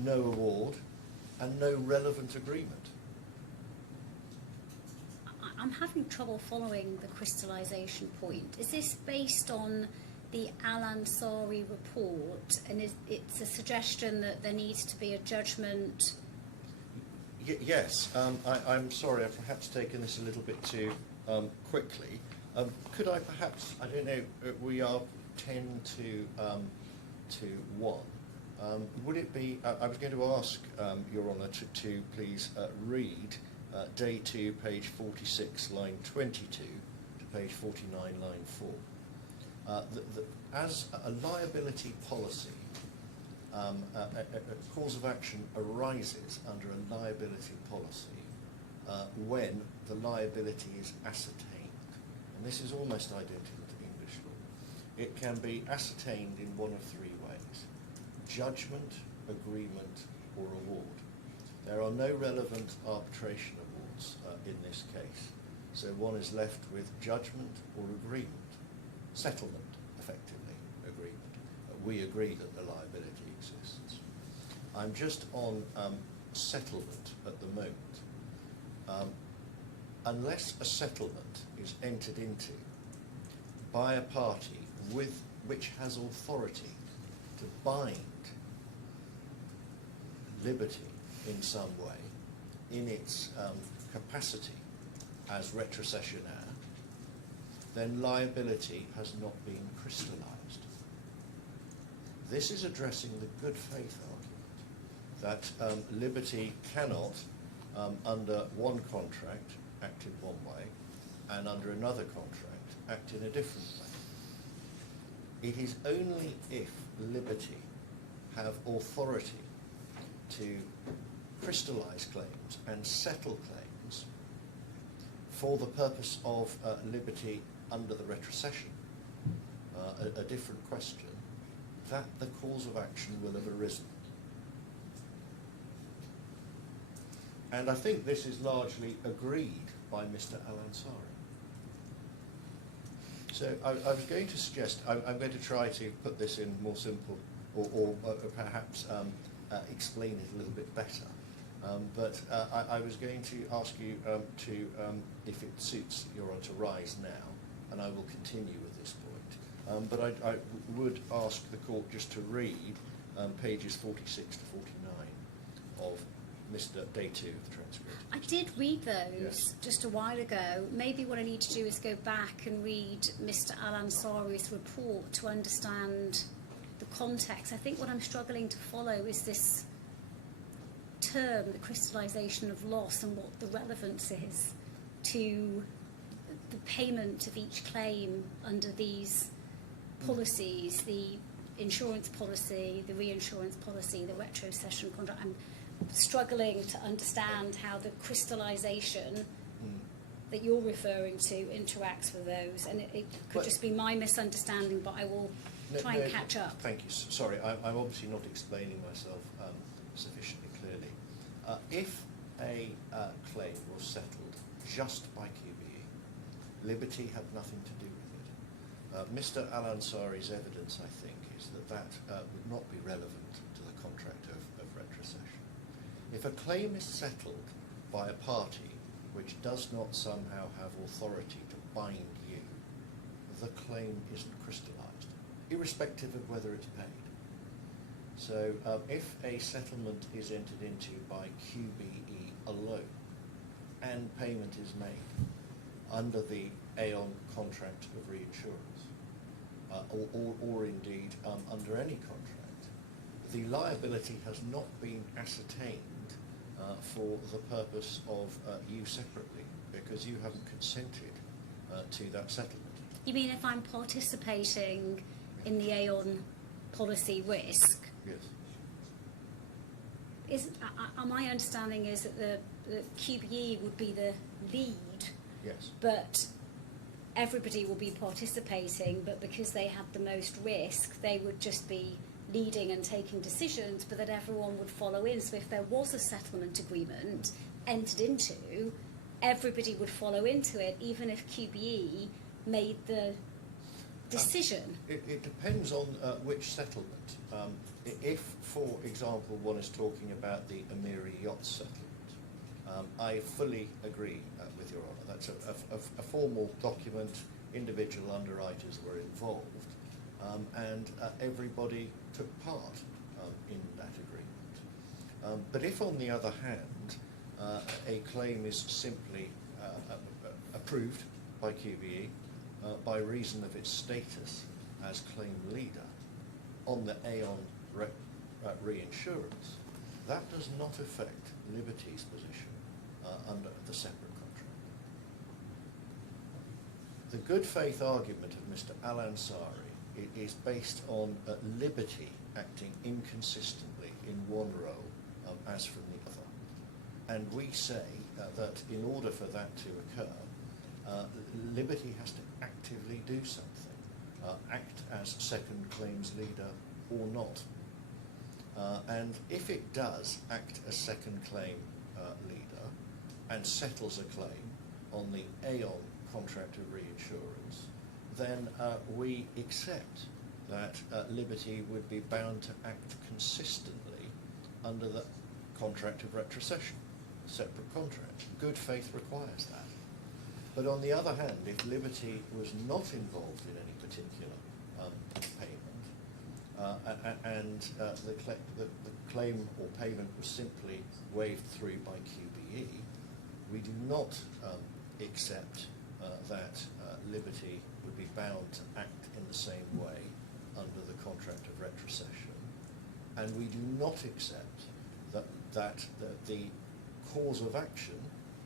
no award, and no relevant agreement. I'm having trouble following the crystallisation point. Is this based on the Al-Ansari report, and it's a suggestion that there needs to be a judgment? Yes, I'm sorry, I've perhaps taken this a little bit too quickly. Could I perhaps, I don't know, we are 10 to 1. Would it be, I was going to ask Your Honour to please read Day 2, page 46, line 22, to page 49, line 4. As a liability policy, a cause of action arises under a liability policy when the liability is ascertained. And this is almost identical to English law. It can be ascertained in one of three ways: judgment, agreement, or award. There are no relevant arbitration awards in this case, so one is left with judgment or agreement, settlement, effectively, agreement. We agree that the liability exists. I'm just on settlement at the moment. Unless a settlement is entered into by a party which has authority to bind Liberty in some way in its capacity as retrocessionaire, then liability has not been crystallised. This is addressing the good faith argument that Liberty cannot, under one contract, act in one way, and under another contract, act in a different way. It is only if Liberty have authority to crystallise claims and settle claims for the purpose of Liberty under the retrocession, a different question, that the cause of action will have arisen. And I think this is largely agreed by Mr. Al-Ansari. So I was going to suggest, I'm going to try to put this in more simple, or perhaps explain it a little bit better. But I was going to ask you if it suits Your Honour, to rise now, and I will continue with this point. But I would ask the court just to read pages 46 to 49 of Mr. Day 2 of the transcript. I did read those Yes. just a while ago. Maybe what I need to do is go back and read Mr. Al-Ansari's report to understand the context. I think what I'm struggling to follow is this term, the crystallisation of loss, and what the relevance is to the payment of each claim under these policies, the insurance policy, the reinsurance policy, the retrocession contract. I'm struggling to understand how the crystallisation that you're referring to interacts with those, and it could just be my misunderstanding, but I will try and catch up. Thank you. Sorry, I'm obviously not explaining myself sufficiently clearly. If a claim was settled just by QBE, Liberty had nothing to do with it. Mr. Al-Ansari's evidence, I think, is that would not be relevant to the contract of retrocession. If a claim is settled by a party which does not somehow have authority to bind you, the claim isn't crystallised, irrespective of whether it's paid. So if a settlement is entered into by QBE alone and payment is made under the Aon contract of reinsurance, or indeed under any contract, the liability has not been ascertained for the purpose of you separately, because you haven't consented to that settlement. You mean if I'm participating in the Aon policy risk? Yes. My understanding is that the QBE would be the lead, Yes. but everybody will be participating, but because they had the most risk, they would just be leading and taking decisions, but that everyone would follow in. So if there was a settlement agreement entered into, everybody would follow into it, even if QBE made the decision. It depends on which settlement. If, for example, one is talking about the Amiri yacht settlement, I fully agree with Your Honour. That's a formal document, individual underwriters were involved, and everybody took part in that agreement. But if, on the other hand, a claim is simply approved by QBE by reason of its status as claim leader on the Aon reinsurance, that does not affect Liberty's position under the separate contract. The good faith argument of Mr. Al-Ansari is based on Liberty acting inconsistently in one role as from the other. And we say that in order for that to occur, Liberty has to actively do something, act as second claims leader or not. And if it does act as second claim leader and settles a claim on the Aon contract of reinsurance, then we accept that Liberty would be bound to act consistently under the contract of retrocession, a separate contract. Good faith requires that. But on the other hand, if Liberty was not involved in any particular payment, and the claim or payment was simply waved through by QBE, we do not accept that Liberty would be bound to act in the same way under the contract of retrocession, and we do not accept that the cause of action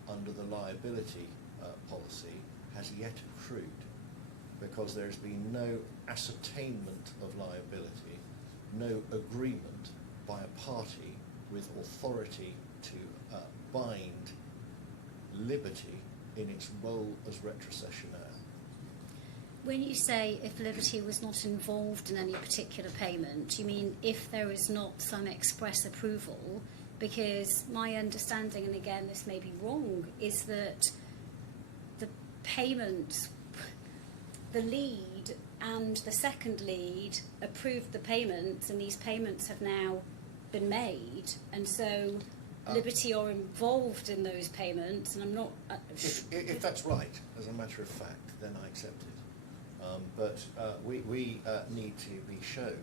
under the liability policy has yet accrued, because there has been no ascertainment of liability, no agreement by a party with authority to bind Liberty in its role as retrocessionaire. When you say if Liberty was not involved in any particular payment, you mean if there is not some express approval? Because my understanding, and again this may be wrong, is that the payments, the lead and the second lead approved the payments, and these payments have now been made, and so Liberty are involved in those payments, and I'm not... If that's right, as a matter of fact, then I accept it. But we need to be shown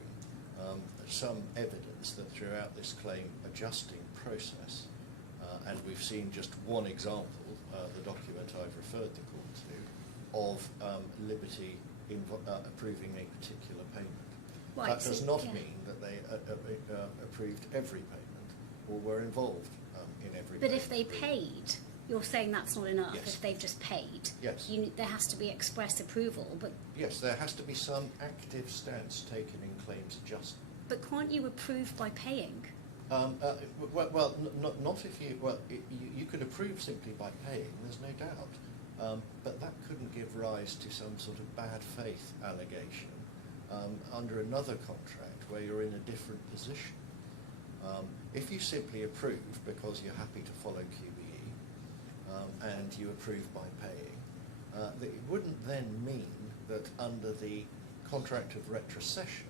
some evidence that throughout this claim adjusting process, and we've seen just one example, the document I've referred the court to, of Liberty approving a particular payment. Right, that does not yeah. mean that they approved every payment or were involved in every But payment. if they paid, you're saying that's not enough. Yes. If they've just paid, Yes. there has to be express approval. But Yes, there has to be some active stance taken in claims adjustment. can't you approve by paying? Not if you... Well, you could approve simply by paying, there's no doubt. But that couldn't give rise to some sort of bad faith allegation under another contract where you're in a different position. If you simply approve because you're happy to follow QBE and you approve by paying, it wouldn't then mean that under the contract of retrocession,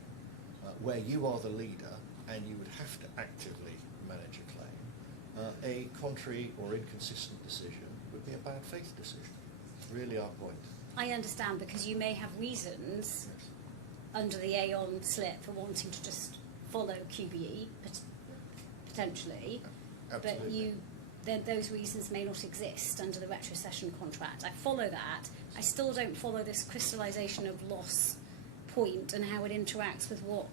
where you are the leader and you would have to actively manage a claim, a contrary or inconsistent decision would would be a bad faith decision. It's really our point. I understand, because you may have reasons Yes. under the Aon slip for wanting to just follow QBE, potentially, but Absolutely. then those reasons may not exist under the retrocession contract. I follow that. I still don't follow this crystallisation of loss point and how it interacts with what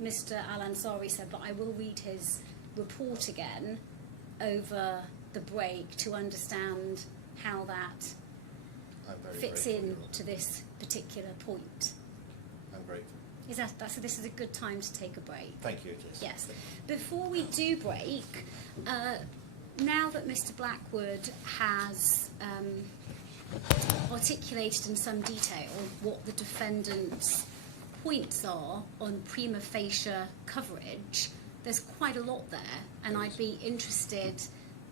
Mr. Al-Ansari said, but I will read his report again over the break to understand how that I'm very fits grateful, Your into this particular point. Honour. I'm grateful. So this is a good time to take a break. Thank you, it is. Yes. Before we do break, now that Mr. Blackwood has articulated in some detail what the defendant's points are on prima facie coverage, there's quite a lot there, and I'd be interested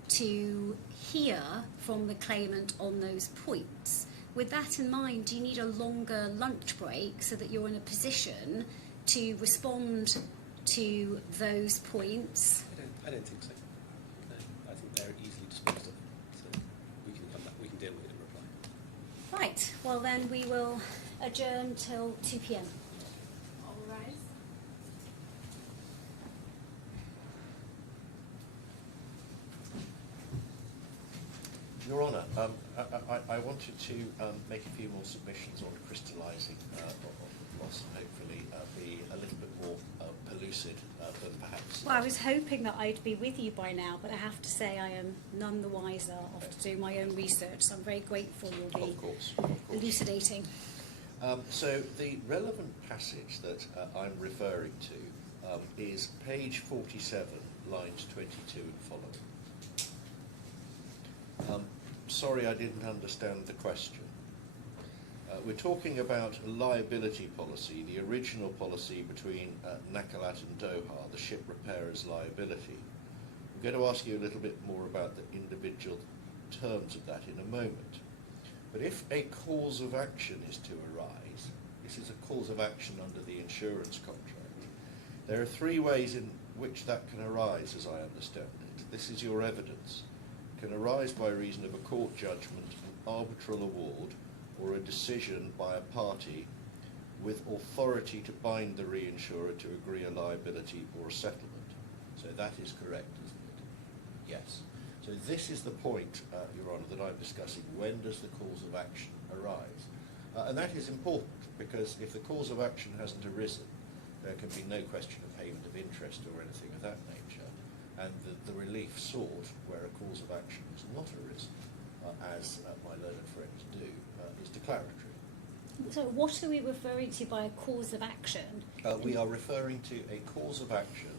to hear from the claimant on those points. With that in mind, do you need a longer lunch break so that you're in a position to respond to those points? I don't think so. No, I think they're easily disposed of. So we can come back, we can deal with it in reply. Right, well then we will adjourn till 2 p.m. All rise. Your Honour, I wanted to make a few more submissions on crystallising loss and hopefully be a little bit more pellucid than perhaps. Well, I was hoping that I'd be with you by now, but I have to say I am none the wiser after doing my own research, so I'm very grateful you'll be Of course, of course. elucidating. So the relevant passage that I'm referring to is page 47, lines 22 and following. Sorry, I didn't understand the question. We're talking about a liability policy, the original policy between Nakalat and Doha, the ship repairer's liability. I'm going to ask you a little bit more about the individual terms of that in a moment. But if a cause of action is to arise, this is a cause of action under the insurance contract, there are three ways in which that can arise, as I understand it. This is your evidence. It can arise by reason of a court judgment, an arbitral award, or a decision by a party with authority to bind the reinsurer to agree a liability or a settlement. So that is correct, isn't it? Yes. So this is the point, Your Honour, that I'm discussing. When does the cause of action arise? And that is important, because if the cause of action hasn't arisen, there can be no question of payment of interest or anything of that nature. And the relief sought, where a cause of action has not arisen, as my learned friends do, is declaratory. So what are we referring to by a cause of action? We are referring to a cause of action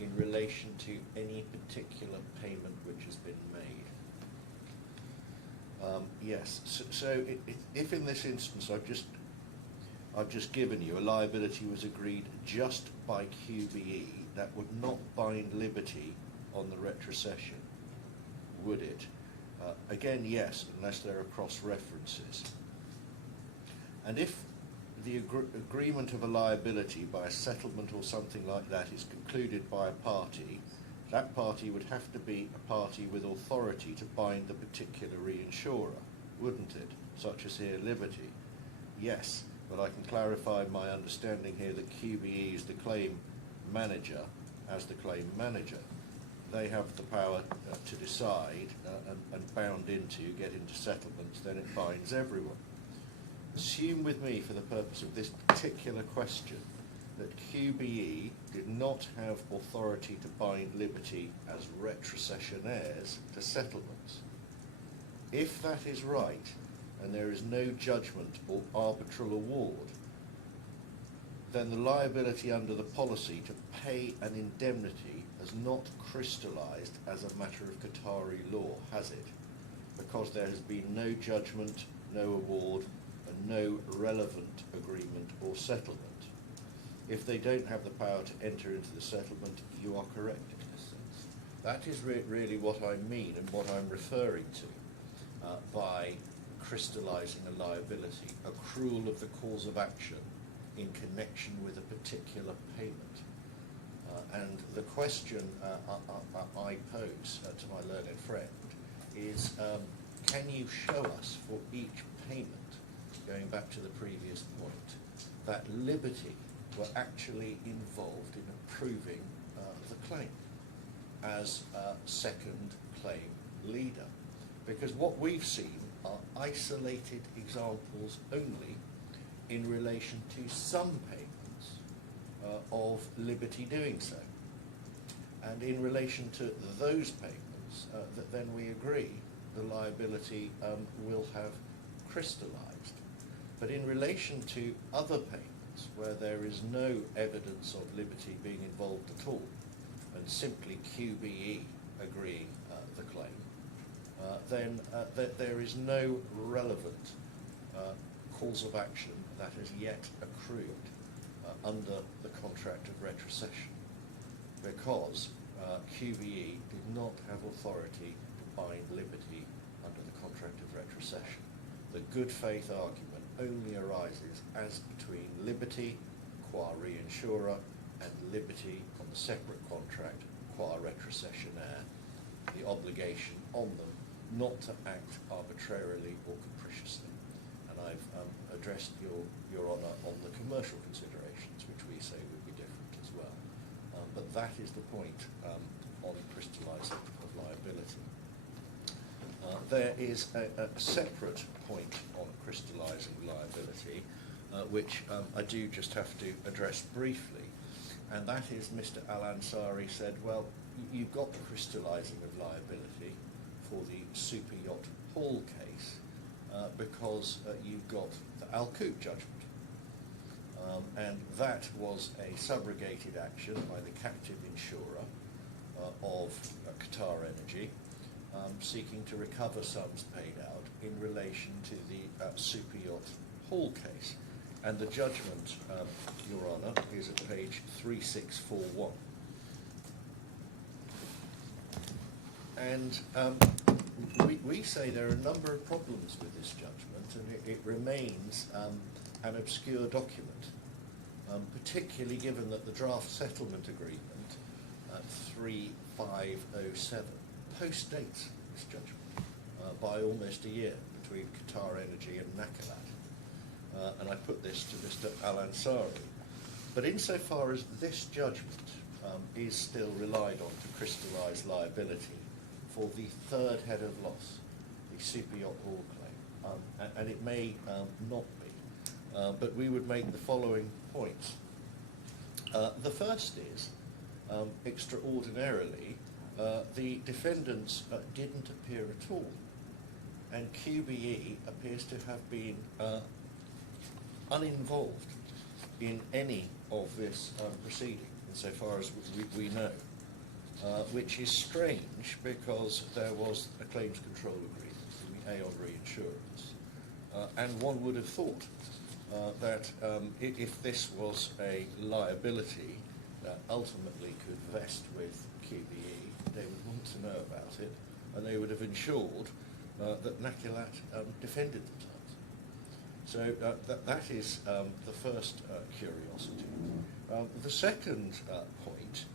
in relation to any particular payment which has been made. Yes. So if in this instance I've just given you a liability was agreed just by QBE, that would not bind Liberty on the retrocession, would it? Again, yes, unless there are cross-references. And if the agreement of a liability by a settlement or something like that is concluded by a party, that party would have to be a party with authority to bind the particular reinsurer, wouldn't it? Such as here, Liberty. Yes, but I can clarify my understanding here that QBE is the claim manager as the claim manager. They have the power to decide and bound into, get into settlements, then it binds everyone. Assume with me, for the purpose of this particular question, that QBE did not have authority to bind Liberty as retrocessionaires to settlements. If that is right, and there is no judgment or arbitral award, then the liability under the policy to pay an indemnity has not crystallised as a matter of Qatari law, has it? Because there has been no judgment, no award, and no relevant agreement or settlement. If they don't have the power to enter into the settlement, you are correct in this sense. That is really what I mean and what I'm referring to by crystallising a liability, accrual of the cause of action in connection with a particular payment. And the question I pose to my learned friend is, can you show us for each payment, going back to the previous point, that Liberty were actually involved in approving the claim as a second claim leader? Because what we've seen are isolated examples only in relation to some payments of Liberty doing so. And in relation to those payments, then we agree the liability will have crystallised. But in relation to other payments where there is no evidence of Liberty being involved at all, and simply QBE agreeing the claim, then there is no relevant cause of action that has yet accrued under the contract of retrocession, because QBE did not have authority to bind Liberty under the contract of retrocession. The good faith argument only arises as between Liberty, qua reinsurer, and Liberty on the separate contract, qua retrocessionaire, the obligation on them not to act arbitrarily or capriciously. And I've addressed your Honour on the commercial considerations, which we say would be different as well. But that is the point on crystallising of liability. There is a separate point on crystallising liability, which I do just have to address briefly, and that is Mr. Al-Ansari said, well, you've got the crystallising of liability for the Super Yacht Hall case because you've got the Al-Qut judgment. And that was a subrogated action by the captive insurer of Qatar Energy, seeking to recover sums paid out in relation to the Super Yacht Hall case. And the judgment, Your Honour, is at page 3641. And we say there are a number of problems with this judgment, and it remains an obscure document, particularly given that the draft settlement agreement at 3507 postdates this judgment by almost a year between Qatar Energy and Nakilat. And I put this to Mr. Al-Ansari. But insofar as this judgment is still relied on to crystallise liability for the third head of loss, the Super Yacht Hall claim, and it may not be, but we would make the following points. The first is, extraordinarily, the defendants didn't appear at all, and QBE appears to have been uninvolved in any of this proceeding, insofar as we know, which is strange because there was a claims control agreement in the Aon Reinsurance, and one would have thought that if this was a liability that ultimately could vest with QBE, they would want to know about it, and they would have ensured that Nakilat defended themselves. So that is the first curiosity. The second point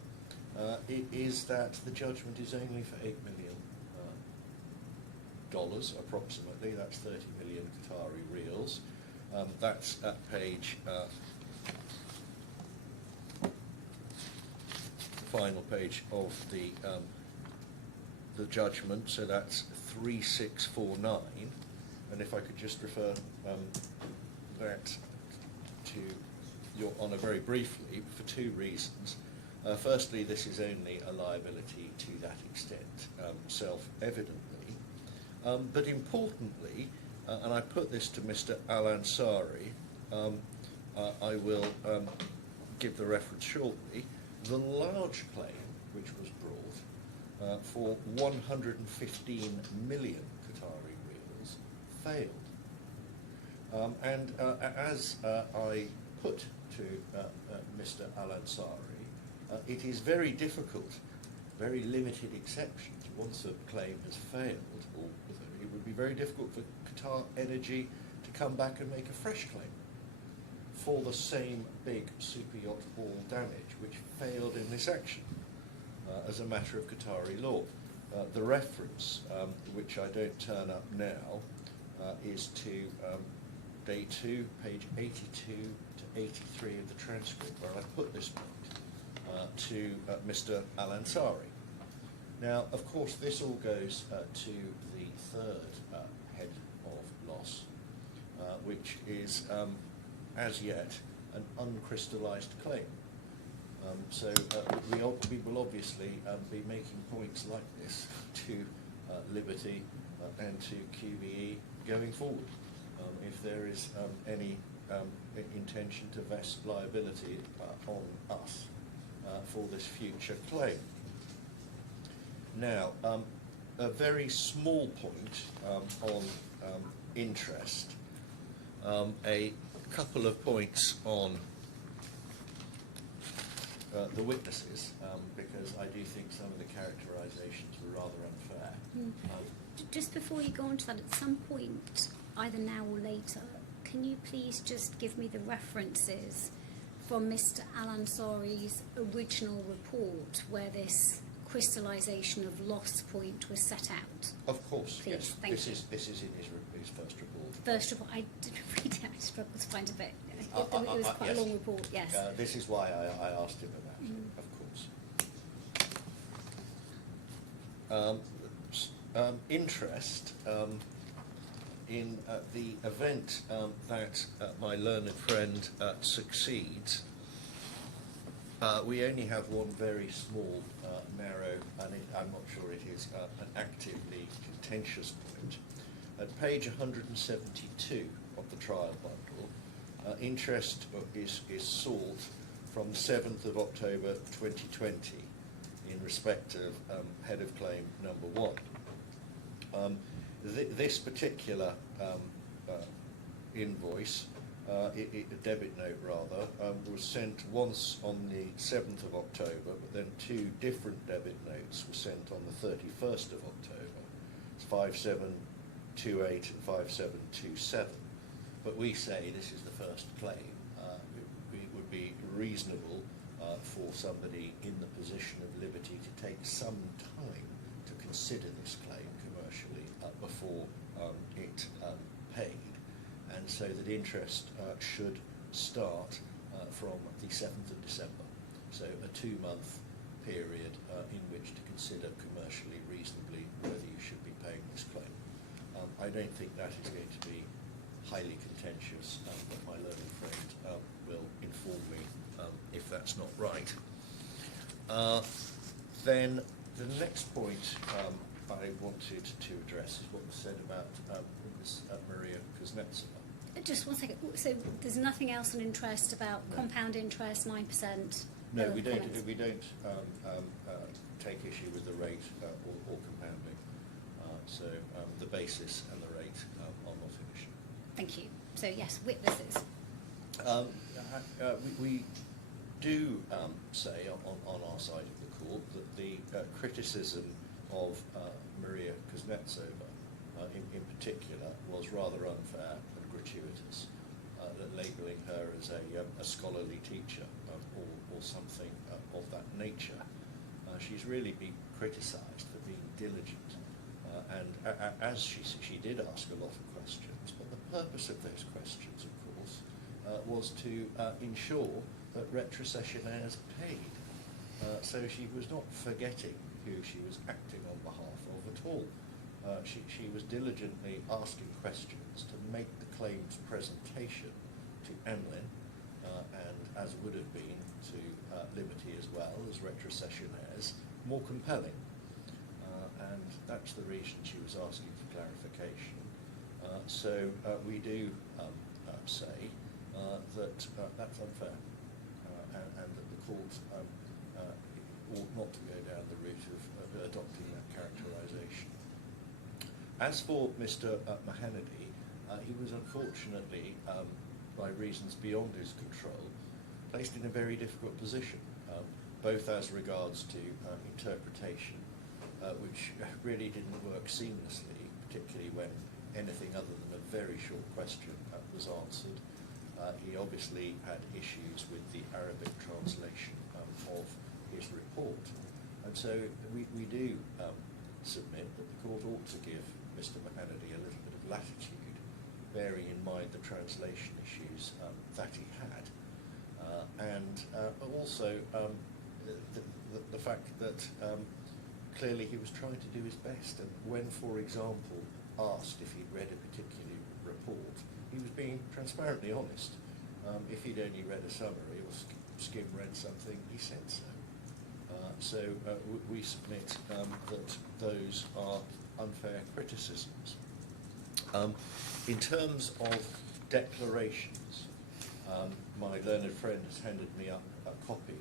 is that the judgment is only for $8 million approximately. That's 30 million Qatari reals. That's at page, the final page of the judgment. So that's 3649. And if I could just refer that to Your Honour very briefly, for two reasons. Firstly, this is only a liability to that extent, self-evidently. But importantly, and I put this to Mr. Al-Ansari, I will give the reference shortly, the large claim which was brought for 115 million Qatari reals failed. And as I put to Mr. Al-Ansari, it is very difficult, very limited exceptions, once a claim has failed, or it would be very difficult for Qatar Energy to come back and make a fresh claim for the same big Super Yacht Hall damage which failed in this action as a matter of Qatari law. The reference, which I don't turn up now, is to day 2, page 82 to 83 of the transcript, where I put this point to Mr. Al-Ansari. Now, of course, this all goes to the third head of loss, which is, as yet, an uncrystallised claim. So we will obviously be making points like this to Liberty and to QBE going forward. If there is any intention to vest liability on us for this future claim. Now, a very small point on interest, a couple of points on the witnesses, because I do think some of the characterisations were rather unfair. Just before you go on to that, at some point, either now or later, can you please just give me the references from Mr. Al-Ansari's original report where this crystallisation of loss point was set out? Of course, Please, yes. thank you. This is in his first report. First report, I didn't read it, I struggled to find a bit. It was quite yes. a long report, yes. This is why I asked him about it, of course. Interest in the event that my learned friend succeeds, we only have one very small, narrow, and I'm not sure it is an actively contentious point. At page 172 of the trial bundle, interest is sought from the 7th of October 2020 in respect of head of claim number 1. This particular invoice, a debit note rather, was sent once on the 7th of October, but then 2 different debit notes were sent on the 31st of October. It's 5728 and 5727. But we say this is the first claim. It would be reasonable for somebody in the position of Liberty to take some time to consider this claim commercially before it paid, and so that interest should start from the 7th of December. So a 2-month period in which to consider commercially reasonably whether you should be paying this claim. I don't think that is going to be highly contentious, but my learned friend will inform me if that's not right. Then the next point I wanted to address is what was said about Ms. Maria Kuznetsova. Just one second. So there's nothing else on interest about compound interest, 9%? No, we don't take issue with the rate or compounding. So the basis and the rate are not an issue. Thank you. So yes, witnesses. We do say on our side of the court that the criticism of Maria Kuznetsova in particular was rather unfair and gratuitous, that labelling her as a scholarly teacher or something of that nature. She's really been criticised for being diligent, and as she did ask a lot of questions, but the purpose of those questions, of course, was to ensure that retrocessionaires paid. So she was not forgetting who she was acting on behalf of at all. She was diligently asking questions to make the claims presentation to Emlyn, and as would have been to Liberty as well as retrocessionaires, more compelling. And that's the reason she was asking for clarification. So we do say that that's unfair, and that the court ought not to go down the route of adopting that characterisation. As for Mr. Mahanadi, he was unfortunately, by reasons beyond his control, placed in a very difficult position, both as regards to interpretation, which really didn't work seamlessly, particularly when anything other than a very short question was answered. He obviously had issues with the Arabic translation of his report. And so we do submit that the court ought to give Mr. Mahannady a little bit of latitude, bearing in mind the translation issues that he had, and also the fact that clearly he was trying to do his best, and when, for example, asked if he'd read a particular report, he was being transparently honest. If he'd only read a summary or skim read something, he said so. So we submit that those are unfair criticisms. In terms of declarations, my learned friend has handed me up a copy.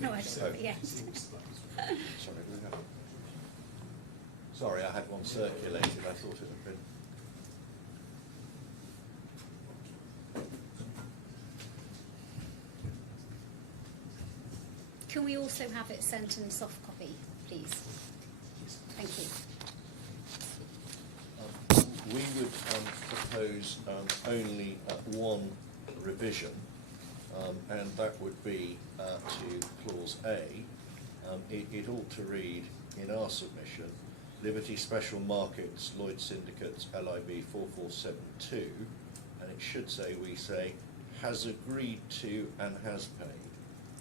No, I don't. Yes. Sorry, I had one circulated. I thought it had been. Can we also have it sent in soft copy, please? Thank you. We would propose only one revision, and that would be to clause A. It ought to read in our submission, Liberty Special Markets, Lloyd's Syndicates, LIB 4472, and it should say, we say, has agreed to and has paid,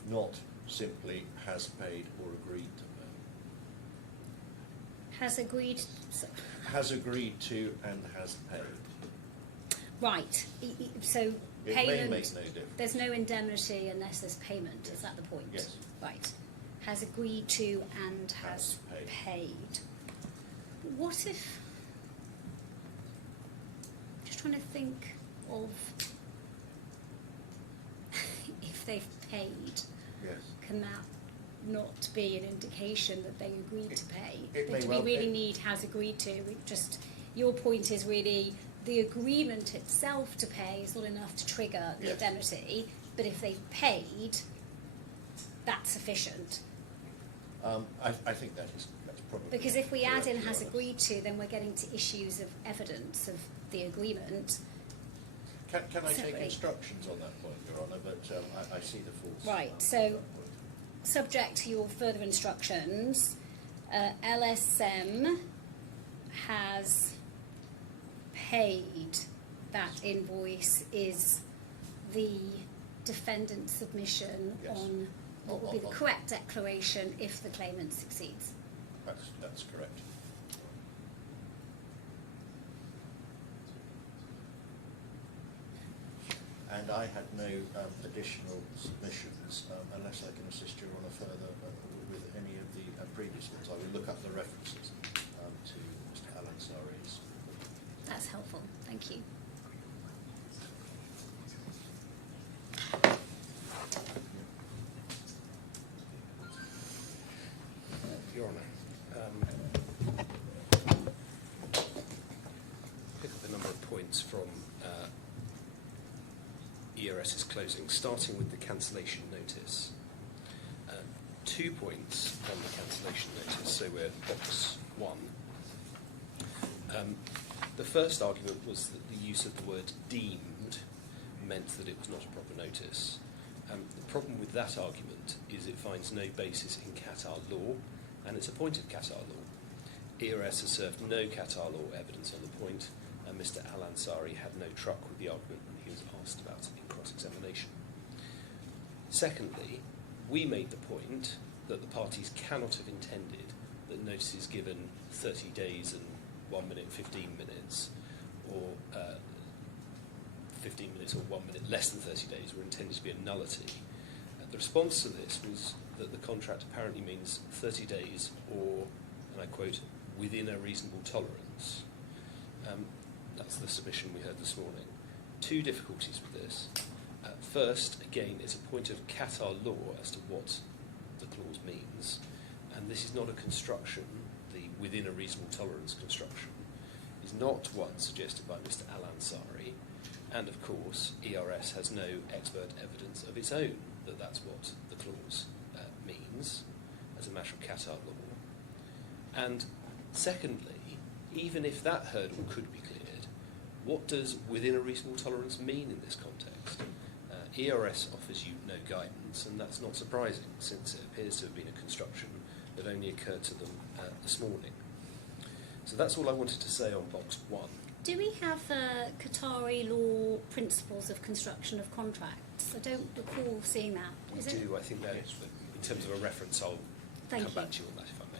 not simply has paid or agreed to pay. Has agreed. Has agreed to and has paid. Right. So It payment. may make no difference. There's no indemnity unless there's payment. Yes. Is that the point? Yes. Right. Has agreed to and has paid. What if? Just trying to think of if they've paid. Yes. Can that not be an indication that they agreed to pay? It may Do well we really be. need has agreed to? Just your point is really the agreement itself to pay is not enough to trigger the Yes. indemnity, but if they've paid, that's sufficient. I think that's probably. Because if we add in correct, has to be honest. agreed to, then we're getting to issues of evidence of the agreement. Can I take Separately. instructions on that point, Your Honour? But I see the faults. Right, on so that point. subject to your further instructions, LSM has paid. That invoice is the defendant's submission Yes. on what will be the On- correct declaration if the claimant succeeds. That's correct. And I had no additional submissions unless I can assist Your Honour further with any of the previous ones. I will look up the references to Mr. Alansari's. That's helpful. Thank you. Your Honour, pick up a number of points from ERS's closing, starting with the cancellation notice. 2 points on the cancellation notice, so we're box 1. The first argument was that the use of the word deemed meant that it was not a proper notice. The problem with that argument is it finds no basis in Qatar law, and it's a point of Qatar law. ERS has served no Qatar law evidence on the point, and Mr. Alansari had no truck with the argument when he was asked about it in cross-examination. Secondly, we made the point that the parties cannot have intended that notices given 30 days and 1 minute 15 minutes, or 15 minutes or 1 minute less than 30 days were intended to be a nullity. The response to this was that the contract apparently means 30 days or, and I quote, within a reasonable tolerance. That's the submission we heard this morning. 2 difficulties with this. First, again, it's a point of Qatar law as to what the clause means, and this is not a construction, the within a reasonable tolerance construction is not one suggested by Mr. Alansari, and of course ERS has no expert evidence of its own that that's what the clause means as a matter of Qatar law. And secondly, even if that hurdle could be cleared, what does within a reasonable tolerance mean in this context? ERS offers you no guidance, and that's not surprising since it appears to have been a construction that only occurred to them this morning. So that's all I wanted to say on box 1. Do we have Qatari law principles of construction of contracts? I don't recall seeing that. We Is do, it? I think that in terms of a reference, I'll Thank come you. back to you on that if I may.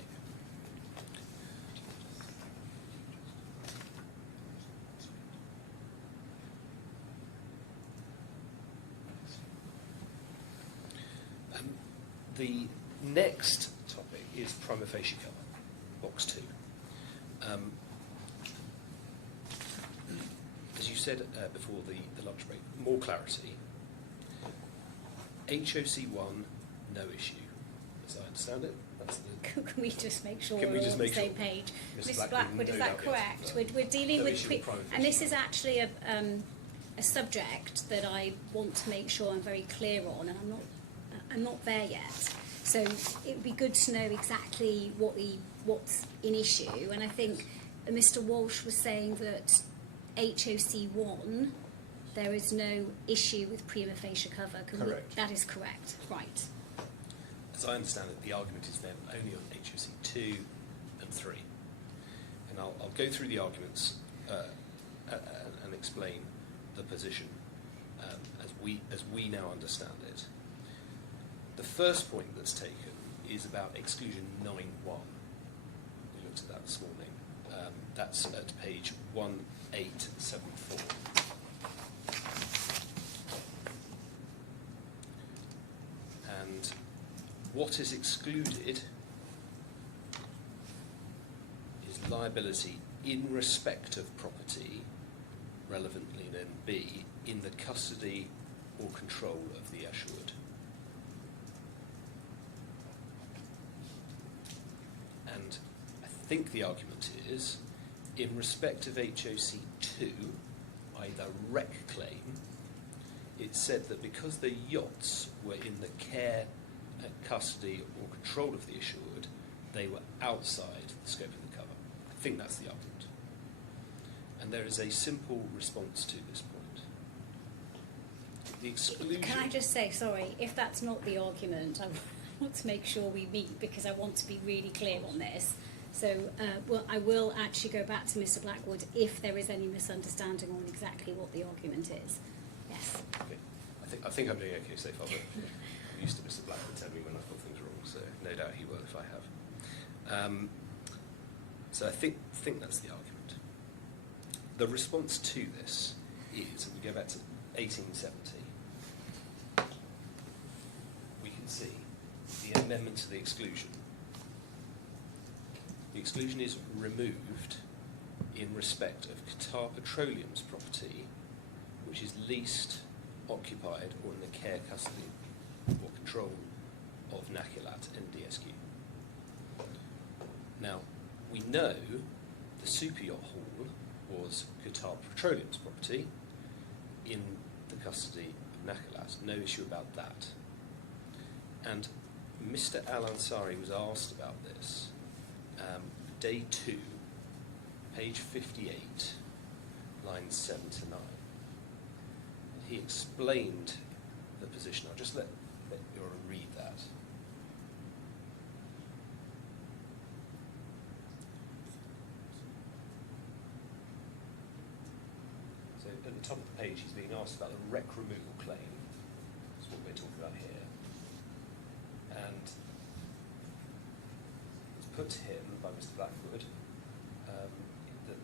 The next topic is prima facie cover, box 2. As you said before the lunch break, more clarity. HOC1, no issue, as I understand it. That's the Can we just make sure Can we we're just all on the make same sure? page? Mr. Mr. Blackwood, Blackwood, no is doubt that the correct? answer to We're dealing No with, issue with prima and this facie is actually a subject that I want to make sure I'm very clear on, and I'm not there yet. So it would be good to know exactly what's in issue. And I think Mr. Walsh was saying that HOC1, there is no issue with prima facie cover. Correct. That is correct, right? As I understand it, the argument is then only on HOC 2 and 3. And I'll go through the arguments and explain the position as we now understand it. The first point that's taken is about exclusion 9.1. We looked at that this morning. That's at page 1874. And what is excluded is liability in respect of property, relevantly then B, in the custody or control of the assured. And I think the argument is, in respect of HOC 2, i.e. the wreck claim, it said that because the yachts were in the care, custody or control of the assured, they were outside the scope of the cover. I think that's the argument. And there is a simple response to this point. The exclusion... Can I just say, sorry, if that's not the argument, I want to make sure we meet because I want to be really clear on this. So I will actually go back to Mr. Blackwood if there is any misunderstanding on exactly what the argument is. Yes. Okay. I think I'm doing okay so far, but I'm used to Mr. Blackwood telling me when I've got things wrong, so no doubt he will if I have. So I think that's the argument. The response to this is, if we go back to 1870, we can see the amendment to the exclusion. The exclusion is removed in respect of Qatar Petroleum's property, which is leased, occupied, or in the care, custody, or control of Nakilat and DSQ. Now, we know the super yacht hall was Qatar Petroleum's property in the custody of Nakilat. No issue about that. And Mr. Al-Ansari was asked about this. Day 2, page 58, lines 7 to 9. He explained the position. I'll just let you read that. So at the top of the page, he's being asked about the wreck removal claim. That's what we're talking about here. And it's put to him by Mr. Blackwood that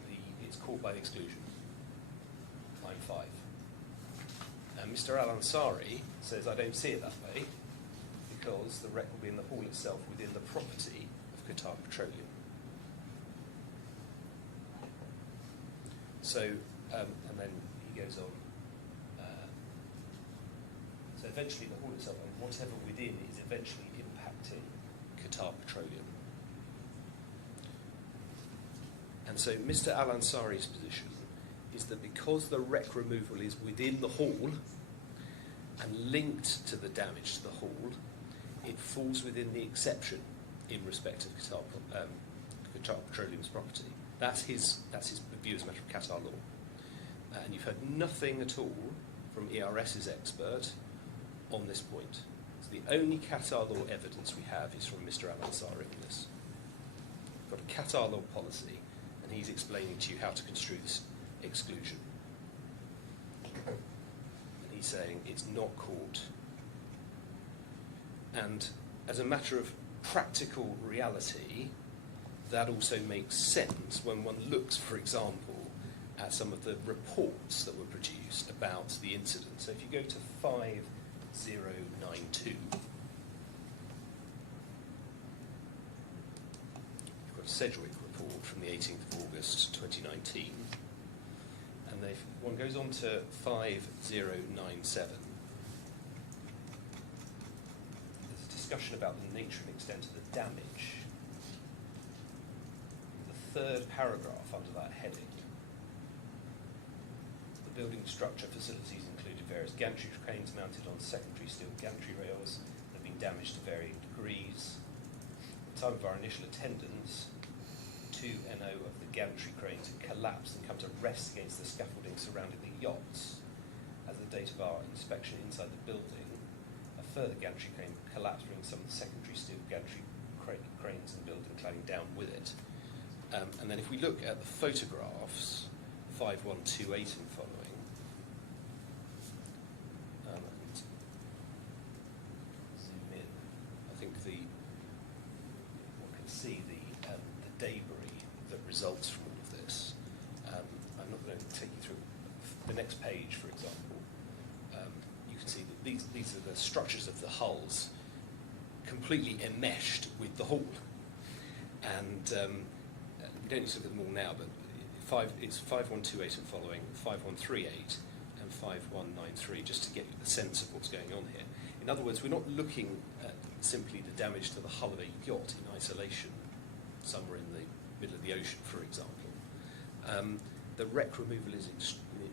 it's caught by the exclusion, line 5. And Mr. Al-Ansari says, I don't see it that way, because the wreck will be in the hall itself within the property of Qatar Petroleum. So, and then he goes on. So eventually the hall itself, and whatever within, is eventually impacting Qatar Petroleum. And so Mr. Al-Ansari's position is that because the wreck removal is within the hall and linked to the damage to the hall, it falls within the exception in respect of Qatar Petroleum's property. That's his view as a matter of Qatar law. And you've heard nothing at all from ERS's expert on this point. So the only Qatar law evidence we have is from Mr. Al-Ansari on this. We've got a Qatar law policy, and he's explaining to you how to construe this exclusion. And he's saying it's not court. And as a matter of practical reality, that also makes sense when one looks, for example, at some of the reports that were produced about the incident. So if you go to 5092, you've got a Sedgwick report from the 18th of August 2019, and if one goes on to 5097, there's a discussion about the nature and extent of the damage. The third paragraph under that heading, the building structure facilities included various gantry cranes mounted on secondary steel gantry rails that have been damaged to varying degrees. At the time of our initial attendance, 2 NO of the gantry cranes had collapsed and come to rest against the scaffolding surrounding the yachts. As the date of our inspection inside the building, a further gantry crane collapsed, bringing some of the secondary steel gantry cranes and building cladding down with it. And then if we look at the photographs, 5128 and following, and zoom in, I think one can see the debris that results from all of this. I'm not going to take you through the next page, for example. You can see that these are the structures of the hulls completely enmeshed with the hull. And you don't need to look at them all now, but it's 5128 and following, 5138 and 5193, just to get a sense of what's going on here. In other words, we're not looking at simply the damage to the hull of a yacht in isolation, somewhere in the middle of the ocean, for example. The wreck removal is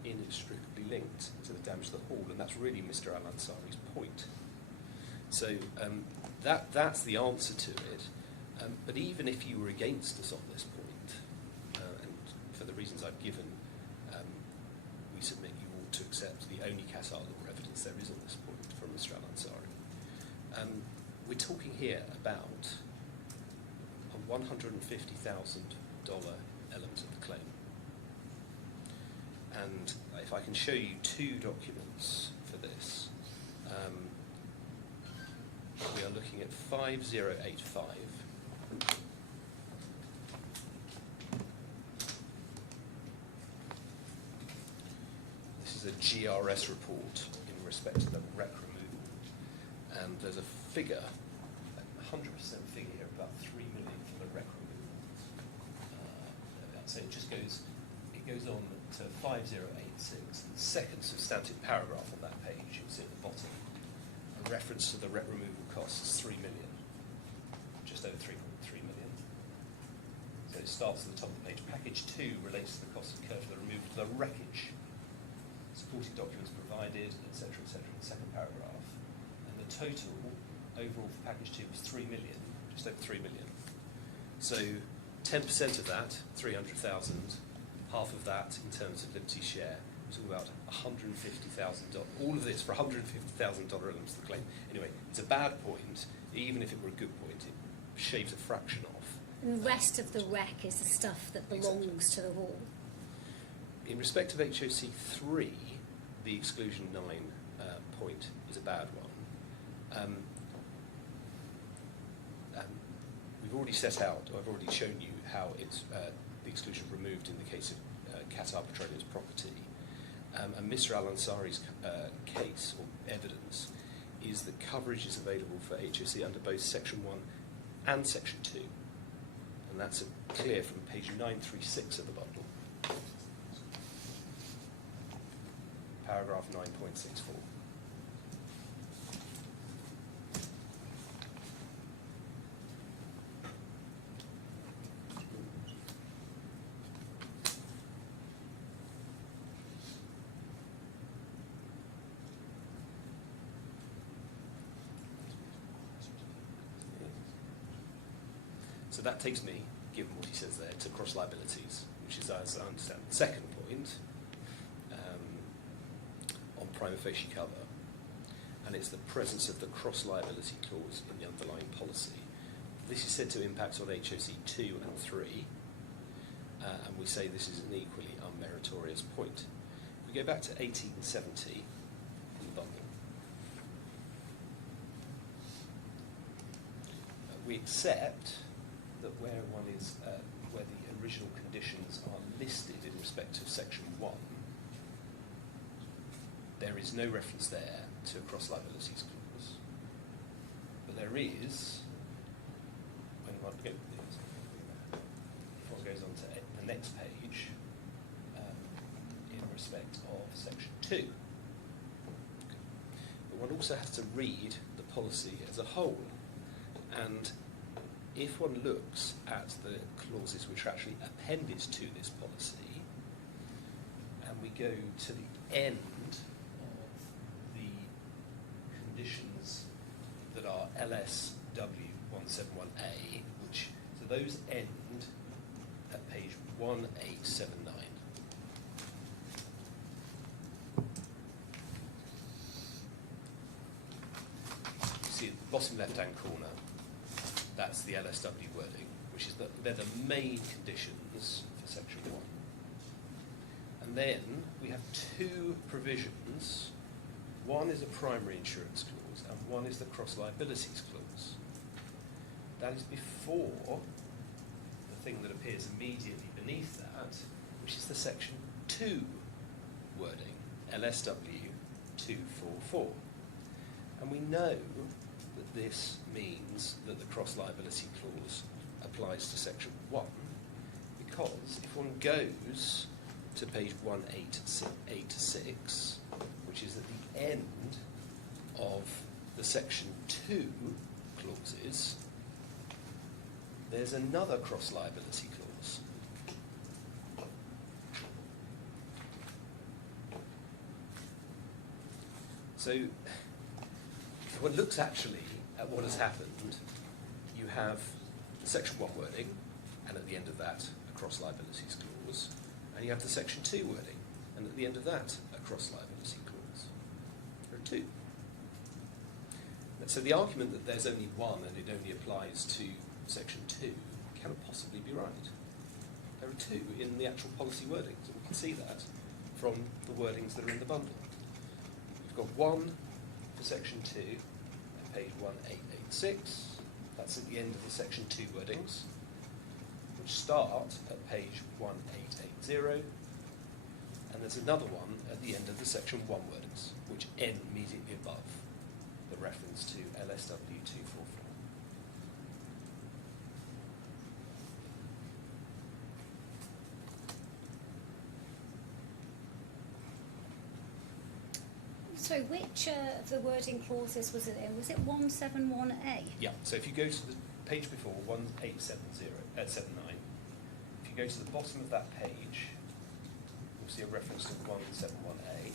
inextricably linked to the damage to the hull, and that's really Mr. Al-Ansari's point. So that's the answer to it. But even if you were against us on this point, and for the reasons I've given, we submit you ought to accept the only Qatar law evidence there is on this point from Mr. Al-Ansari. We're talking here about a $150,000 element of the claim. And if I can show you 2 documents for this, we are looking at 5085. This is a GRS report in respect to the wreck removal. And there's a figure, a 100% figure here, about 3 million for the wreck removal. So it goes on to 5086. The second substantive paragraph on that page, you see at the bottom, a reference to the wreck removal costs 3 million, just over 3.3 million. So it starts at the top of the page. Package 2 relates to the costs incurred for the removal of the wreckage. Supporting documents provided, etc., etc., in the second paragraph. And the total overall for package 2 was 3 million, just over 3 million. So 10% of that, 300,000, half of that in terms of Liberty's share, was all about $150,000. All of this for $150,000 elements of the claim. Anyway, it's a bad point. Even if it were a good point, it shaves a fraction off. And the rest of the wreck is the stuff that belongs to the wall. In respect of HOC 3, the exclusion 9 point is a bad one. We've already set out, or I've already shown you how it's the exclusion removed in the case of Qatar Petroleum's property. And Mr. Al-Ansari's case, or evidence, is that coverage is available for HOC under both Section 1 and Section 2. And that's clear from page 936 of the bundle. Paragraph 9.64. So that takes me, given what he says there, to cross liabilities, which is, as I understand, the second point on prima facie cover. And and it's the presence of the cross-liability clause in the underlying policy. This is said to impact on HOC 2 and 3, and we say this is an equally unmeritorious point. If we go back to 1870 in the bundle, we accept that where one is, where the original conditions are listed in respect of section 1, there is no reference there to a cross-liabilities clause. But there is, when one goes on to the next page, in respect of section 2. But one also has to read the policy as a whole. And if one looks at the clauses which are actually appended to this policy, and we go to the end of the conditions that are LSW171A, which, so those end at page 1879. You see at the bottom left-hand corner, that's the LSW wording, which is they're the main conditions for section 1. And then we have two provisions. One is a primary insurance clause, and one is the cross-liabilities clause. That is before the thing that appears immediately beneath that, which is the section 2 wording, LSW 244. And we know that this means that the cross-liability clause applies to section 1, because if one goes to page 1886, which is at the end of the section 2 clauses, there's another cross-liability clause. So if one looks actually at what has happened, you have the section 1 wording, and at the end of that, a cross-liabilities clause, and you have the section 2 wording, and at the end of that, a cross-liability clause. There are two. So the argument that there's only one and it only applies to section 2 cannot possibly be right. There are two in the actual policy wordings, and we can see that from the wordings that are in the bundle. We've got one for section 2 at page 1886. That's at the end of the section 2 wordings, which start at page 1880, and there's another one at the end of the section 1 wordings, which end immediately above the reference to LSW 244. So which of the wording clauses was it in? Was it 171A? Yeah, so if you go to the page before, 1879, if you go to the bottom of that page, you'll see a reference to 171A.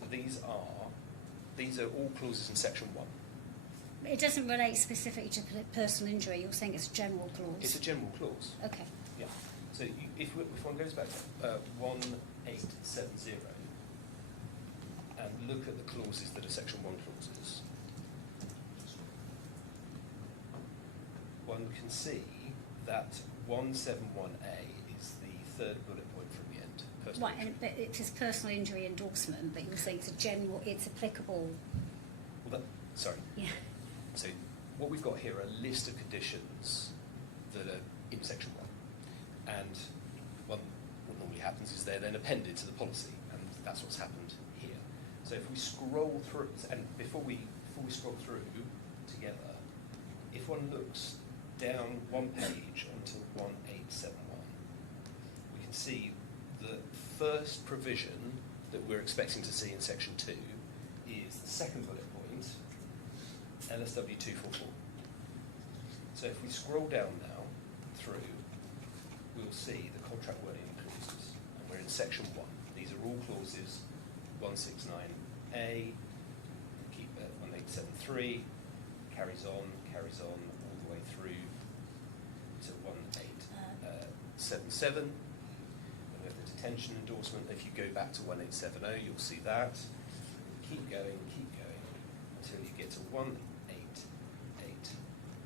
So these are all clauses in section 1. It doesn't relate specifically to personal injury. You're saying it's a general clause. It's a general clause. Okay. Yeah. So if one goes back to 1870 and look at the clauses that are section 1 clauses, one can see that 171A is the third bullet point from the end. Personal Right, injury. but it is personal injury endorsement, but you're saying it's a general, it's applicable. Well, sorry. Yeah. So what we've got here are a list of conditions that are in section 1. And what normally happens is they're then appended to the policy, and that's what's happened here. So if we scroll through, and before we scroll through together, if one looks down one page onto 1871, we can see the first provision that we're expecting to see in section 2 is the second bullet point, LSW 244. So if we scroll down now through, we'll see the contract wording and clauses, and we're in section 1. These are all clauses 169A, keep 1873, carries on all the way through to 1877. And we have the detention endorsement. If you go back to 1870, you'll see that. keep going until you get to 1880,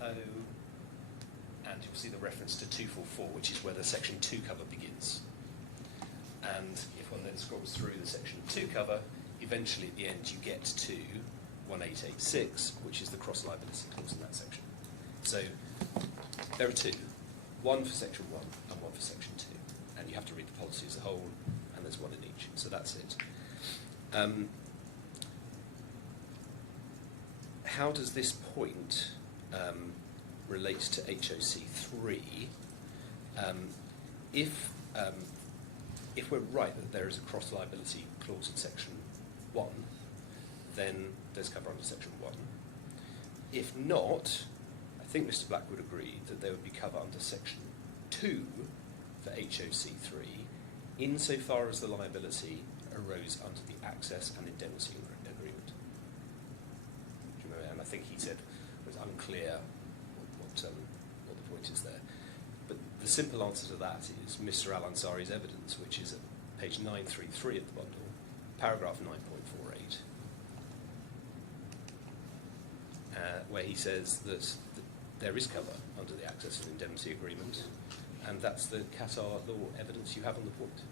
and you'll see the reference to 244, which is where the Section 2 cover begins. And if one then scrolls through the Section 2 cover, eventually at the end you get to 1886, which is the cross-liability clause in that section. So there are two, one for Section 1 and one for Section 2. And you have to read the policy as a whole, and there's one in each. So that's it. How does this point relate to HOC 3? If we're right that there is a cross-liability clause in Section 1, then there's cover under Section 1. If not, I think Mr. Black would agree that there would be cover under Section 2 for HOC 3, insofar as the liability arose under the access and indemnity agreement. Do you remember? And I think he said it was unclear what the point is there. But the simple answer to that is Mr. Al-Ansari's evidence, which is at page 933 of the bundle, paragraph 9.48, where he says that there is cover under the access and indemnity agreement, and that's the Qatar law evidence you have on the point.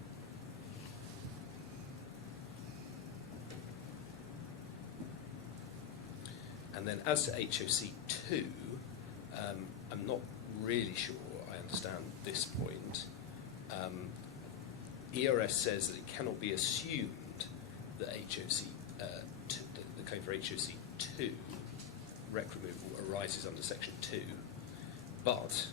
And then as to HOC 2, I'm not really sure I understand this point. ERS says that it cannot be assumed that the claim for HOC 2 wreck removal arises under Section 2, but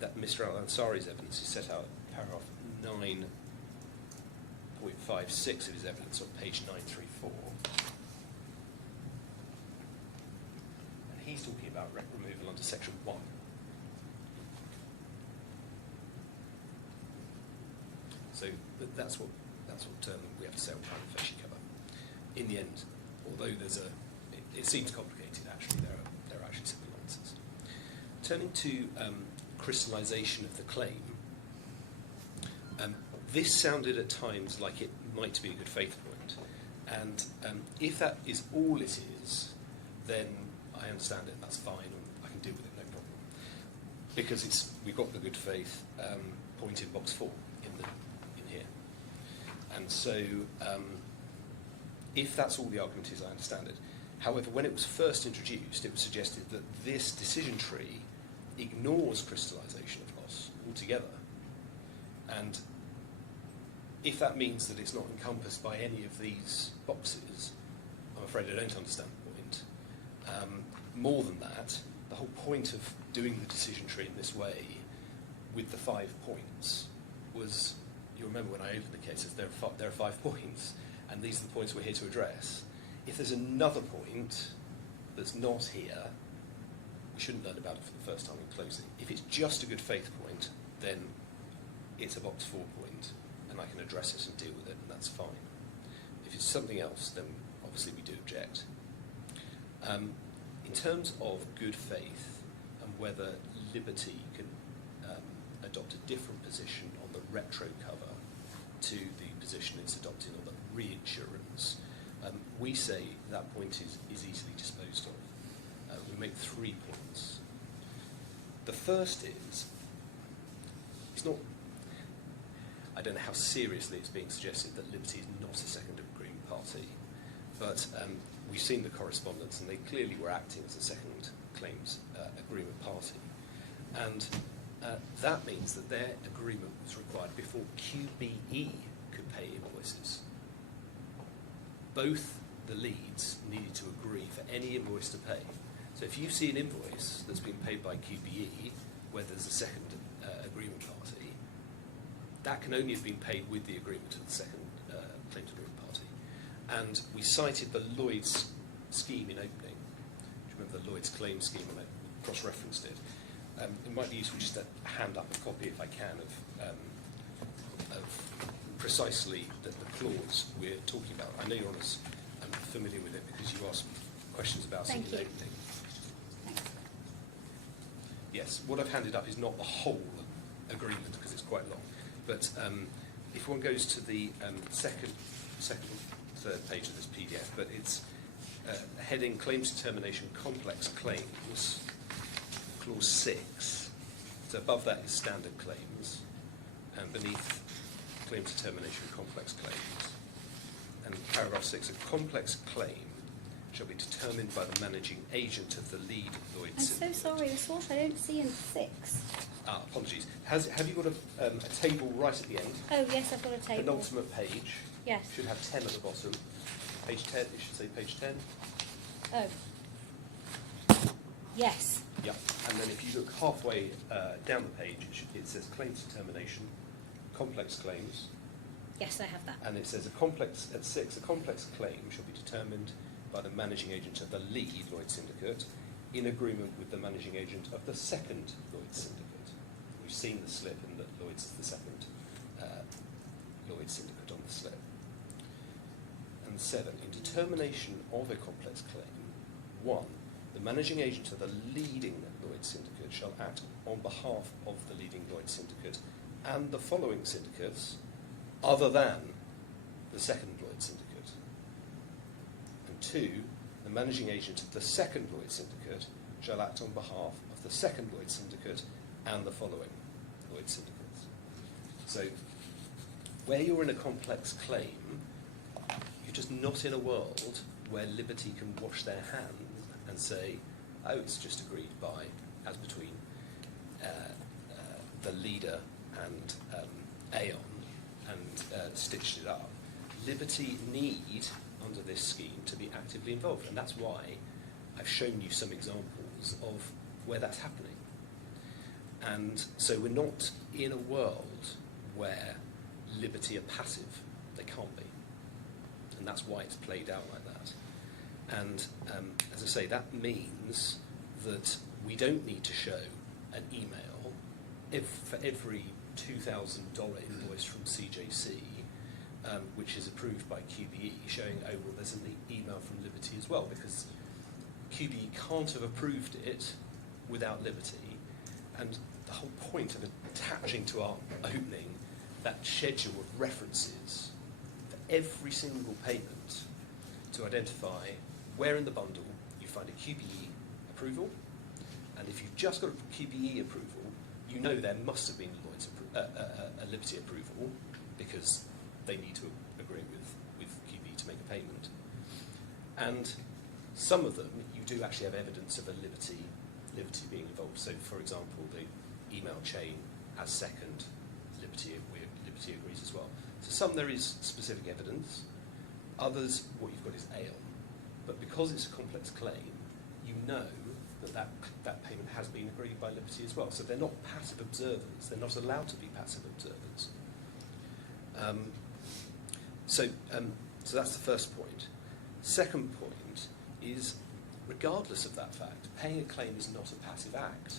that Mr. Al-Ansari's evidence is set out in paragraph 9.56 of his evidence on page 934. And he's talking about wreck removal under Section 1. So that's what we have to say on prima facie cover. In the end, although it seems complicated, actually there are actually simple answers. Turning to crystallisation of the claim, this sounded at times like it might be a good faith point, and if that is all it is, then I understand it. That's fine, and I can deal with it, no problem, because we've got the good faith point in box 4 in here, and so if that's all the argument is, I understand it. However, when it was first introduced, it was suggested that this decision tree ignores crystallisation of loss altogether. And if that means that it's not encompassed by any of these boxes, I'm afraid I don't understand the point. More than that, the whole point of doing the decision tree in this way with the 5 points was, you remember when I opened the cases, there are 5 points, and these are the points we're here to address. If there's another point that's not here, we shouldn't learn about it for the first time in closing. If it's just a good faith point, then it's a box 4 point, and I can address it and deal with it, and that's fine. If it's something else, then obviously we do object. In terms of good faith and whether Liberty can adopt a different position on the retro cover to the position it's adopting on the reinsurance, we say that point is easily disposed of. We make 3 points. The first is, it's not, I don't know how seriously it's being suggested that Liberty is not a second agreement party, but we've seen the correspondence and they clearly were acting as a second claims agreement party. And that means that their agreement was required before QBE could pay invoices. Both the leads needed to agree for any invoice to pay. So if you see an invoice that's been paid by QBE, where there's a second agreement party, that can only have been paid with the agreement of the second claims agreement party. And we cited the Lloyd's scheme in opening. Do you remember the Lloyd's claim scheme? And I cross-referenced it. It might be useful just to hand up a copy, if I can, of precisely the clause we're talking about. I know you're familiar with it because you asked questions about it in opening. Thanks. Yes, what I've handed up is not the whole agreement because it's quite long. But if one goes to the second third page of this PDF, but it's heading Claims Determination Complex Claims, clause 6. So above that is standard claims, and beneath Claims Determination Complex Claims. And paragraph 6, a complex claim shall be determined by the managing agent of the lead Lloyd's I'm so syndicate. sorry, the source I don't see in 6. Apologies. Have you got a table right at the end? Oh, yes, I've got a table. Penultimate page. Yes. Should have 10 at the bottom. Page 10, it should say page 10. Oh. Yes. Yeah. And then if you look halfway down the page, it says claims determination, complex claims. Yes, I have that. And it says at 6, a complex claim shall be determined by the managing agent of the lead Lloyd's syndicate in agreement with the managing agent of the second Lloyd's syndicate. We've seen the slip, and that Lloyd's is the second Lloyd's syndicate on the slip. And 7, in determination of a complex claim, 1, the managing agent of the leading Lloyd's syndicate shall act on behalf of the leading Lloyd's syndicate and the following syndicates other than the second Lloyd's syndicate. And 2, the managing agent of the second Lloyd's syndicate shall act on behalf of the second Lloyd's syndicate and the following Lloyd's syndicates. So, where you're in a complex claim, you're just not in a world where Liberty can wash their hands and say, oh, it's just agreed by, as between the leader and Aon, and stitched it up. Liberty need, under this scheme, to be actively involved, and that's why I've shown you some examples of where that's happening. And so we're not in a world where Liberty are passive. They can't be. And that's why it's played out like that. And as I say, that means that we don't need to show an email for every $2,000 invoice from CJC, which is approved by QBE, showing, oh, well, there's an email from Liberty as well, because QBE can't have approved it without Liberty. And the whole point of attaching to our opening that schedule of references for every single payment to identify where in the bundle you find a QBE approval, and if you've just got a QBE approval, you know there must have been a Liberty approval, because they need to agree with QBE to make a payment. And some of them, you do actually have evidence of a Liberty being involved. So, for example, the email chain as second, Liberty agrees as well. So some there is specific evidence. Others, what you've got is Aon. But because it's a complex claim, you know that payment has been agreed by Liberty as well. So they're not passive observers. They're not allowed to be passive observers. So that's the first point. Second point is, regardless of that fact, paying a claim is not a passive act.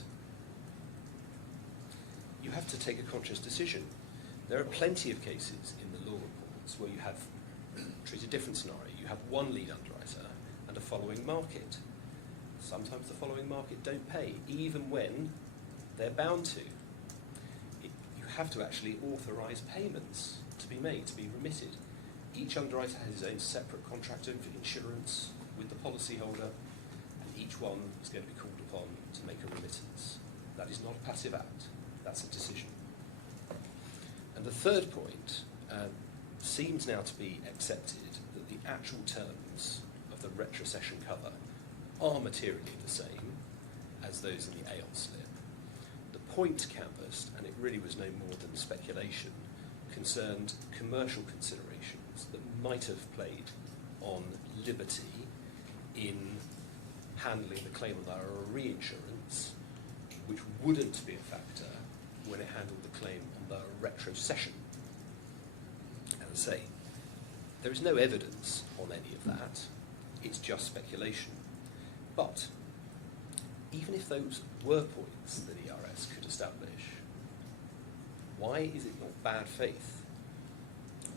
You have to take a conscious decision. There are plenty of cases in the law reports where you have, treat a different scenario, you have one lead underwriter and a following market. Sometimes the following market don't pay, even when they're bound to. You have to actually authorise payments to be made, to be remitted. Each underwriter has his own separate contract of insurance with the policyholder, and each one is going to be called upon to make a remittance. That is not a passive act, that's a decision. And the third point seems now to be accepted that the actual terms of the retrocession cover are materially the same as those in the Aon slip. The point canvassed, and it really was no more than speculation, concerned commercial considerations that might have played on Liberty in handling the claim on their reinsurance, which wouldn't be a factor when it handled the claim on the retrocession. As I say, there is no evidence on any of that. It's just speculation. But even if those were points that ERS could establish, why is it not bad faith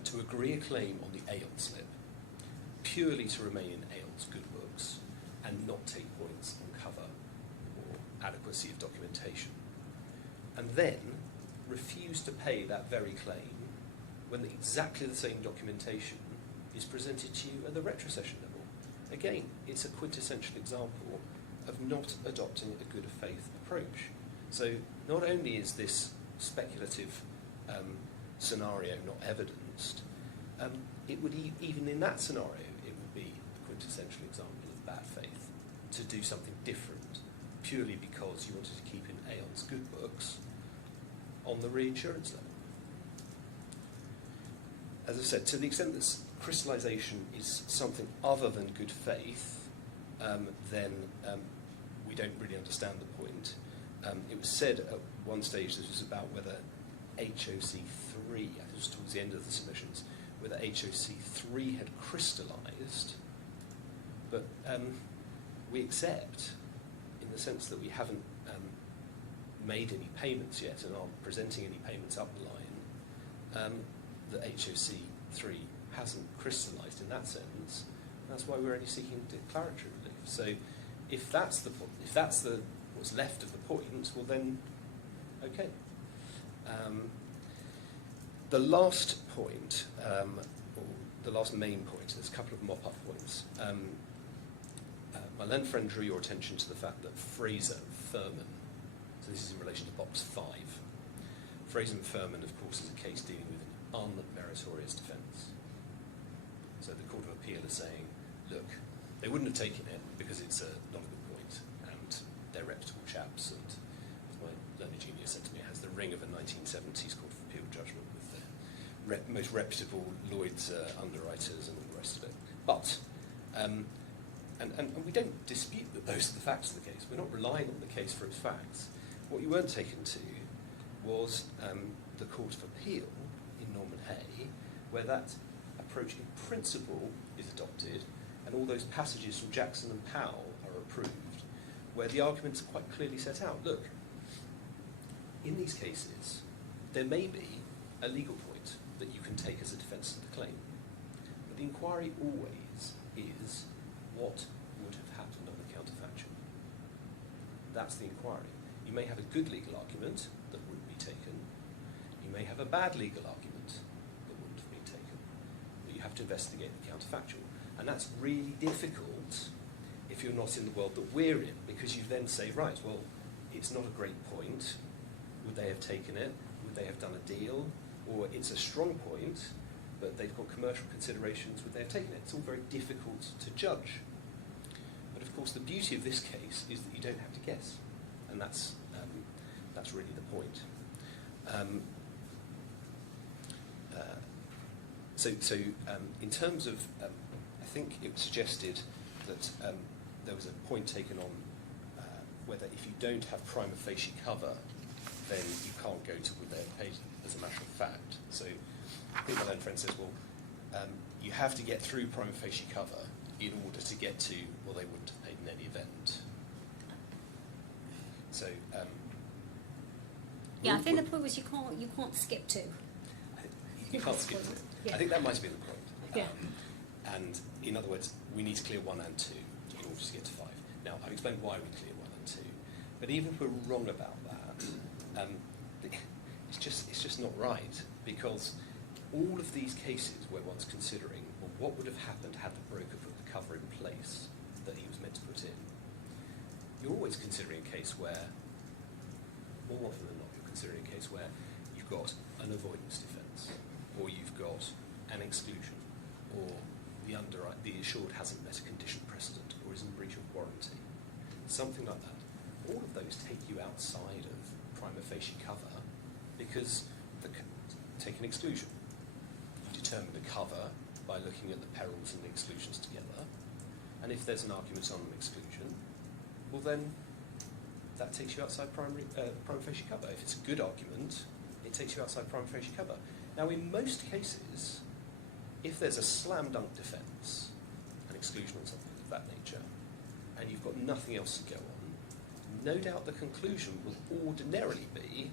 to agree a claim on the Aon slip purely to remain in Aon's good books and not take points on cover or adequacy of documentation, and then refuse to pay that very claim when exactly the same documentation is presented to you at the retrocession level. Again, it's a quintessential example of not adopting a good faith approach. So not only is this speculative scenario not evidenced, it would even in that scenario, it would be a quintessential example of bad faith to do something different purely because you wanted to keep in Aon's good books on the reinsurance level. As I said, to the extent that crystallisation is something other than good faith, then we don't really understand the point. It was said at one stage this was about whether HOC3, I think it was towards the end of the submissions, whether HOC3 had crystallised, but we accept in the sense that we haven't made any payments yet and aren't presenting any payments up the line, that HOC3 hasn't crystallised in that sense. That's why we're only seeking declaratory relief. So if that's what's left of the point, well then, okay. The last point, or the last main point, there's a couple of mop-up points. My learned friend drew your attention to the fact that Fraser and Furman, so this is in relation to box 5. Fraser and Furman, of course, is a case dealing with an unmeritorious defence. So the Court of Appeal is saying, look, they wouldn't have taken it because it's not a good point, and they're reputable chaps, and as my learned genius said to me, it has the ring of a 1970s Court of Appeal judgment with the most reputable Lloyd's underwriters and all the rest of it. But, and we don't dispute that those are the facts of the case. We're not relying on the case for its facts. What you weren't taken to was the Court of Appeal in Norman Hay, where that approach in principle is adopted, and all those passages from Jackson and Powell are approved, where the arguments are quite clearly set out. Look, in these cases, there may be a legal point that you can take as a defence of the claim. But the inquiry always is what would have happened on the counterfactual. That's the inquiry. You may have a good legal argument that wouldn't be taken. You may have a bad legal argument that wouldn't have been taken. But you have to investigate the counterfactual. And that's really difficult if you're not in the world that we're in, because you then say, right, well, it's not a great point. Would they have taken it? Would they have done a deal? Or it's a strong point, but they've got commercial considerations. Would they have taken it? It's all very difficult to judge. But of course, the beauty of this case is that you don't have to guess, and that's really the point. In terms of, I think it was suggested that there was a point taken on whether if you don't have prima facie cover, then you can't go to would they have paid as a matter of fact. So I think my learned friend says, well, you have to get through prima facie cover in order to get to, well, they wouldn't have paid in any event. So yeah, I think the point was you can't skip 2. you can't skip it. Yeah. I think that might have been the point. Yeah. And in other words, we need to clear 1 and 2 in order to get to 5. Now, I've explained why we clear 1 and 2, but even if we're wrong about that, it's just not right, because all of these cases where one's considering, well, what would have happened had the broker put the cover in place that he was meant to put in, you're always considering a case where, more often than not, you're considering a case where you've got an avoidance defence, or you've got an exclusion, or the insured hasn't met a condition precedent, or is in breach of warranty, something like that. All of those take you outside of prima facie cover, because take an exclusion. You determine the cover by looking at the perils and the exclusions together, and if there's an argument on an exclusion, well then that takes you outside prima facie cover. If it's a good argument, it takes you outside prima facie cover. Now, in most cases, if there's a slam dunk defence, an exclusion or something of that nature, and you've got nothing else to go on, no doubt the conclusion will ordinarily be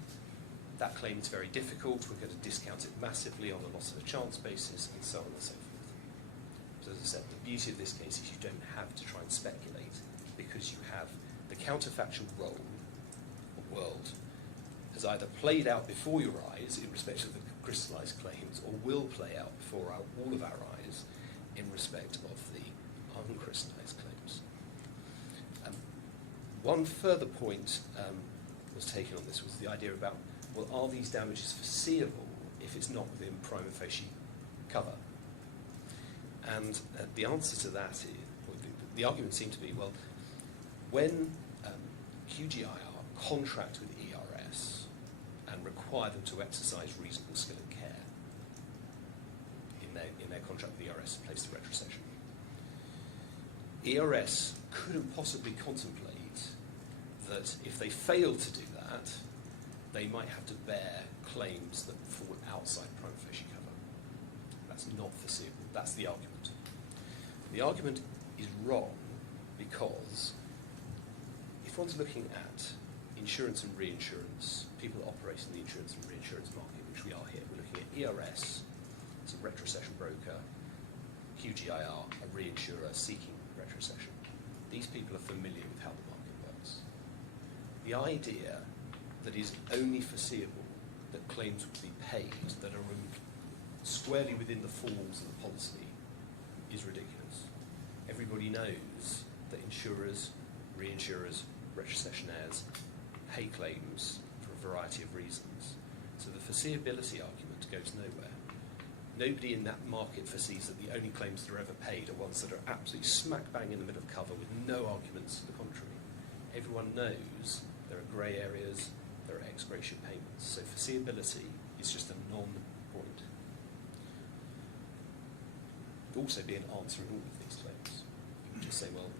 that claim is very difficult, we're going to discount it massively on a loss of a chance basis, and so on and so forth. So as I said, the beauty of this case is you don't have to try and speculate, because you have the counterfactual role or world has either played out before your eyes in respect of the crystallised claims, or will play out before all of our eyes, in respect of the uncrystallised claims. One further point was taken on this was the idea about, well, are these damages foreseeable if it's not within prima facie cover? And the answer to that is, well, the argument seemed to be, well, when QGIR contract with ERS and require them to exercise reasonable skill and care in their contract with ERS to place the retrocession, ERS couldn't possibly contemplate that if they fail to do that, they might have to bear claims that fall outside prima facie cover. That's not foreseeable. That's the argument. The argument is wrong because if one's looking at insurance and reinsurance, people that operate in the insurance and reinsurance market, which we are here, we're looking at ERS as a retrocession broker, QGIR, a reinsurer seeking retrocession. These people are familiar with how the market works. The idea that is only foreseeable that claims will be paid that are squarely within the four walls of the policy is ridiculous. Everybody knows that insurers, reinsurers, retrocessionaires pay claims for a variety of reasons. So the foreseeability argument goes nowhere. Nobody in that market foresees that the only claims that are ever paid are ones that are absolutely smack bang in the middle of cover with no arguments to the contrary. Everyone knows there are grey areas, there are ex gratia payments. So foreseeability is just a non-point. There will also be an answer in all of these claims. You can just say, well,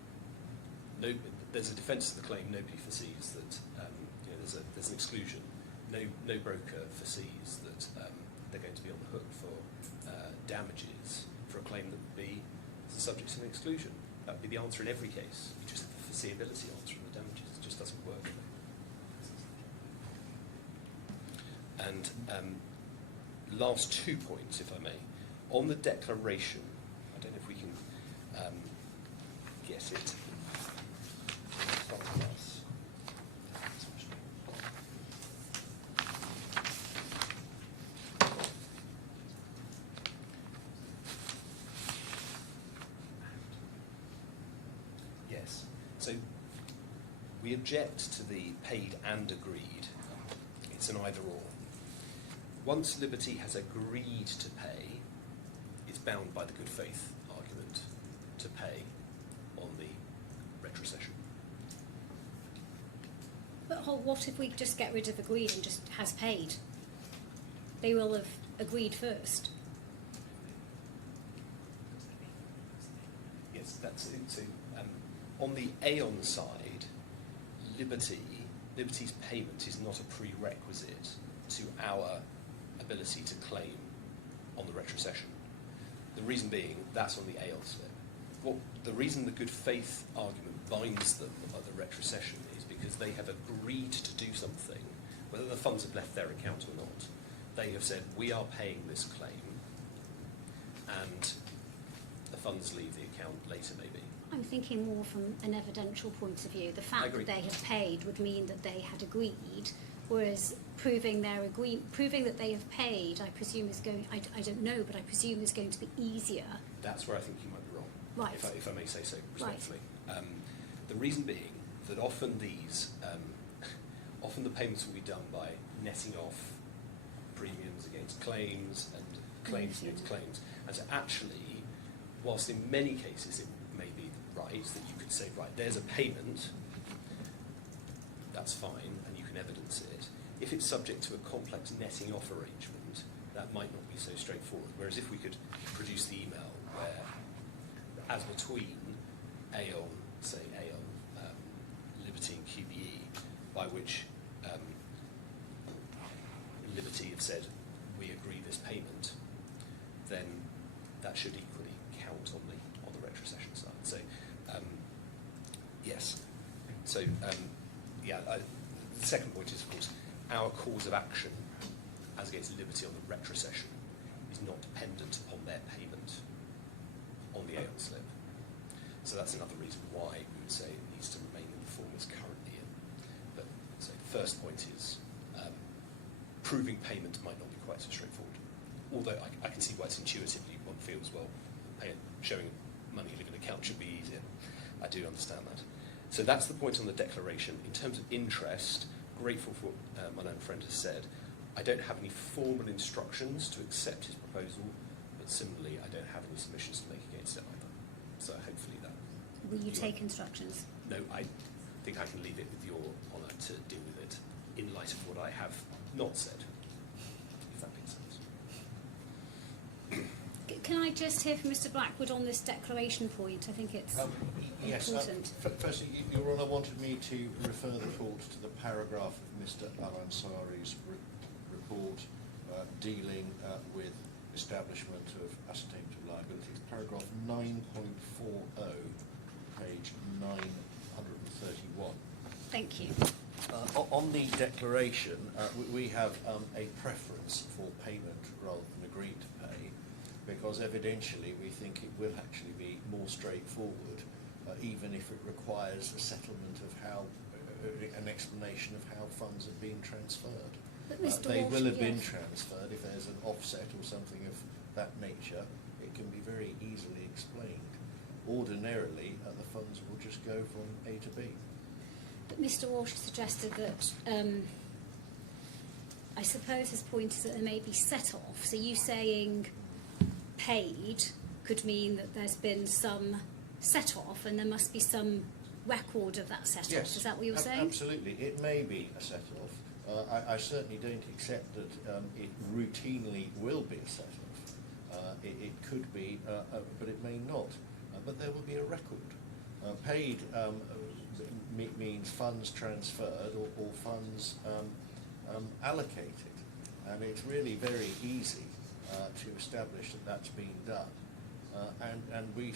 no, there's a defence to the claim, nobody foresees that there's an exclusion. No broker foresees that they're going to be on the hook for damages for a claim that would be subject to an exclusion. That would be the answer in every case. You just have the foreseeability answer in the damages. It just doesn't work. And last 2 points, if I may. On the declaration, I don't know if we can get it. Yes. So we object to the paid and agreed. It's an either or. Once Liberty has agreed to pay, it's bound by the good faith argument to pay on the retrocession. But what if we just get rid of agreed and just has paid? They will have agreed first. Yes, that's it. So on the Aon side, Liberty's payment is not a prerequisite to our ability to claim on the retrocession. The reason being, that's on the Aon slip. The reason the good faith argument binds them by the retrocession is because they have agreed to do something, whether the funds have left their account or not. They have said, we are paying this claim, and the funds leave the account later maybe. I'm thinking more from an evidential point of view. The fact that they have paid would mean that they had agreed, whereas proving that they have paid, I presume is going. I don't know, but I presume is going to be easier. That's where I think you might be wrong. Right. If I may say so respectfully. Right. The reason being that often the payments will be done by netting off premiums against claims and claims against claims. And so actually, whilst in many cases it may be right that you could say, right, there's a payment, that's fine, and you can evidence it. If it's subject to a complex netting off arrangement, that might not be so straightforward. Whereas if we could produce the email where, as between Aon, Liberty and QBE, by which Liberty have said, we agree this payment, then that should equally count on the retrocession side. So, yes. So, the second point is, of course, our cause of action as against Liberty on the retrocession is not dependent upon their payment on the Aon slip. So that's another reason why we would say it needs to remain in the form it's currently in. But so the first point is proving payment might not be quite so straightforward. Although I can see why it's intuitively one feels, well, pay it showing money in an account should be easier. I do understand that. So that's the point on the declaration. In terms of interest, grateful for what my own friend has said. I don't have any formal instructions to accept his proposal, but similarly, I don't have any submissions to make against it either. So hopefully that... Will you take instructions? No, I think I can leave it with your honour to deal with it in light of what I have not said, if that makes sense. Can I just hear from Mr Blackwood on this declaration point? I think it's Yes. important. Firstly, Your Honour wanted me to refer the court to the paragraph of Mr Al-Ansari's report dealing with establishment of ascertainment of liabilities. Paragraph 9.40, page 931. Thank you. On the declaration, we have a preference for payment rather than agreed to pay, because evidentially we think it will actually be more straightforward, even if it requires a settlement of how, an explanation of how funds have been transferred. But Mr. They Walsh, will have been yes. transferred. If there's an offset or something of that nature, it can be very easily explained. Ordinarily, the funds will just go from A to B. But Mr Walsh suggested that, I suppose his point is that there may be set-off. So you saying paid could mean that there's been some set-off and there must be some record of that set-off. Yes, Is that what you're saying? Absolutely. It may be a set-off. I certainly don't accept that it routinely will be a set-off. It could be, but it may not. But there will be a record. Paid means funds transferred or funds allocated. And it's really very easy to establish that that's been done. And we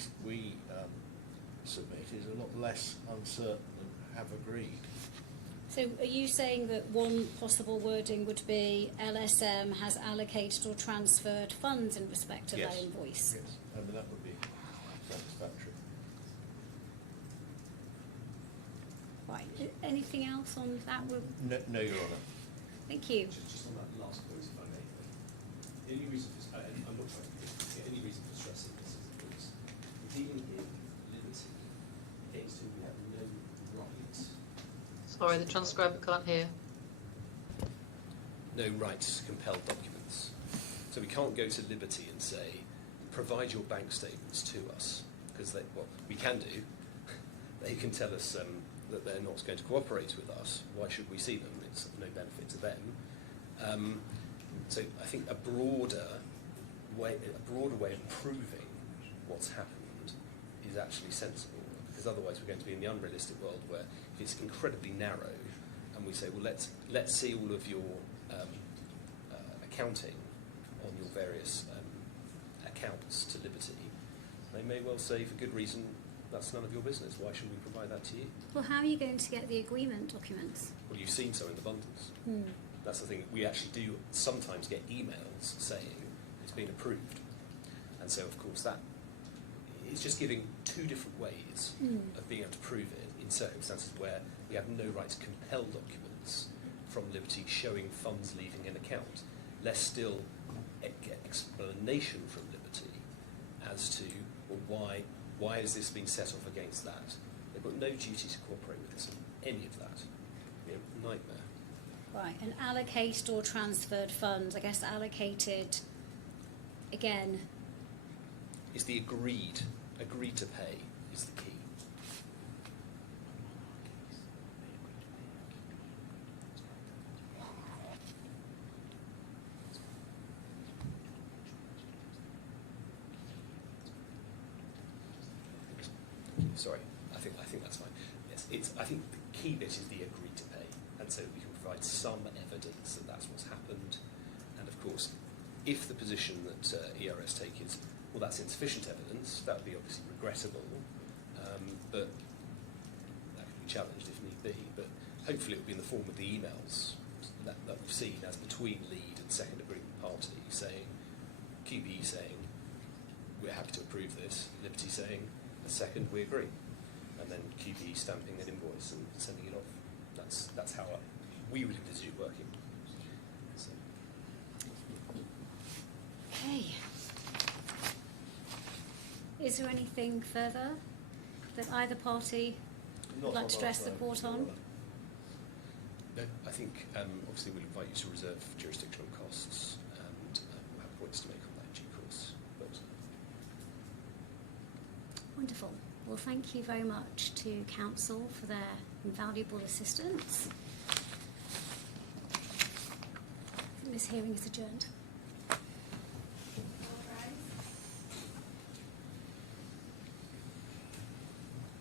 submit is a lot less uncertain than have agreed. So are you saying that one possible wording would be LSM has allocated or transferred funds in respect of Yes. that invoice? Yes, I mean that would be satisfactory. Right. Anything else on that? No, Your Honour. Thank you. Just on that last point, if I may, the only reason for, I'm not trying to get any reason for stressing this is because dealing in liberty against whom we have no right. Sorry, the transcriber can't hear. No right to compel documents. So we can't go to Liberty and say, provide your bank statements to us, because what we can do, they can tell us that they're not going to cooperate with us. Why should we see them? It's of no benefit to them. So I think a broader way of proving what's happened is actually sensible, because otherwise we're going to be in the unrealistic world where if it's incredibly narrow and we say, well, let's see all of your accounting on your various accounts to Liberty, they may well say, for good reason, that's none of your business. Why should we provide that to you? Well, how are you going to get the agreement documents? Well, you've seen some in the bundles. Hmm. That's the thing. We actually do sometimes get emails saying it's been approved. And so, of course, that is just giving two different ways of being able to prove it in circumstances where we have no right to compel documents from Liberty showing funds leaving an account, less still get explanation from Liberty as to, well, why has this been set off against that? They've got no duty to cooperate with us on any of that. Nightmare. Right, and allocated or transferred funds, I guess allocated, again, Is the agreed to pay is the key. Sorry, I think that's fine. Yes, I think the key bit is the agreed to pay, and so we can provide some evidence that that's what's happened. And of course, if the position that ERS take is, well, that's insufficient evidence, that would be obviously regrettable, but that could be challenged if need be. But hopefully it will be in the form of the emails that we've seen as between lead and second agreement party saying, QBE saying, we're happy to approve this, Liberty saying, a second, we agree. And then QBE stamping an invoice and sending it off. That's how we would envisage it working. So. okay. Is there anything further that either party would like to address the court on? No, I think obviously we'll invite you to reserve jurisdictional costs and we'll have points to make on that in due course. But Wonderful. Well, thank you very much to counsel for their invaluable assistance. This hearing is adjourned.